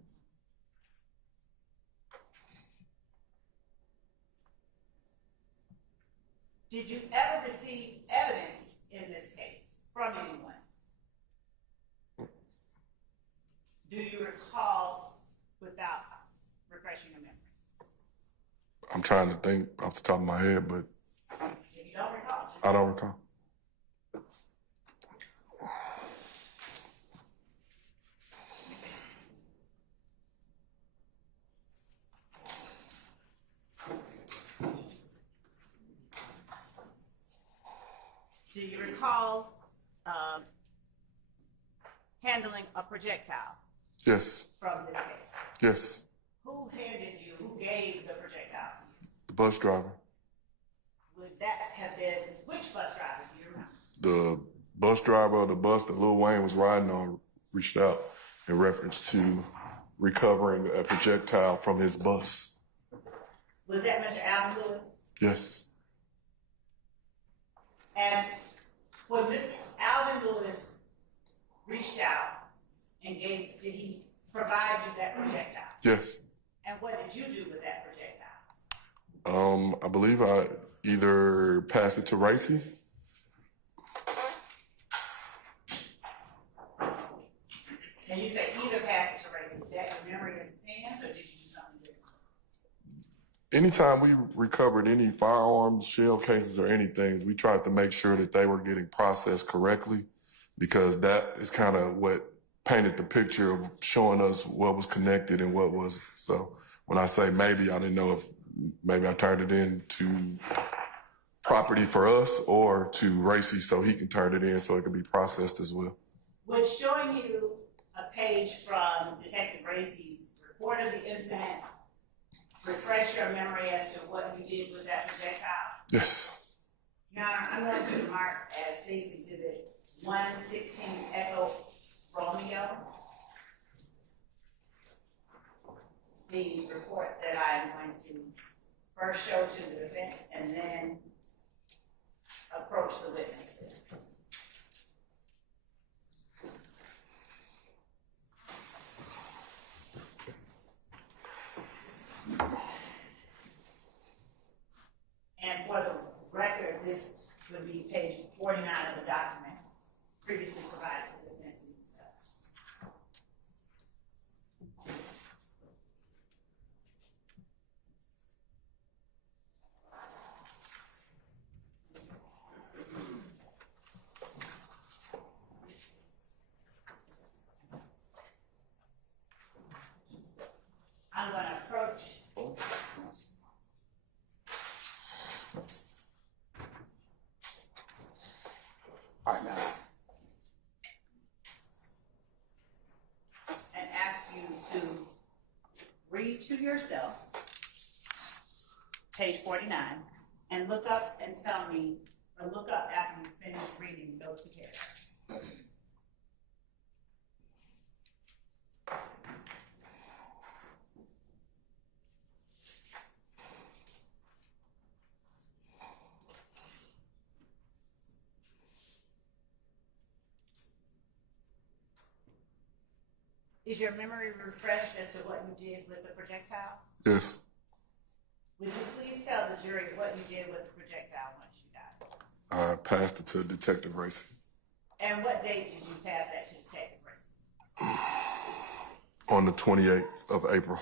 Did you ever receive evidence in this case from anyone? Do you recall without refreshing your memory? I'm trying to think off the top of my head, but If you don't recall, I don't recall. do you recall handling a projectile Yes. from this case? Yes. Who gave the projectile to you? The bus driver. Would that have been, which bus driver, do you remember? The bus driver of the bus that Lil Wayne was riding on reached out in reference to recovering a projectile from his bus. Was that Mr. Alvin Lewis? Yes. And when Mr. Alvin Lewis reached out and did he provide you that projectile? Yes. And what did you do with that projectile? I believe I either passed it to Racy. And you say either pass it to Racy. Is that your memory as it stands, or did you do something different? Anytime we recovered any firearms, shell cases, or anything, we tried to make sure that they were getting processed correctly, because that is kind of what painted the picture of showing us what was connected and what wasn't. So when I say maybe, I didn't know if maybe I turned it in property for us or to Racy so he can turn it in so it can be processed as well. Would showing you a page from Detective Racy's report of the incident refresh your memory as to what you did with that projectile? Yes. Your Honor, I'm going to mark as State's Exhibit 116 Echo Romeo the report that I'm going to first show to the defense and then approach the witness. And for the record, this would be page 49 of the document previously provided to the defense. I'm going to approach. All right, now. And ask you to read to yourself, page 49, and look up and tell me, or look up after you finish reading those two paragraphs. Is your memory refreshed as to what you did with the projectile? Yes. Would you please tell the jury what you did with the projectile once you got it? I passed it to Detective Racy. And what date did you pass that to Detective Racy? On the 28th of April.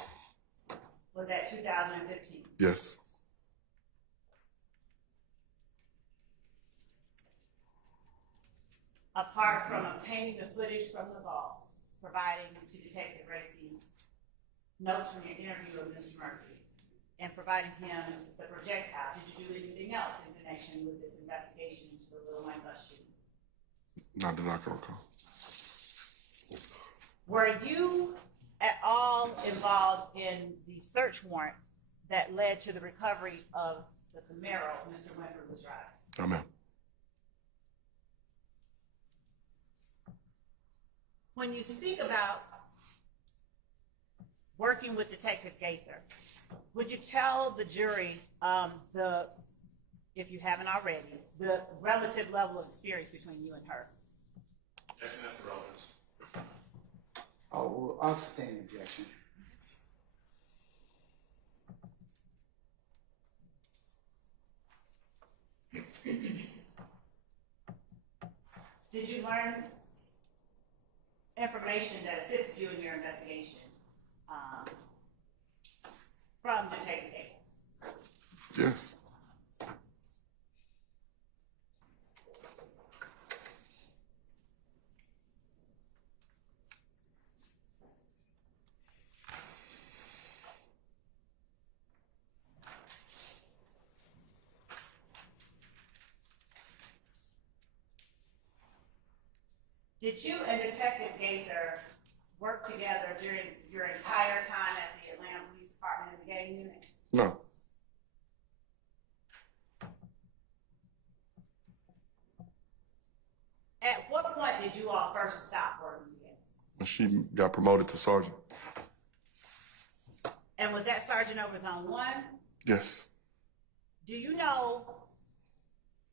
Was that 2015? Yes. Apart from obtaining the footage from the vault, providing to Detective Racy notes from your interview of Mr. Murphy, and providing him the projectile, did you do anything else in connection with this investigation into the Little White Bus shooting? Not that I can recall. Were you at all involved in the search warrant that led to the recovery of the Camaro Mr. Winford was driving? Amen. When you speak about working with Detective Gaither, would you tell the jury, if you haven't already, the relative level of experience between you and her? Objection after relevance. Oh, well, I'll sustain the objection. Did you learn information that assisted you in your investigation from Detective Gaither? Yes. Did you and Detective Gaither work together during your entire time at the Atlanta Police Department in the gang unit? No. At what point did you all first stop working together? When she got promoted to sergeant. And was that Sergeant over Zone 1? Yes. Do you know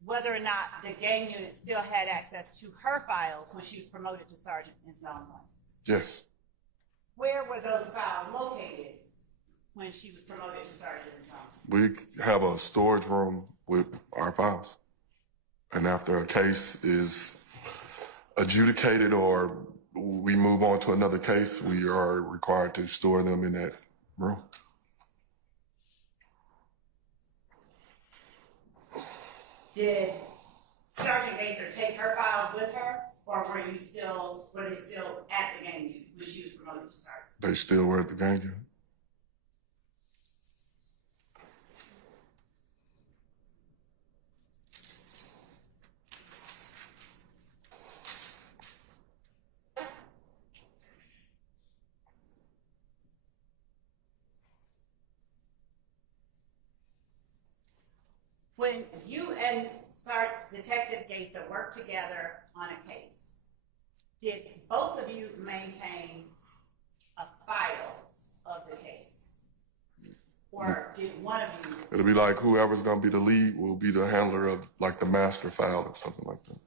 whether or not the gang unit still had access to her files when she was promoted to sergeant in Zone 1? Yes. Where were those files located when she was promoted to sergeant in Zone 1? We have a storage room with our files. And after a case is adjudicated or we move on to another case, we are required to store them in that room. Did Sergeant Gaither take her files with her, or were they still at the gang unit when she was promoted to sergeant? They still were at the gang unit. When you and Detective Gaither worked together on a case, did both of you maintain a file of the case? Or did one of you? It'll be like whoever's gonna be the lead will be the handler of like the master file or something like that.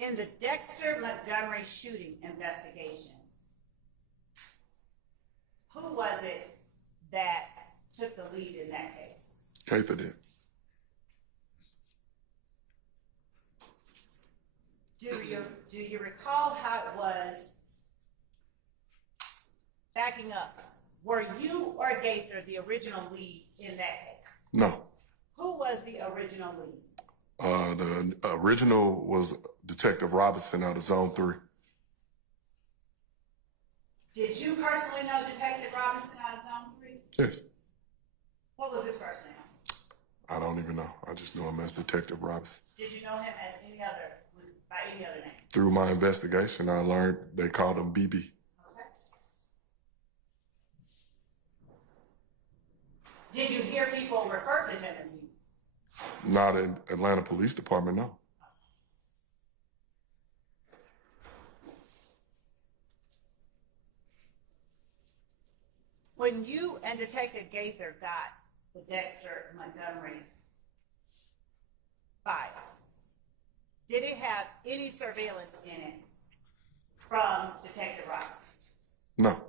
In the Dexter Montgomery shooting investigation, who was it that took the lead in that case? Gaither did. Do you recall how it was? Backing up, were you or Gaither the original lead in that case? No. Who was the original lead? The original was Detective Robinson out of Zone 3. Did you personally know Detective Robinson out of Zone 3? Yes. What was his first name? I don't even know. I just knew him as Detective Robinson. Did you know him as by any other name? Through my investigation, I learned they called him BB. Okay. Did you hear people refer to him as BB? Not in Atlanta Police Department, no. When you and Detective Gaither got the Dexter Montgomery file, did it have any surveillance in it from Detective Robinson? No.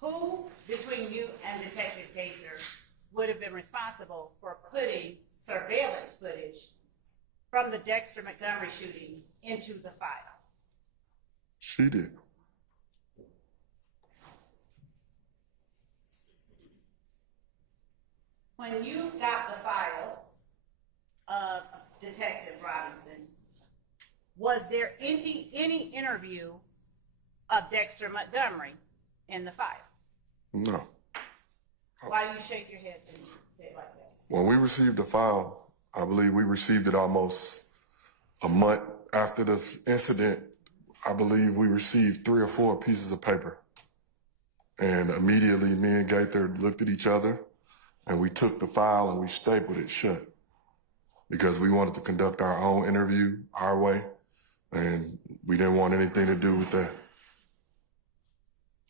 Who between you and Detective Gaither would have been responsible for putting surveillance footage from the Dexter Montgomery shooting into the file? She did. When you got the file of Detective Robinson, was there any interview of Dexter Montgomery in the file? No. Why do you shake your head and say it like that? When we received the file, I believe we received it almost a month after the incident. I believe we received 3 or 4 pieces of paper. And immediately me and Gaither looked at each other and we took the file and we stapled it shut because we wanted to conduct our own interview our way and we didn't want anything to do with that.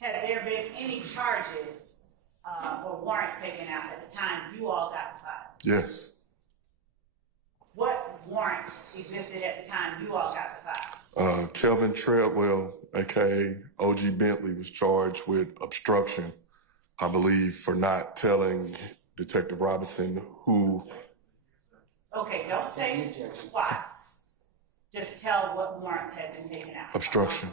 Had there been any charges or warrants taken out at the time you all got the file? Yes. What warrants existed at the time you all got the file? Kelvin Treadwell, aka OG Bentley, was charged with obstruction, I believe, for not telling Detective Robinson who. Okay, don't say why. Just tell what warrants had been taken out. Obstruction.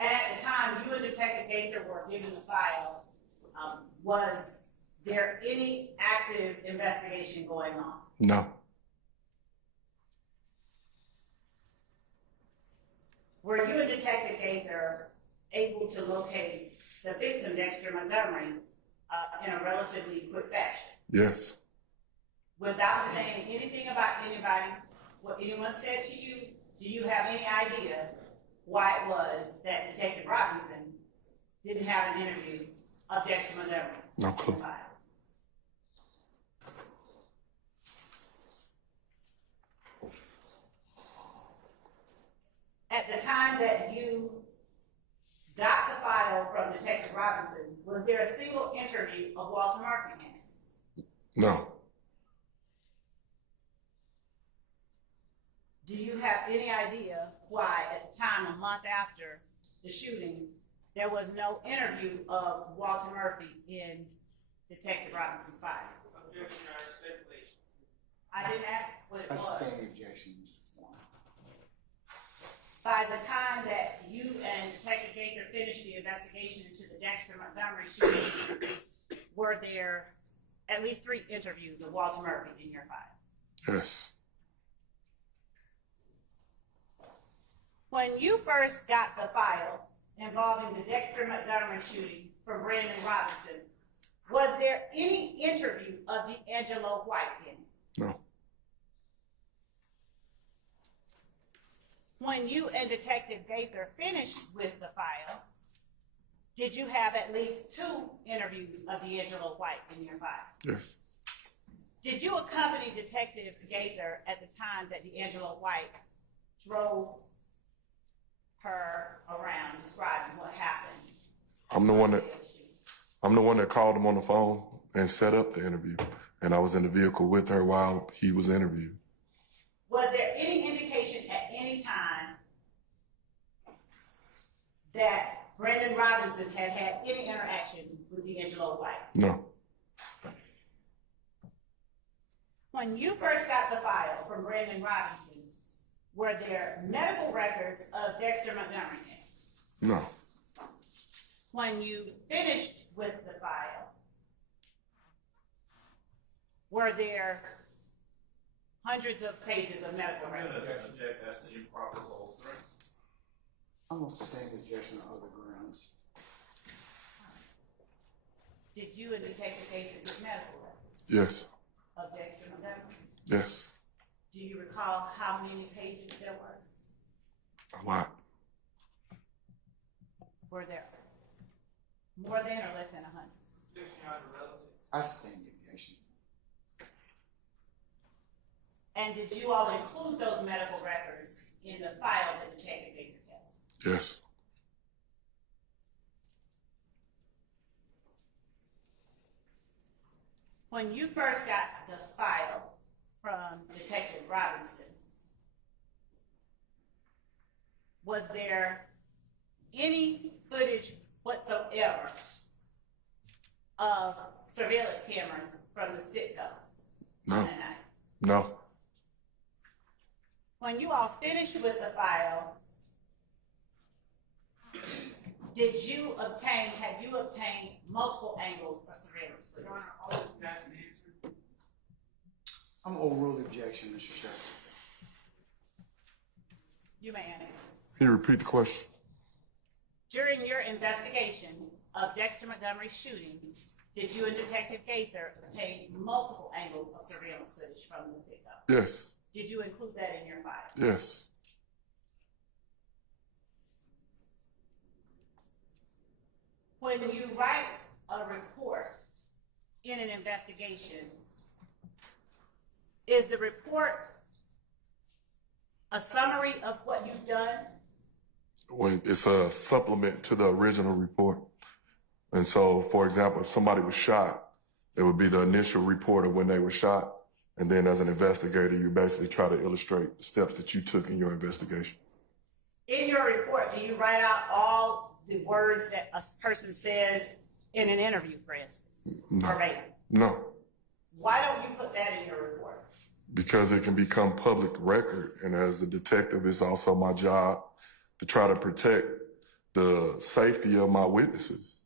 And at the time you and Detective Gaither were given the file, was there any active investigation going on? No. Were you and Detective Gaither able to locate the victim, Dexter Montgomery, in a relatively quick fashion? Yes. Without saying anything about anybody, what anyone said to you, do you have any idea why it was that Detective Robinson didn't have an interview of Dexter Montgomery? No clue. At the time that you got the file from Detective Robinson, was there a single interview of Walter Murphy in it? No. Do you have any idea why, at the time, a month after the shooting, there was no interview of Walter Murphy in Detective Robinson's file? Objection, Your Honor, speculation. I didn't ask what it That's was. standing objection, Mr. Warren. By the time that you and Detective Gaither finished the investigation into the Dexter Montgomery shooting, were there at least 3 interviews of Walter Murphy in your file? Yes. When you first got the file involving the Dexter Montgomery shooting from Brandon Robinson, was there any interview of D'Angelo White in it? No. When you and Detective Gaither finished with the file, did you have at least 2 interviews of D'Angelo White in your file? Yes. Did you accompany Detective Gaither at the time that D'Angelo White drove her around describing what happened? I'm the one that called him on the phone and set up the interview, and I was in the vehicle with her while he was interviewed. Was there any indication at any time that Brandon Robinson had had any interaction with D'Angelo White? No. When you first got the file from Brandon Robinson, were there medical records of Dexter Montgomery in it? No. When you finished with the file, were there hundreds of pages of medical I'm records? gonna object as to improper bolstering. I'm gonna sustain the objection on other grounds. Did you and Detective Gaither get medical records Yes. of Dexter Montgomery? Yes. Do you recall how many pages there were? A lot. Were there more than or less than 100? I sustain the objection. And did you all include those medical records in the file that Detective Gaither kept? Yes. When you first got the file from Detective Robinson, was there any footage whatsoever of surveillance cameras from the sit-go No. on that night? No. When you all finished with the file, have you obtained multiple angles of surveillance footage? I'm gonna overrule the objection, Mr. Sheriff. You may answer. Can you repeat the question? During your investigation of Dexter Montgomery's shooting, did you and Detective Gaither obtain multiple angles of surveillance footage from the sit-go? Yes. Did you include that in your file? Yes. When you write a report in an investigation, is the report a summary of what you've done? When it's a supplement to the original report. And so, for example, if somebody was shot, it would be the initial report of when they were shot. And then as an investigator, you basically try to illustrate the steps that you took in your investigation. In your report, do you write out all the words that a person says in an interview, for instance? No. Verbatim? No. Why don't you put that in your report? Because it can become public record. And as a detective, it's also my job to try to protect the safety of my witnesses.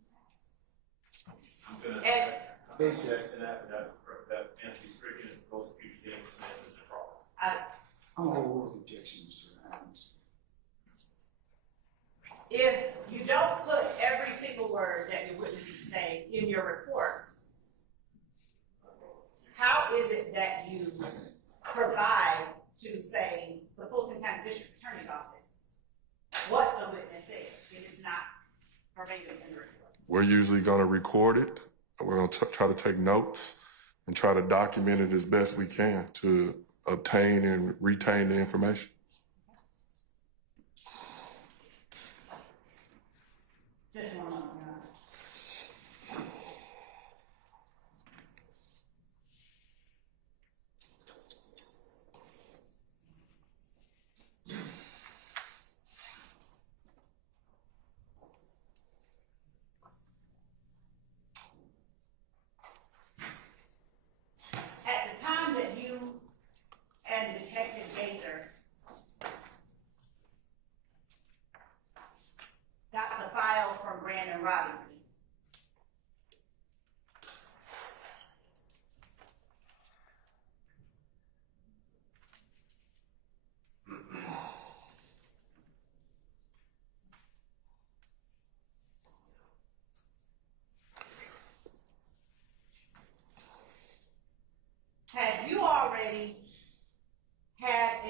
I'm gonna And- object to that answer is stricken as opposed to future dangerousness is improper. I'm gonna overrule the objection, Mr. Adams. If you don't put every single word that your witnesses say in your report, how is it that you provide to, say, the Fulton County District Attorney's Office what the witness said? It is not verbatim in the report. We're usually going to record it. We're going to try to take notes and try to document it as best we can to obtain and retain the information. Just one moment. At the time that you and Detective Gaither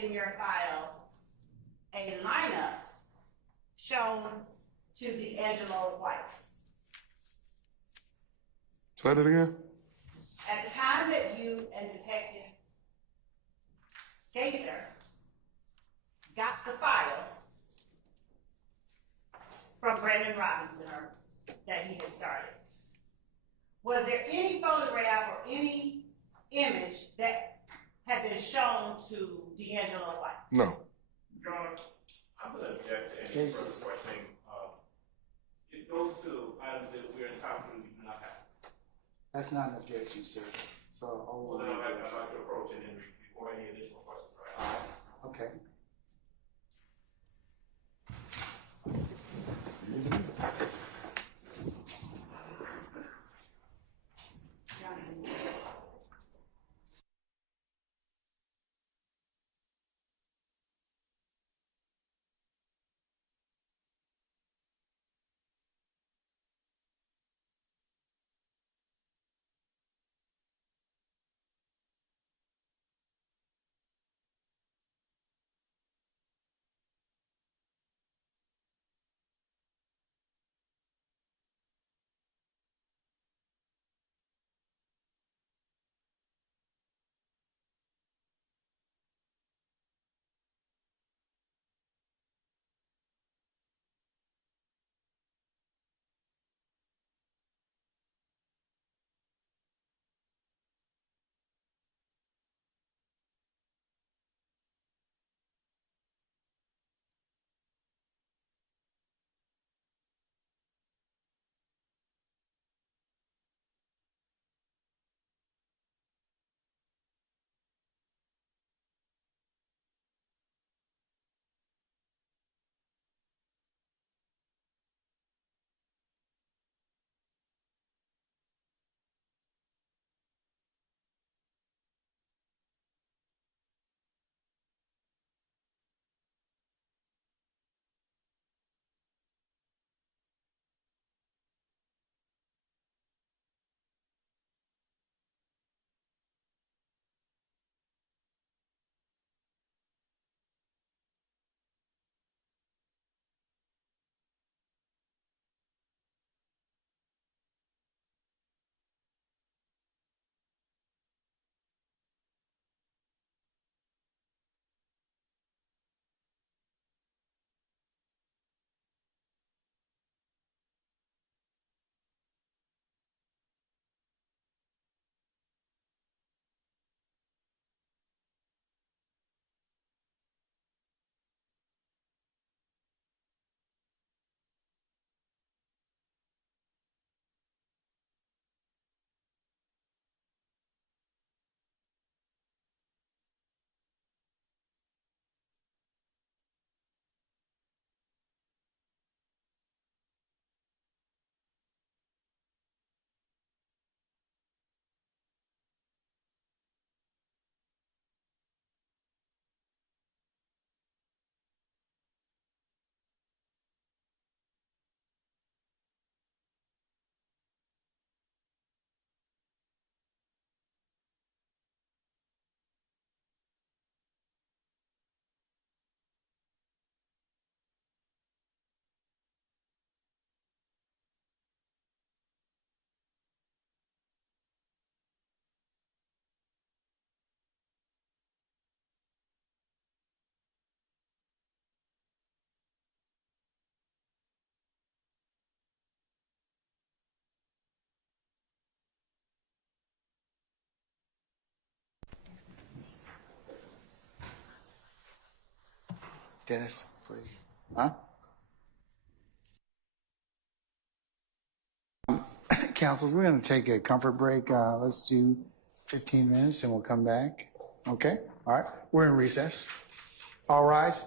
in your file a lineup shown to D'Angelo White. Say that again? At the time that you and Detective Gaither got the file from Brandon Robinson, or that he had started, was there any photograph or any image that had been shown to D'Angelo White? No. Your Honor, I'm going to object to any further questioning. It goes to items that we're entitled to, we do not have. That's not an objection, sir. So, Well, then I'd like to approach it and before any additional questions are asked. okay. Dennis, please. Huh? Councils, we're going to take a comfort break. Let's do 15 minutes and we'll come back. Okay? All right. We're in recess. All rise.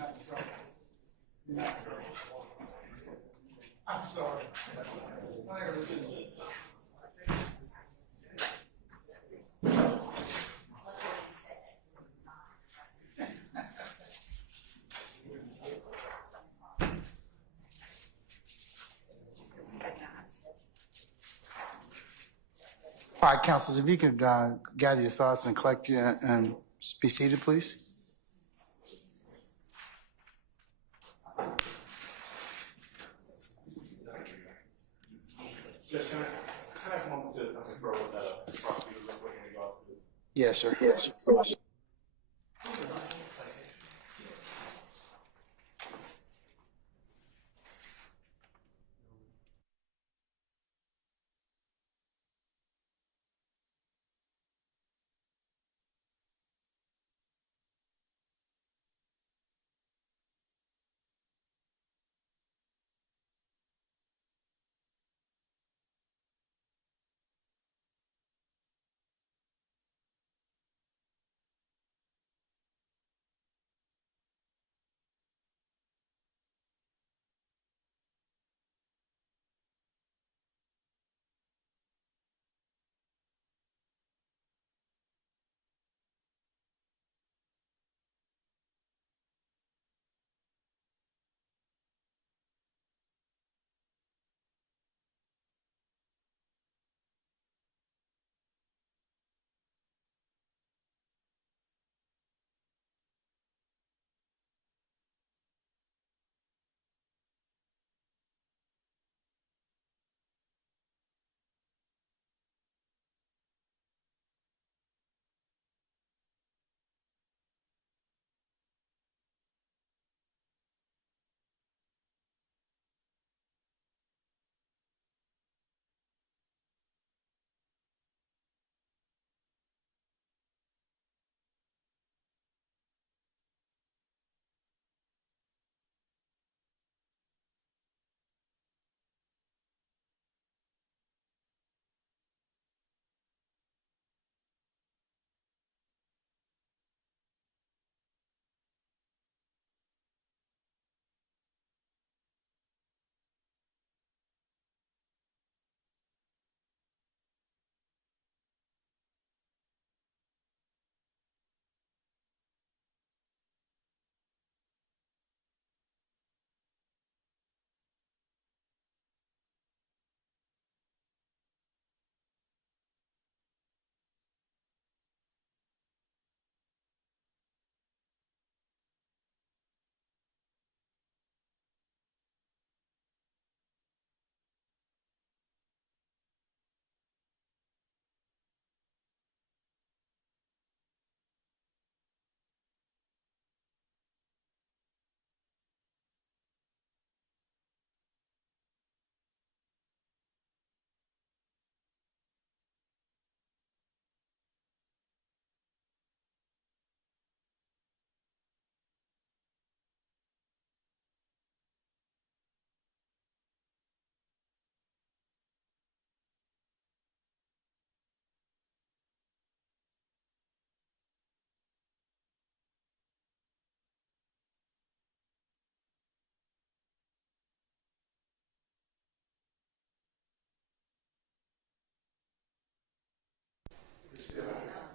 I'm sorry. All right, councilors, if you could gather your thoughts and collect and be seated, please. Just can I have a moment to confer with the prosecutor real quick in regards to Yes, sir.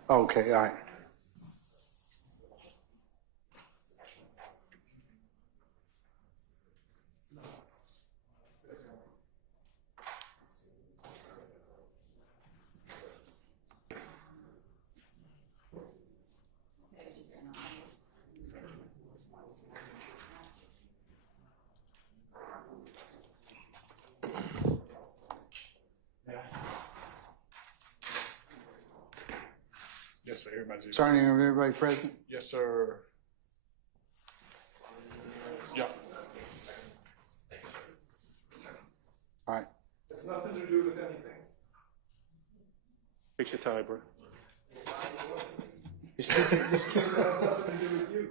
Okay, all right. Yes, sir. Everybody. Starting with everybody present? Yes, sir. Yeah. All right. It's nothing to do with anything. Fix your tie, bro. This kid This has nothing to do with you.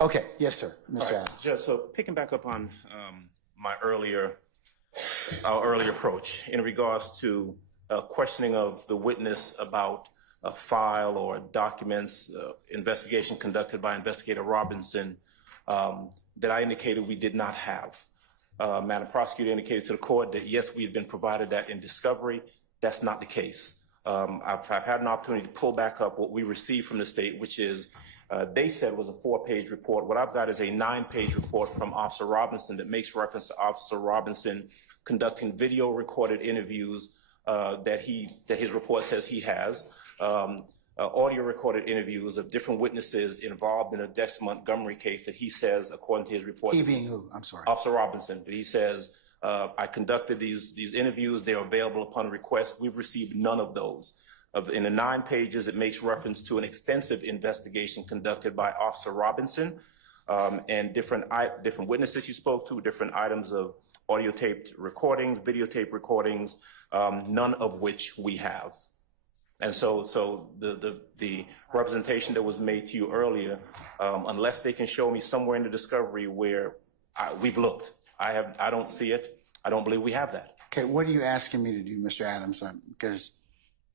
Okay, yes, sir, Mr. All right, Adams. Judge, so picking back up on our earlier approach in regards to questioning of the witness about a file or documents, investigation conducted by Investigator Robinson that I indicated we did not have. Madam Prosecutor indicated to the court that yes, we've been provided that in discovery. That's not the case. I've had an opportunity to pull back up what we received from the state, which is they said was a 4-page report. What I've got is a 9-page report from Officer Robinson that makes reference to Officer Robinson conducting video recorded interviews that his report says he has, audio recorded interviews of different witnesses involved in a Dexter Montgomery case that he says, according to his report. He being who? I'm sorry. Officer Robinson. That he says, I conducted these interviews. They're available upon request. We've received none of those. In the 9 pages, it makes reference to an extensive investigation conducted by Officer Robinson and different witnesses he spoke to, different items of audio taped recordings, videotape recordings, none of which we have. And so the representation that was made to you earlier, unless they can show me somewhere in the discovery where we've looked, I don't see it. I don't believe we have that. Okay, what are you asking me to do, Mr. Adams? Because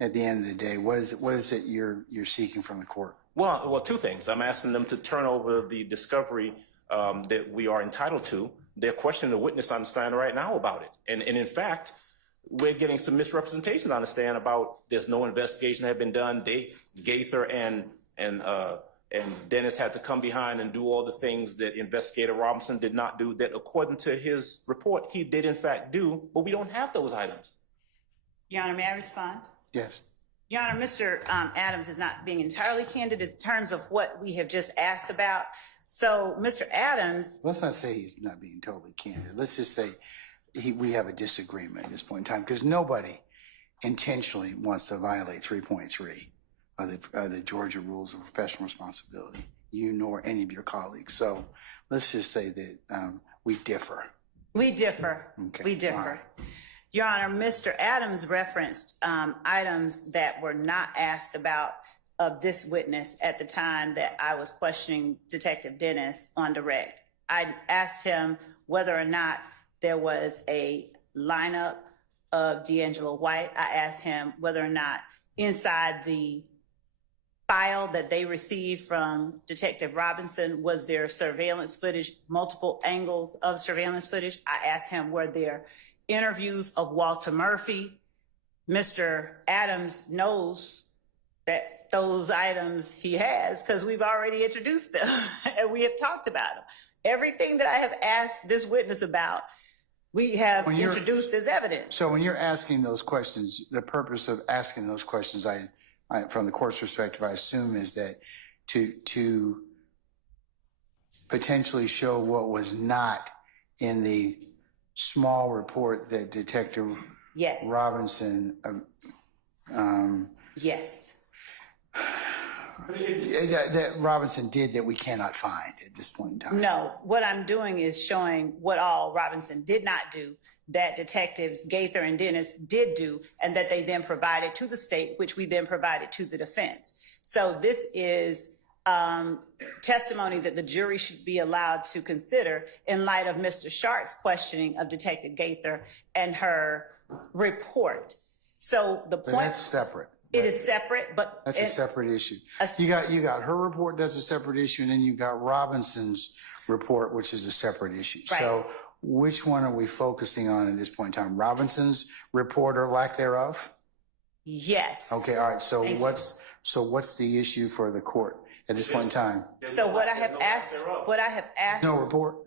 at the end of the day, what is it you're seeking from the court? Well, 2 things. I'm asking them to turn over the discovery that we are entitled to. They're questioning the witness on the stand right now about it. And in fact, we're getting some misrepresentations on the stand about there's no investigation that had been done. Gaither and Dennis had to come behind and do all the things that Investigator Robinson did not do that, according to his report, he did in fact do, but we don't have those items. Your Honor, may I respond? Yes. Your Honor, Mr. Adams is not being entirely candid in terms of what we have just asked about. So, Mr. Adams. Let's not say he's not being totally candid. Let's just say we have a disagreement at this point in time, because nobody intentionally wants to violate 3.3 of the Georgia Rules of Professional Responsibility, you nor any of your colleagues. So let's just say that we differ. We differ. Okay. We differ. Right. Your Honor, Mr. Adams referenced items that were not asked about of this witness at the time that I was questioning Detective Dennis on direct. I asked him whether or not there was a lineup of D'Angelo White. I asked him whether or not inside the file that they received from Detective Robinson, was there surveillance footage, multiple angles of surveillance footage. I asked him, were there interviews of Walter Murphy? Mr. Adams knows that those items he has because we've already introduced them and we have talked about them. Everything that I have asked this witness about, we have introduced as evidence. So when you're asking those questions, the purpose of asking those questions, I from the court's perspective, I assume is that to potentially show what was not in the small report that Detective Robinson yes. That Robinson did that we cannot find at this point in time. No, what I'm doing is showing what all Robinson did not do that Detectives Gaither and Dennis did do, and that they then provided to the state, which we then provided to the defense. So this is testimony that the jury should be allowed to consider in light of Mr. Sharp's questioning of Detective Gaither and her report. So the point— That's separate. It is separate, but— That's a separate issue. You got her report, that's a separate issue, and then you got Robinson's report, which is a separate issue. Right. So which one are we focusing on at this point in time? Robinson's report or lack thereof? Yes. Okay, all right. So what's the issue for the court at this point in time? So what I have asked— No report?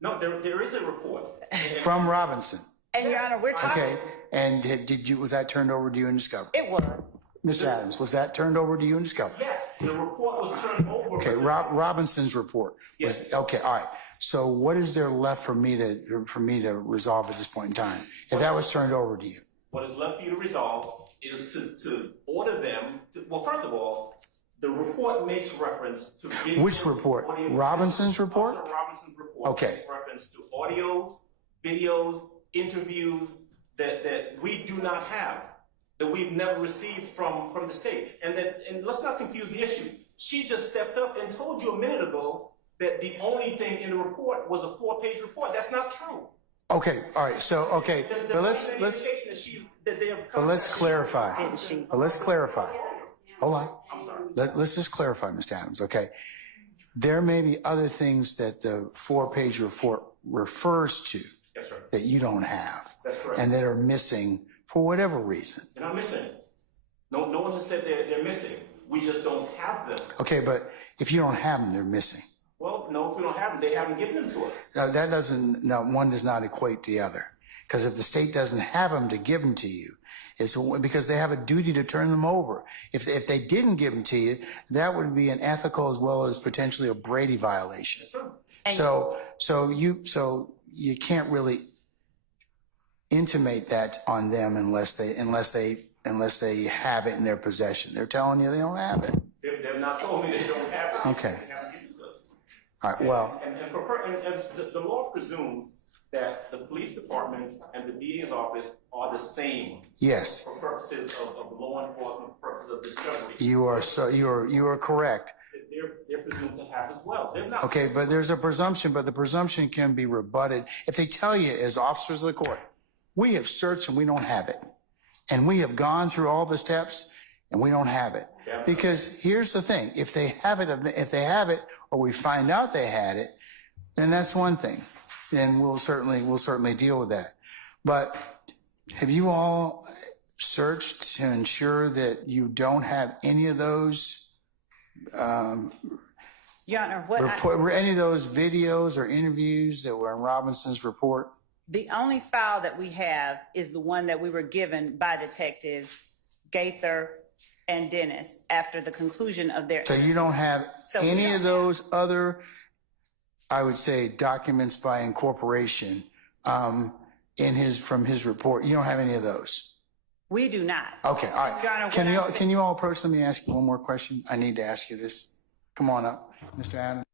No, there is a report. From Robinson? And Your Honor, we're talking— Okay, and was that turned over to you in discovery? It was. Mr. Adams, was that turned over to you in discovery? Yes, the report was turned over. Okay, Robinson's report. Yes. Okay, all right. So what is there left for me to resolve at this point in time? If that was turned over to you? What is left for you to resolve is to order them to, well, first of all, the report makes reference to video— Which report? Robinson's report? Officer Robinson's report Okay. makes reference to audios, videos, interviews that we do not have, that we've never received from the state. And let's not confuse the issue. She just stepped up and told you a minute ago that the only thing in the report was a 4-page report. That's not true. Okay, all right, so, okay, but let's clarify. But let's clarify. Hold on. I'm sorry. Let's just clarify, Mr. Adams, okay? There may be other things that the 4-page report refers to Yes, sir. that you don't have. That's correct. And that are missing for whatever reason. They're not missing. No one has said they're missing. We just don't have them. Okay, but if you don't have them, they're missing. Well, no, if we don't have them, they haven't given them to us. That doesn't, no, one does not equate to the other. Because if the state doesn't have them to give them to you, it's because they have a duty to turn them over. If they didn't give them to you, that would be an ethical as well as potentially a Brady violation. Sure. So you can't really intimate that on them unless they have it in their possession. They're telling you they don't have it. They've not told me they don't have it. Okay. They haven't given it to us. All right. Well. And the law presumes that the police department and the DA's office are the same. Yes. For purposes of law enforcement, purposes of discovery. You are correct. They're presumed to have as well. They're not. Okay, but there's a presumption, but the presumption can be rebutted if they tell you as officers of the court, we have searched and we don't have it. And we have gone through all the steps and we don't have it. Yeah. Because here's the thing, if they have it or we find out they had it, then that's one thing. Then we'll certainly deal with that. But have you all searched to ensure that you don't have any of those Your Honor, were any of those videos or interviews that were in Robinson's report? the only file that we have is the one that we were given by detectives Gaither and Dennis after the conclusion of their. So you don't have So we any don't of those other, I would say, documents by incorporation from his report? You don't have any of those? We do not. Okay, all Your Honor, right. Can what you all approach? Let me ask you one more question. I need to ask you this. Come on up, Mr. Adams.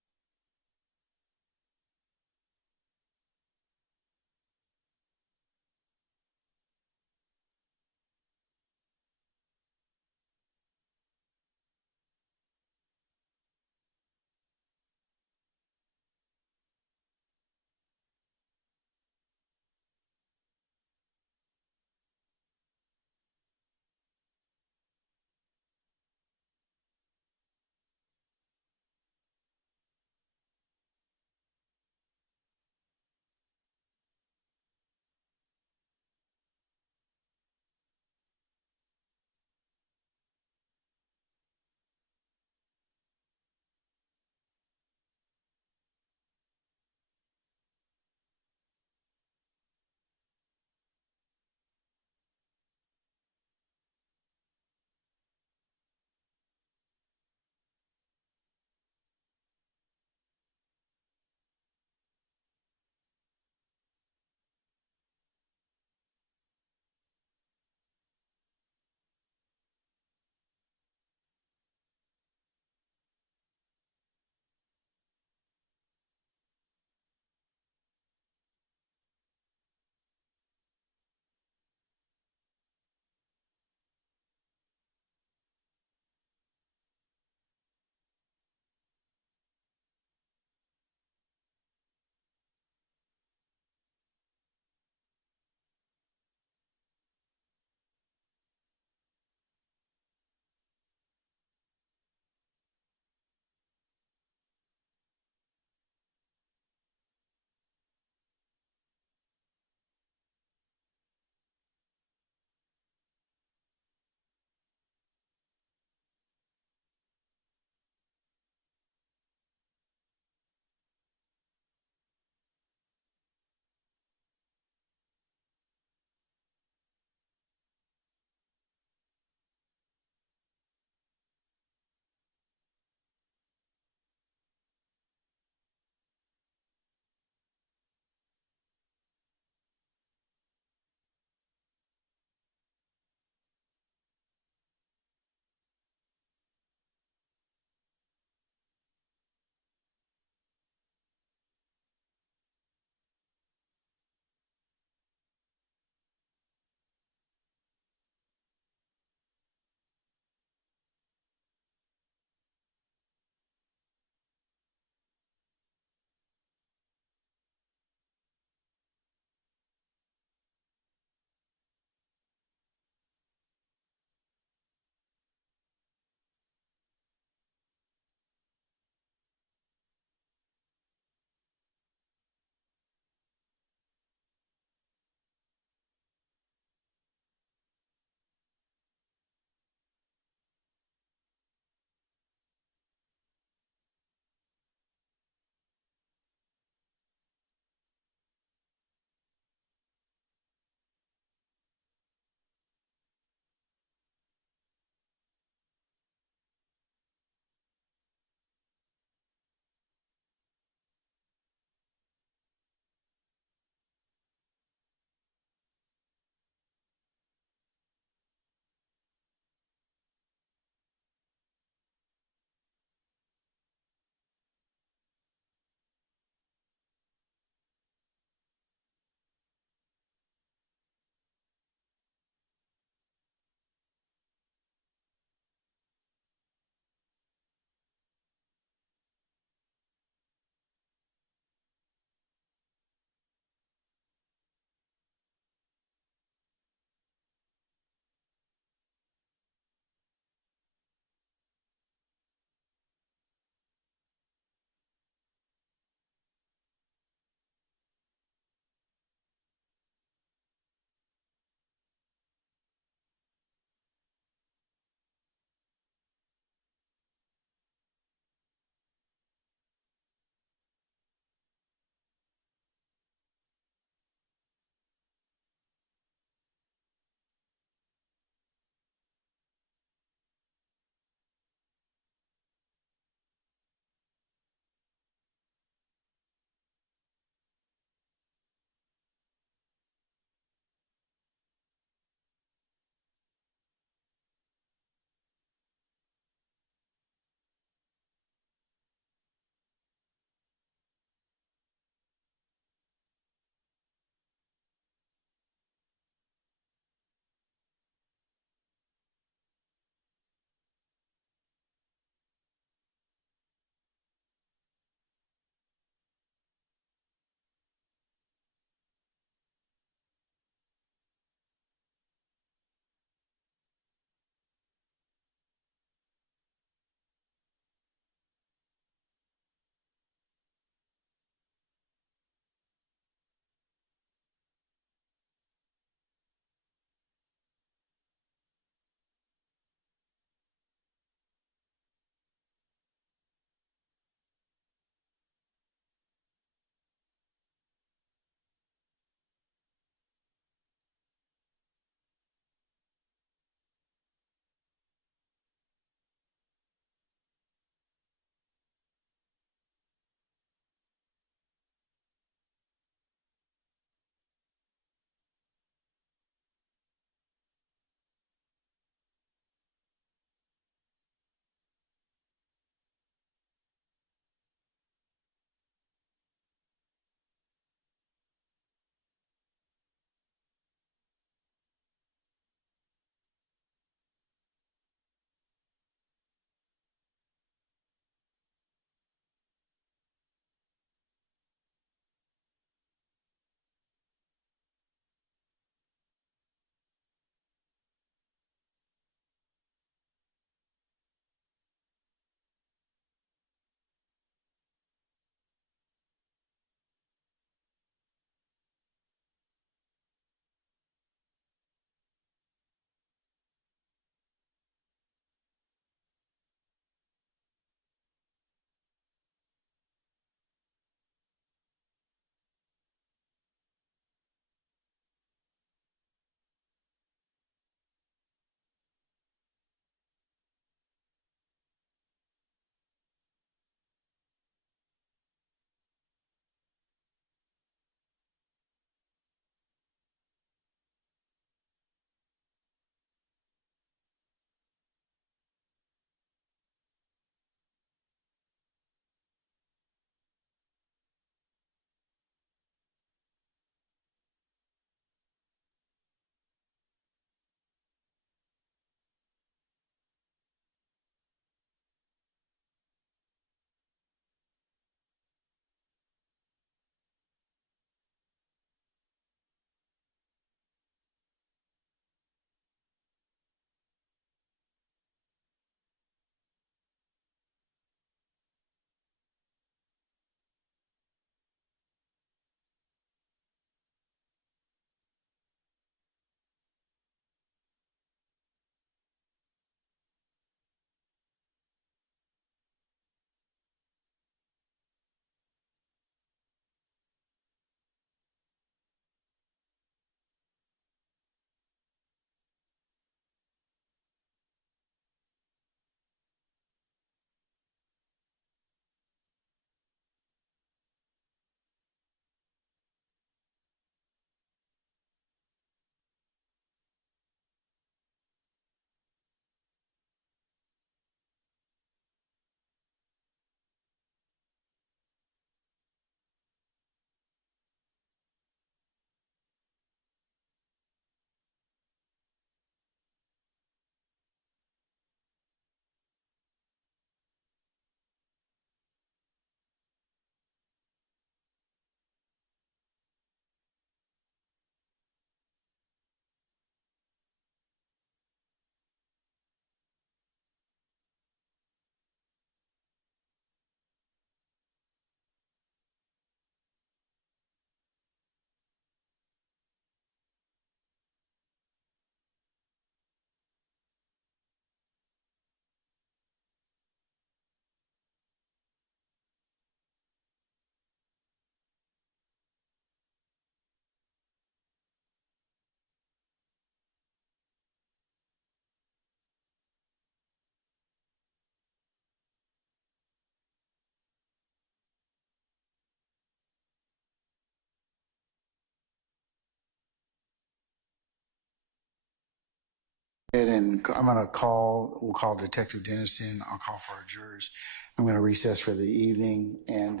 And we'll call Detective Dennis in. I'll call for our jurors. I'm going to recess for the evening and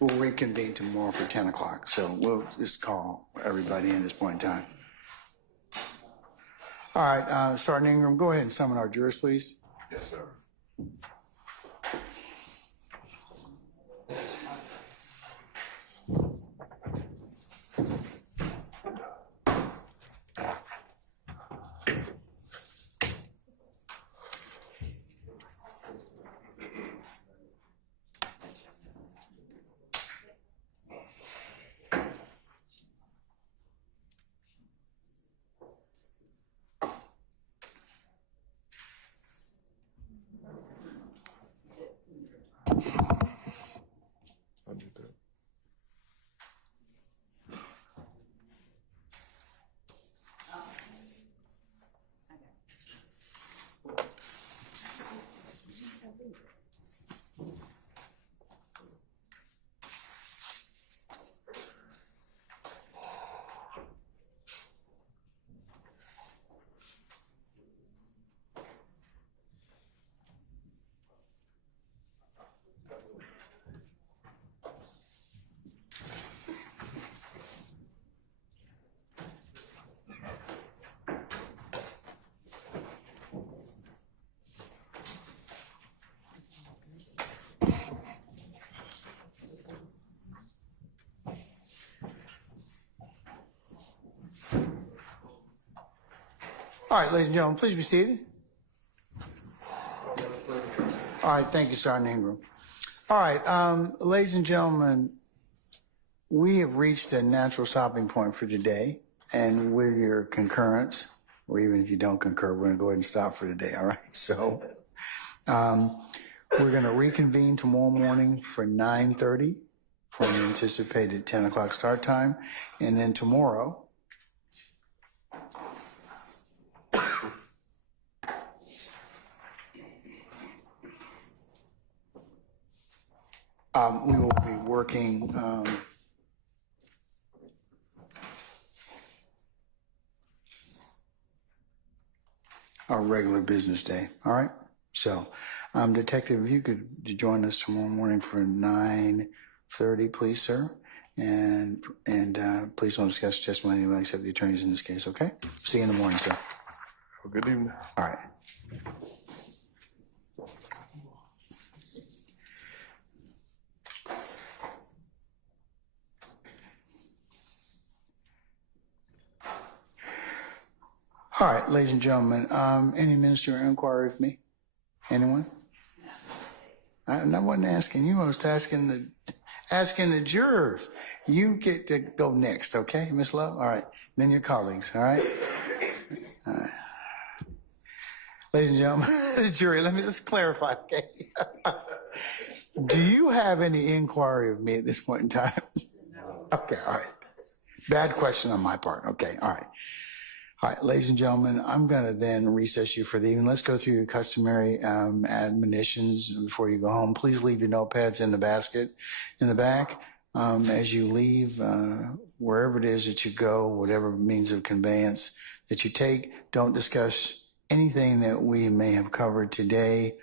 we'll reconvene tomorrow for 10 o'clock. So we'll just call everybody in this point in time. All right, Sergeant Ingram, go ahead and summon our jurors, please. Yes, sir. I did that. All right, ladies and gentlemen, please be seated. All right, thank you, Sergeant Ingram. All right, ladies and gentlemen, we have reached a natural stopping point for today, and with your concurrence, or even if you don't concur, we're going to go ahead and stop for today, all right? So we're going to reconvene tomorrow morning for 9:30 for an anticipated 10 o'clock start time, and then tomorrow, we will be working our regular business day. All right. So, Detective, if you could join us tomorrow morning for 9:30, please, sir. And please don't discuss testimony except the attorneys in this case. Okay. See you in the morning, sir. Have a good evening. All right. All right, ladies and gentlemen, any ministerial inquiry of me? Anyone? I wasn't asking you, I was asking the jurors. You get to go next, okay, Miss Love? All right, then your colleagues, all right? All right. Ladies and gentlemen, the jury, let me just clarify, okay? Do you have any inquiry of me at this point in time? Okay, all right. Bad question on my part, okay, all right. All right, ladies and gentlemen, I'm going to then recess you for the evening. Let's go through your customary admonitions before you go home. Please leave your notepads in the basket in the back. As you leave, wherever it is that you go, whatever means of conveyance that you take, don't discuss anything that we may have covered today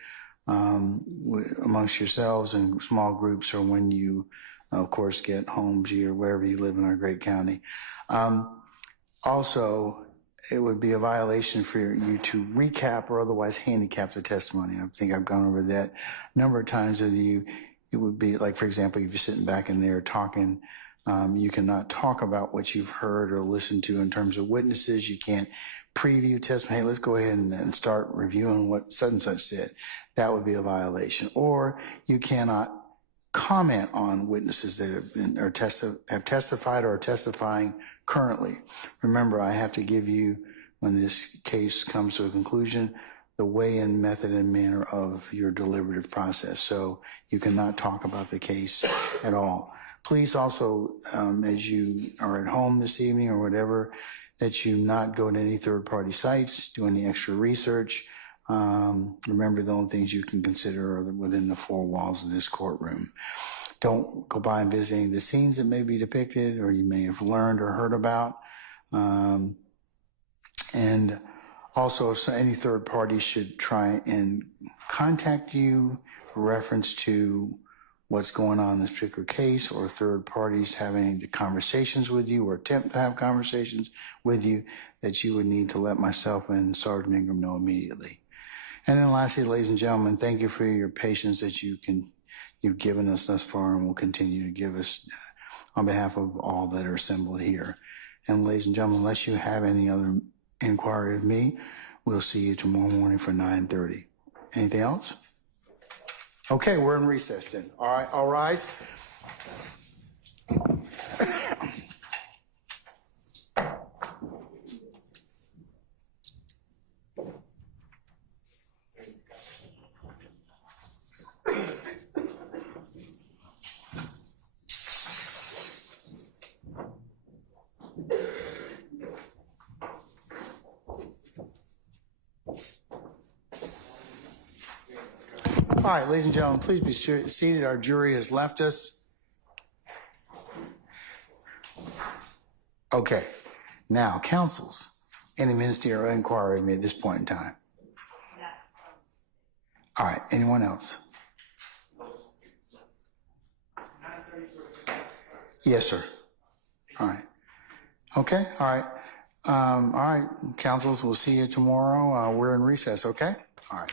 amongst yourselves in small groups or when you, of course, get home to your wherever you live in our great county. Also, it would be a violation for you to recap or otherwise handicap the testimony. I think I've gone over that a number of times with you. It would be like, for example, if you're sitting back in there talking, you cannot talk about what you've heard or listened to in terms of witnesses. You can't preview testimony. Hey, let's go ahead and start reviewing what such and such said. That would be a violation. Or you cannot comment on witnesses that have been or have testified or are testifying currently. Remember, I have to give you, when this case comes to a conclusion, the weigh-in method and manner of your deliberative process. So you cannot talk about the case at all. Please also, as you are at home this evening or whatever, that you not go to any third-party sites, do any extra research. Remember, the only things you can consider are within the four walls of this courtroom. Don't go by and visit any of the scenes that may be depicted or you may have learned or heard about. And also, so any third party should try and contact you for reference to what's going on in this particular case, or third parties having the conversations with you or attempt to have conversations with you, that you would need to let myself and Sergeant Ingram know immediately. And then lastly, ladies and gentlemen, thank you for your patience that you've given us thus far and will continue to give us on behalf of all that are assembled here. And ladies and gentlemen, unless you have any other inquiry of me, we'll see you tomorrow morning for 9:30. Anything else? Okay, we're in recess then. All right, all rise. All right, ladies and gentlemen, please be seated. Our jury has left us. Okay, now, counsels, any ministerial inquiry of me at this point in time? All right, anyone else? Yes, sir. All right. Okay, all right. All right, counsels, we'll see you tomorrow. We're in recess, okay? All right.